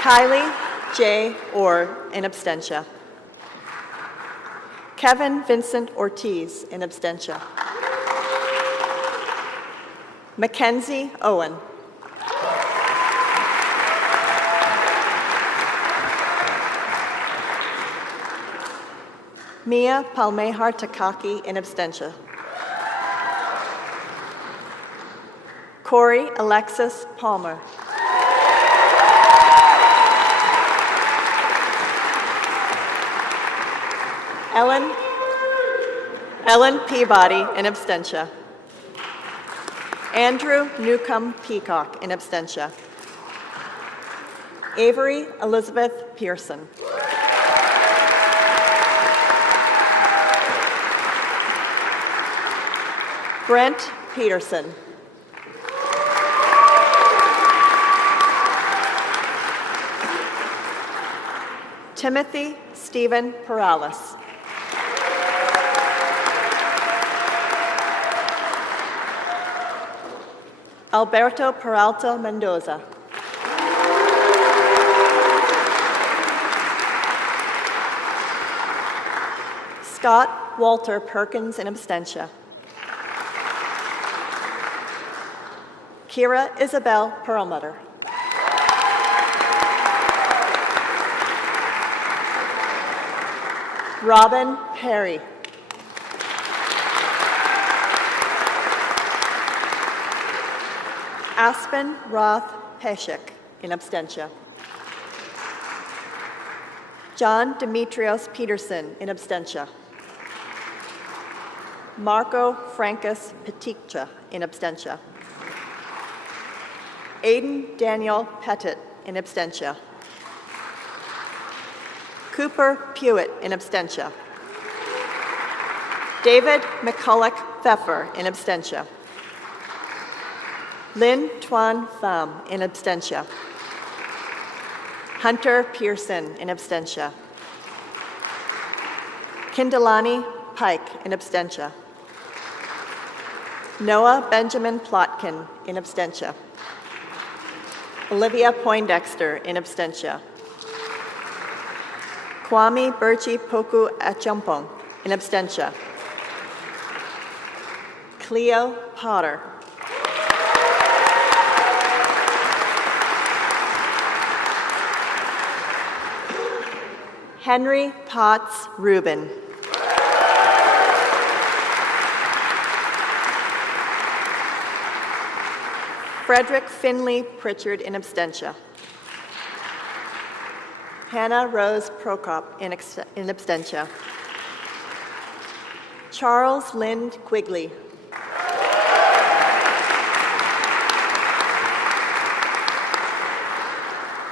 Kylie J. Orr, in absentia. Kevin Vincent Ortiz, in absentia. Mackenzie Owen. Mia Palmehar Takaki, in absentia. Corey Alexis Palmer. Ellen Peabody, in absentia. Andrew Newcomb Peacock, in absentia. Avery Elizabeth Pearson. Brent Peterson. Timothy Stephen Perales. Alberto Peralta Mendoza. Scott Walter Perkins, in absentia. Kira Isabel Perlmutter. Robin Perry. Aspen Roth Peshek, in absentia. John Demetrios Peterson, in absentia. Marco Francis Petikcha, in absentia. Aiden Daniel Pettit, in absentia. Cooper Pewitt, in absentia. David McCulloch Pfeffer, in absentia. Lynn Tuan Pham, in absentia. Hunter Pearson, in absentia. Kindalani Pike, in absentia. Noah Benjamin Plotkin, in absentia. Olivia Poindexter, in absentia. Kwame Birchie Poku Achampong, in absentia. Cleo Potter. Henry Potts Rubin. Frederick Finley Pritchard, in absentia. Hannah Rose Prokop, in absentia. Charles Lind Quigley.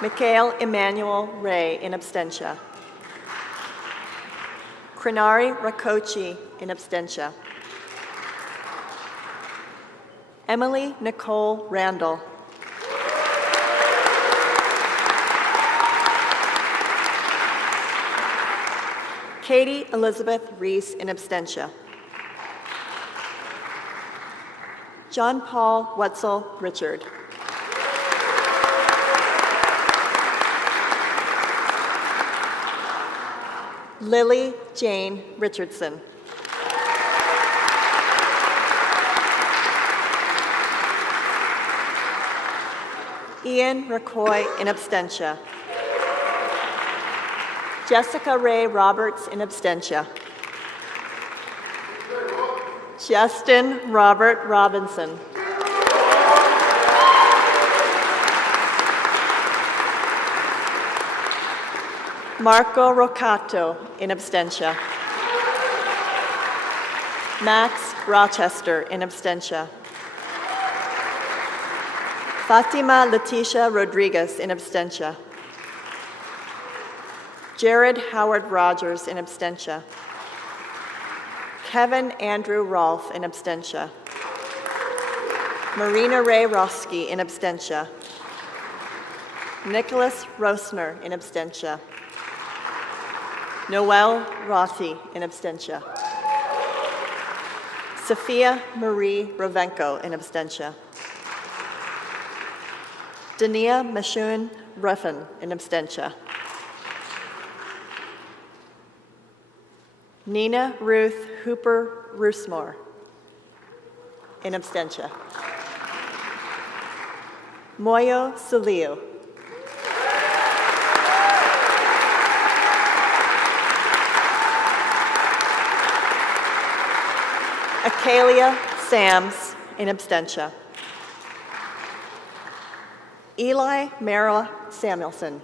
Mikhail Emmanuel Ray, in absentia. Krinari Rakochi, in absentia. Emily Nicole Randall. Katie Elizabeth Reese, in absentia. John Paul Wetzel Richard. Lily Jane Richardson. Ian Racoy, in absentia. Jessica Ray Roberts, in absentia. Justin Robert Robinson. Marco Roccato, in absentia. Max Rochester, in absentia. Fatima Leticia Rodriguez, in absentia. Jared Howard Rogers, in absentia. Kevin Andrew Rolfe, in absentia. Marina Ray Roski, in absentia. Nicholas Rosner, in absentia. Noel Rossi, in absentia. Sophia Marie Ravenko in absentia. Dania Mashun Ruffin in absentia. Nina Ruth Hooper Roosmore in absentia. Moyo Salio. Akalia Sams in absentia. Eli Mara Samuelson.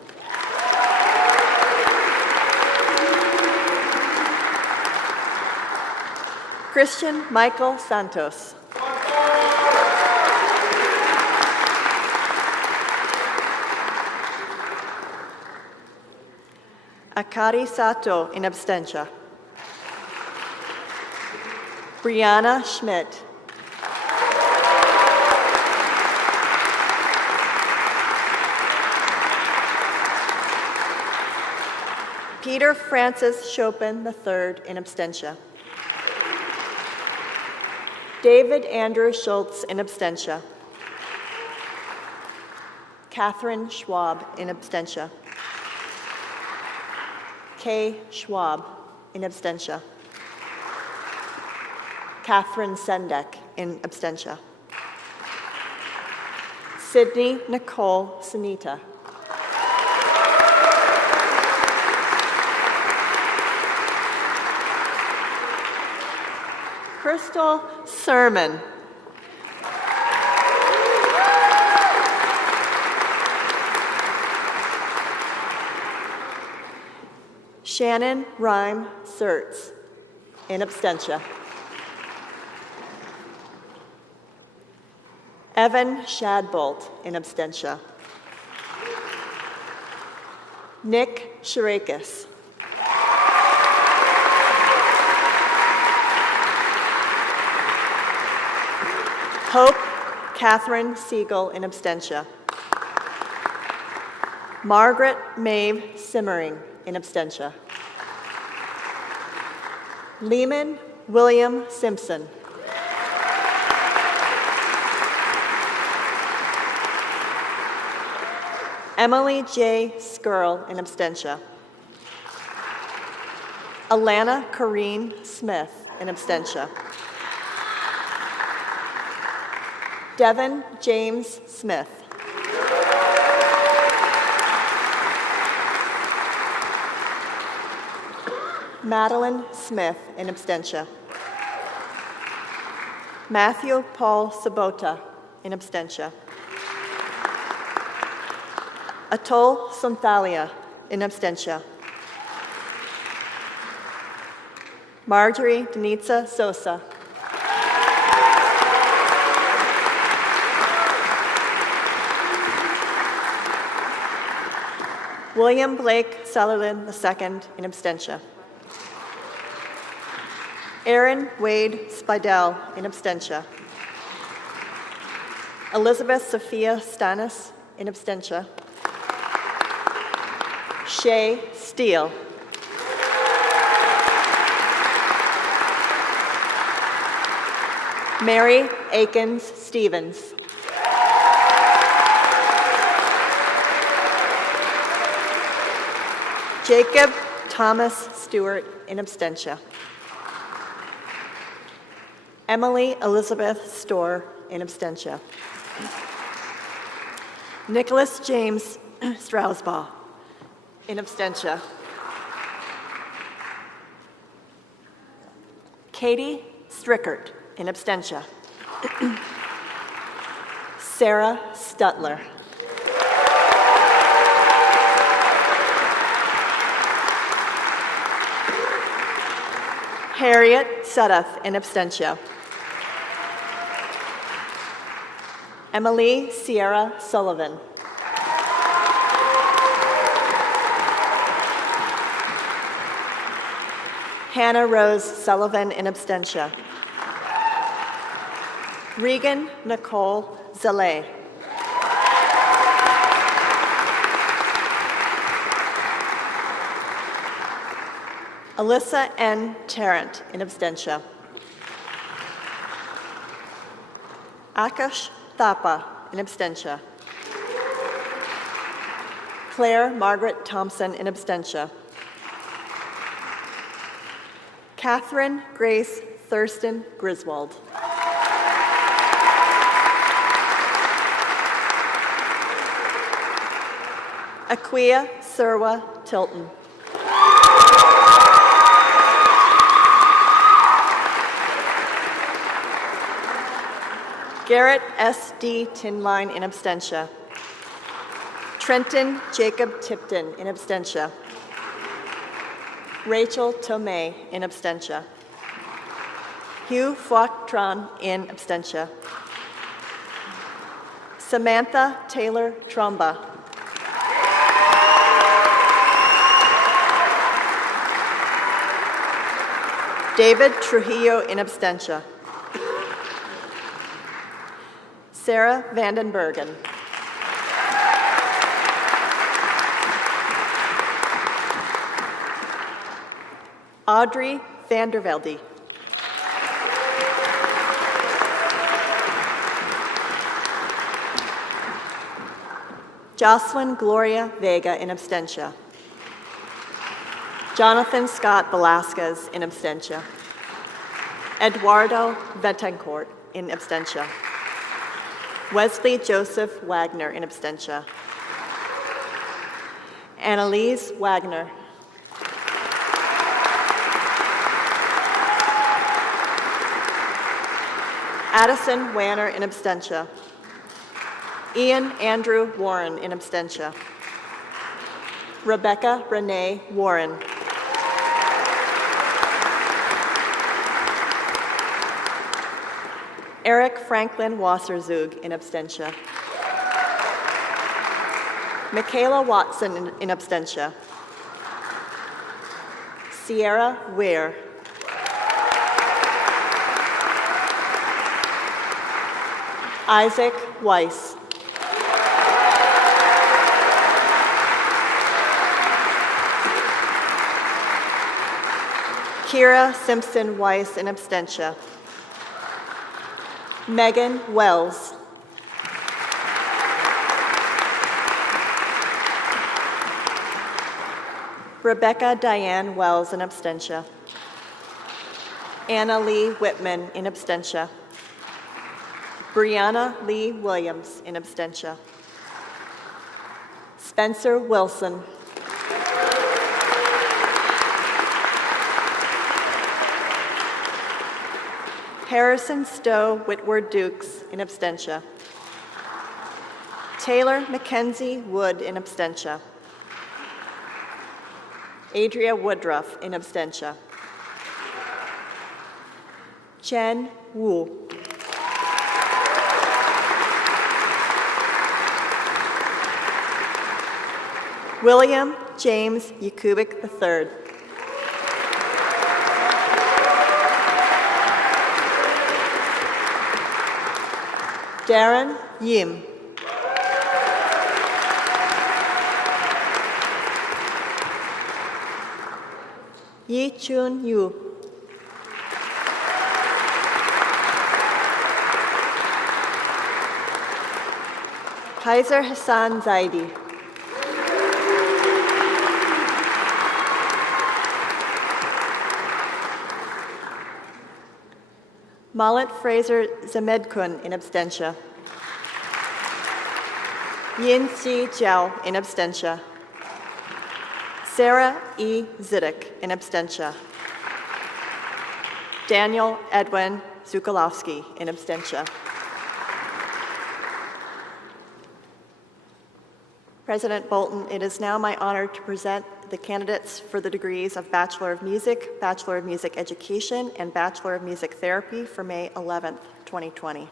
Christian Michael Santos. Akari Sato in absentia. Brianna Schmidt. Peter Francis Chopin III in absentia. David Andrew Schultz in absentia. Catherine Schwab in absentia. Kay Schwab in absentia. Catherine Sendek in absentia. Sydney Nicole Sunita. Crystal Sermon. Shannon Rhyme Sertz in absentia. Evan Shadbolt in absentia. Nick Shirakis. Hope Catherine Siegel in absentia. Margaret Maeve Simmering in absentia. Lehman William Simpson. Emily J. Skirl in absentia. Alana Corrine Smith in absentia. Devin James Smith. Madeline Smith in absentia. Matthew Paul Sabota in absentia. Atol Sonthalia in absentia. Marjorie Denitza Sosa. William Blake Sutherland II in absentia. Aaron Wade Spidell in absentia. Elizabeth Sophia Stanis in absentia. Shay Steele. Mary Akins Stevens. Jacob Thomas Stewart in absentia. Emily Elizabeth Storr in absentia. Nicholas James Strausbaugh in absentia. Katie Strickert in absentia. Sarah Stutler. Harriet Sudduth in absentia. Emily Sierra Sullivan. Hannah Rose Sullivan in absentia. Regan Nicole Zalay. Alyssa N. Tarrant in absentia. Akash Thapa, in absentia. Claire Margaret Thompson, in absentia. Catherine Grace Thurston Griswold. Aquia Serwa Tilton. Garrett S.D. Tinline, in absentia. Trenton Jacob Tipton, in absentia. Rachel Tomei, in absentia. Hugh Phuoc Tran, in absentia. Samantha Taylor Tromba. David Trujillo, in absentia. Sarah Vandenbergen. Audrey Vandervelde. Jocelyn Gloria Vega, in absentia. Jonathan Scott Velasquez, in absentia. Eduardo Betancourt, in absentia. Wesley Joseph Wagner, in absentia. Annalise Wagner. Addison Wanner, in absentia. Ian Andrew Warren, in absentia. Rebecca Renee Warren. Eric Franklin Wasserzug, in absentia. Michaela Watson, in absentia. Sierra Weir. Isaac Weiss. Kira Simpson Weiss, in absentia. Megan Wells. Rebecca Diane Wells, in absentia. Anna Lee Whitman, in absentia. Brianna Lee Williams, in absentia. Spencer Wilson. Harrison Stowe Whitward Dukes, in absentia. Taylor Mackenzie Wood, in absentia. Adria Woodruff, in absentia. Chen Wu. William James Yakubik III. Darren Yim. Yi Chun Yu. Kaiser Hassan Zaidi. Mallet Fraser Zamedkun, in absentia. Yin Si Jiao, in absentia. Sarah E. Zidek, in absentia. Daniel Edwin Zukolowski, in absentia. President Bolton, it is now my honor to present the candidates for the degrees of Bachelor of Music, Bachelor of Music Education, and Bachelor of Music Therapy for May 11th, 2020.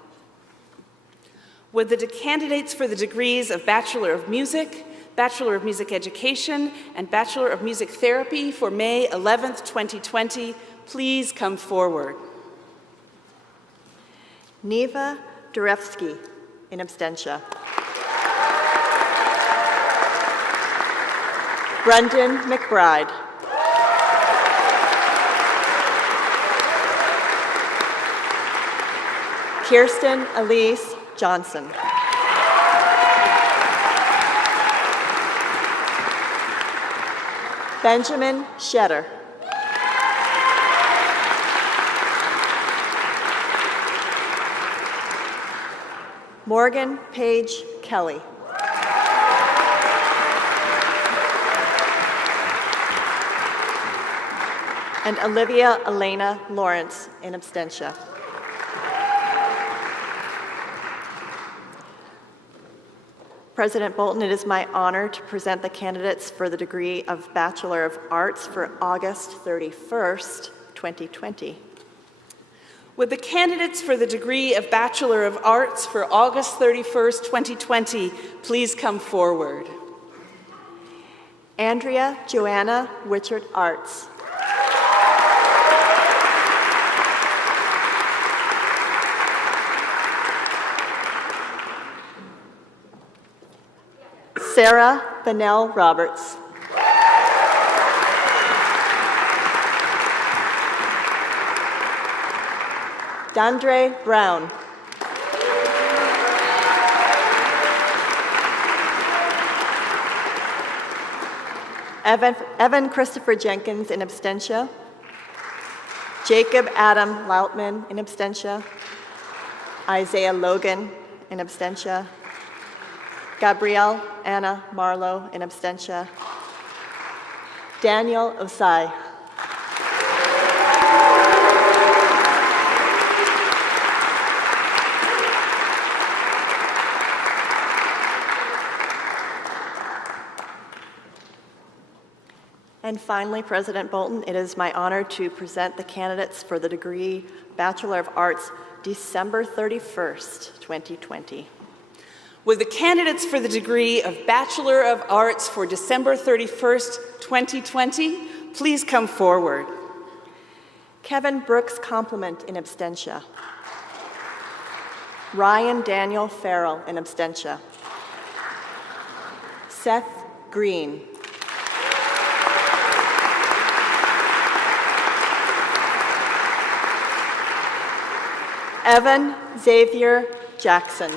Would the candidates for the degrees of Bachelor of Music, Bachelor of Music Education, and Bachelor of Music Therapy for May 11th, 2020, please come forward. Neva Durevsky, in absentia. Brendan McBride. Kirsten Elise Johnson. Benjamin Shetter. Morgan Page Kelly. And Olivia Elena Lawrence in absentia. President Bolton, it is my honor to present the candidates for the degree of Bachelor of Arts for August 31st, 2020. Would the candidates for the degree of Bachelor of Arts for August 31st, 2020, please come forward? Andrea Joanna Wichert Arts. Sarah Bennell Roberts. Dandre Brown. Evan Christopher Jenkins in absentia. Jacob Adam Lautman in absentia. Isaiah Logan in absentia. Gabrielle Anna Marlowe in absentia. Daniel Osai. And finally, President Bolton, it is my honor to present the candidates for the degree Bachelor of Arts, December 31st, 2020. Would the candidates for the degree of Bachelor of Arts for December 31st, 2020, please come forward? Kevin Brooks Compliment in absentia. Ryan Daniel Farrell in absentia. Seth Green. Evan Xavier Jackson.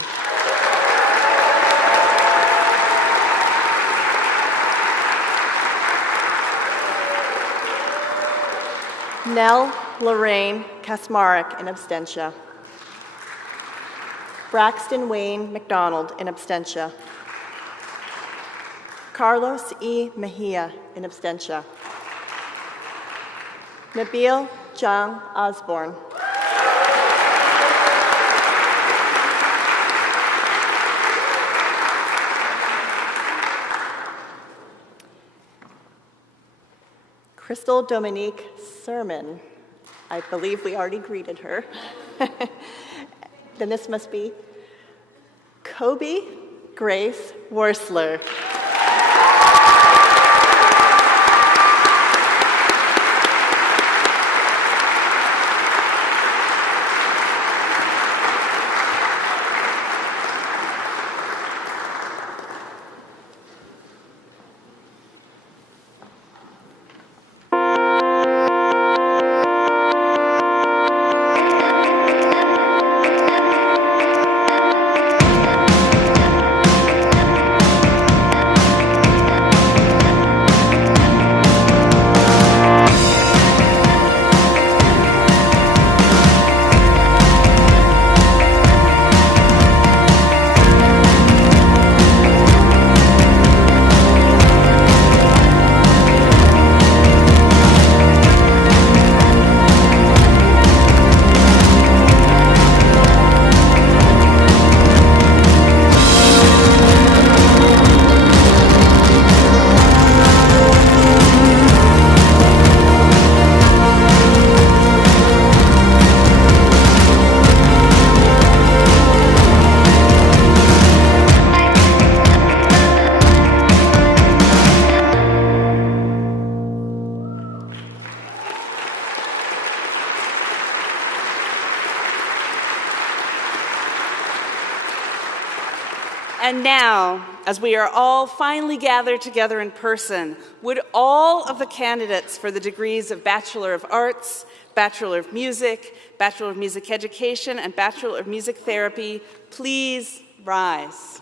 Nell Lorraine Kasmarek in absentia. Braxton Wayne McDonald in absentia. Carlos E. Mejia in absentia. Nabil Jang Osborne. Crystal Dominique Sermon. I believe we already greeted her. Then this must be Kobe Grace Worsler. And now, as we are all finally gathered together in person, would all of the candidates for the degrees of Bachelor of Arts, Bachelor of Music, Bachelor of Music Education, and Bachelor of Music Therapy please rise?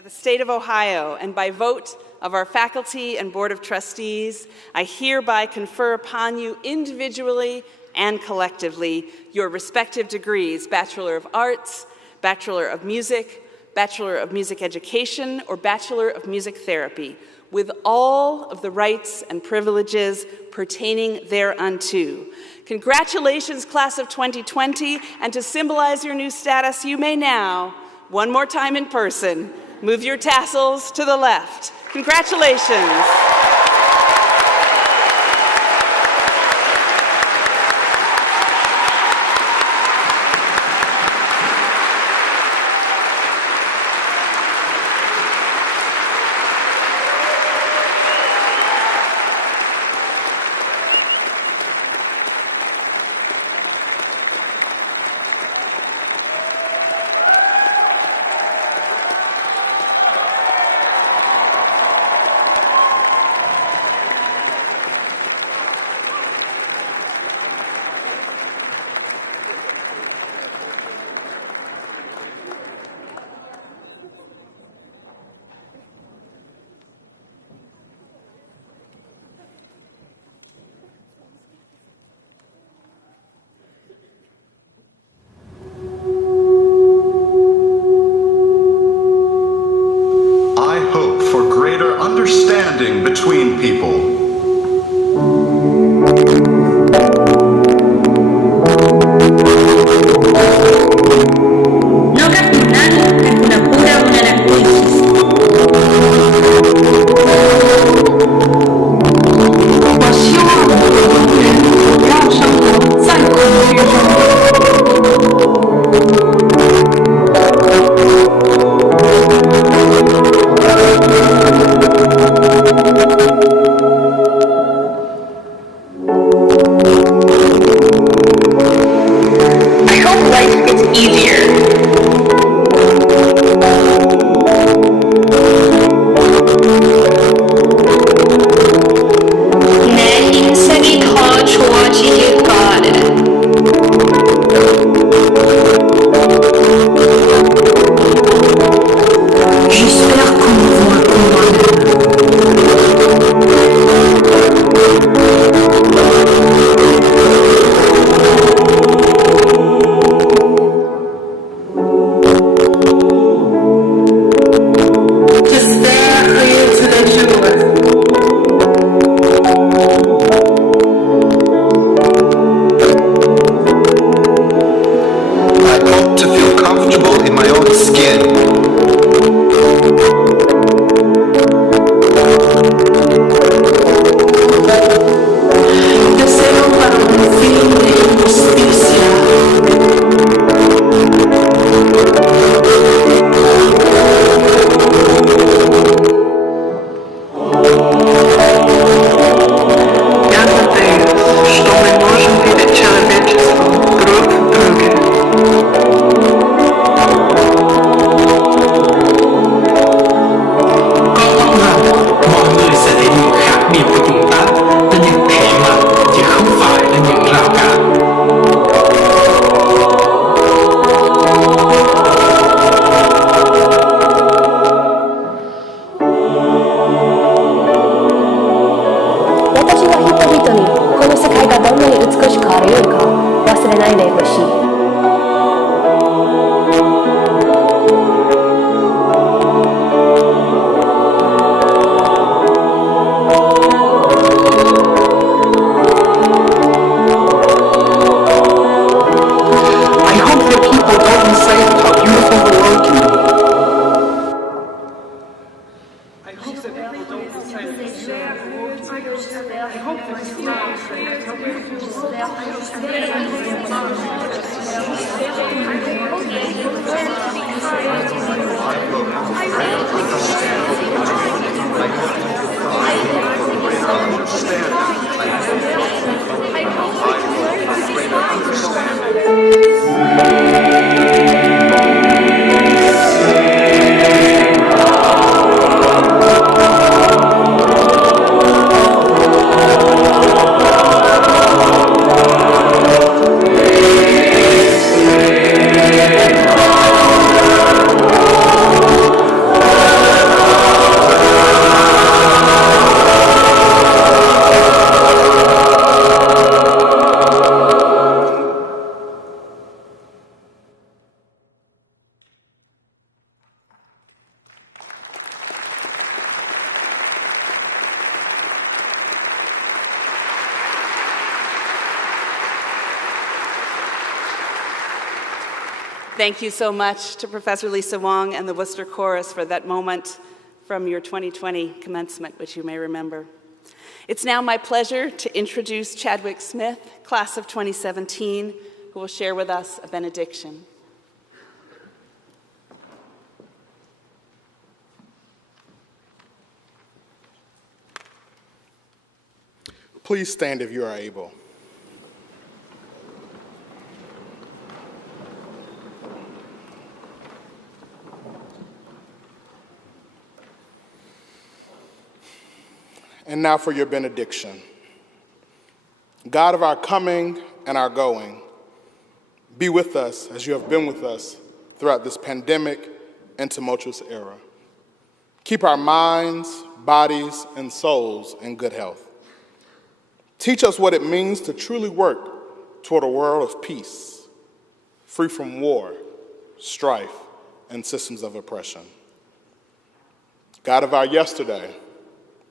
By the state of Ohio and by vote of our faculty and board of trustees, I hereby confer upon you individually and collectively your respective degrees, Bachelor of Arts, Bachelor of Music, Bachelor of Music Education, or Bachelor of Music Therapy, with all of the rights and privileges pertaining thereunto. Congratulations, class of 2020, and to symbolize your new status, you may now, one more time in person, move your tassels to the left. Congratulations. Understanding between people. thank you so much to Professor Lisa Wong and the Wooster Chorus for that moment from your 2020 commencement, which you may remember. It's now my pleasure to introduce Chadwick Smith, class of 2017, who will share with us a benediction. Please stand if you are able. And now for your benediction. God of our coming and our going, be with us as you have been with us throughout this pandemic and tumultuous era. Keep our minds, bodies, and souls in good health. Teach us what it means to truly work toward a world of peace, free from war, strife, and systems of oppression. God of our yesterday,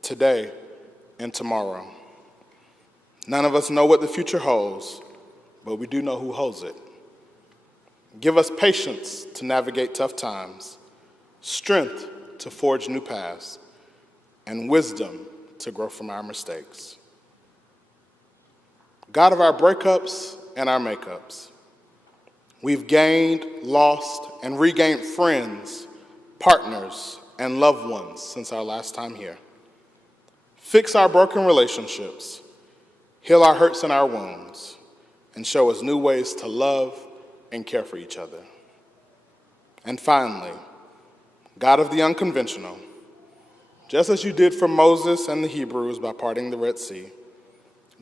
today, and tomorrow. None of us know what the future holds, but we do know who holds it. Give us patience to navigate tough times, strength to forge new paths, and wisdom to grow from our mistakes. God of our breakups and our makeups, we've gained, lost, and regained friends, partners, and loved ones since our last time here. Fix our broken relationships, heal our hurts and our wounds, and show us new ways to love and care for each other. And finally, God of the unconventional, just as you did for Moses and the Hebrews by parting the Red Sea,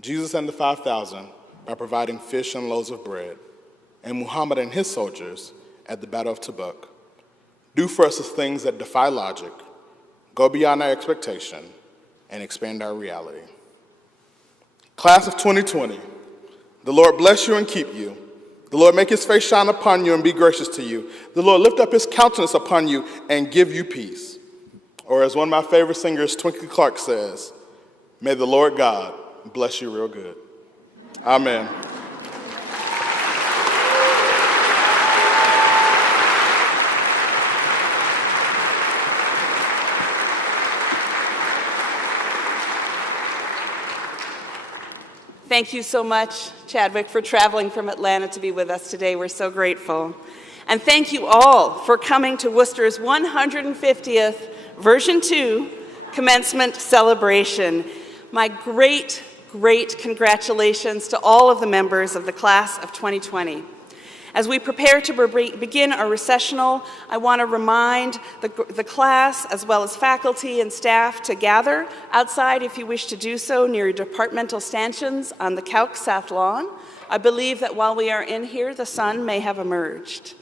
Jesus and the 5,000 by providing fish and loaves of bread, and Muhammad and his soldiers at the Battle of Tabuk, do for us the things that defy logic, go beyond our expectation, and expand our reality. Class of 2020, the Lord bless you and keep you. The Lord make his face shine upon you and be gracious to you. The Lord lift up his countenance upon you and give you peace. Or as one of my favorite singers, Twinkle Clark, says, may the Lord God bless you real good. Amen. Thank you so much, Chadwick, for traveling from Atlanta to be with us today. We're so grateful. And thank you all for coming to Wooster's 150th Version 2 Commencement Celebration. My great congratulations to all of the members of the class of 2020. As we prepare to begin our recessional, I want to remind the class, as well as faculty and staff, to gather outside if you wish to do so near your departmental stanchions on the Calc South Lawn. I believe that while we are in here, the sun may have emerged.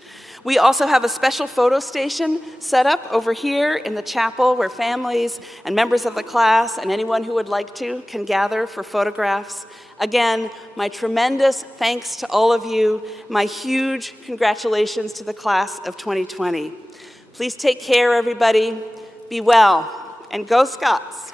We also have a special photo station set up over here in the chapel where families and members of the class and anyone who would like to can gather for photographs. Again, my tremendous thanks to all of you. My huge congratulations to the class of 2020. Please take care, everybody. Be well, and go Scots.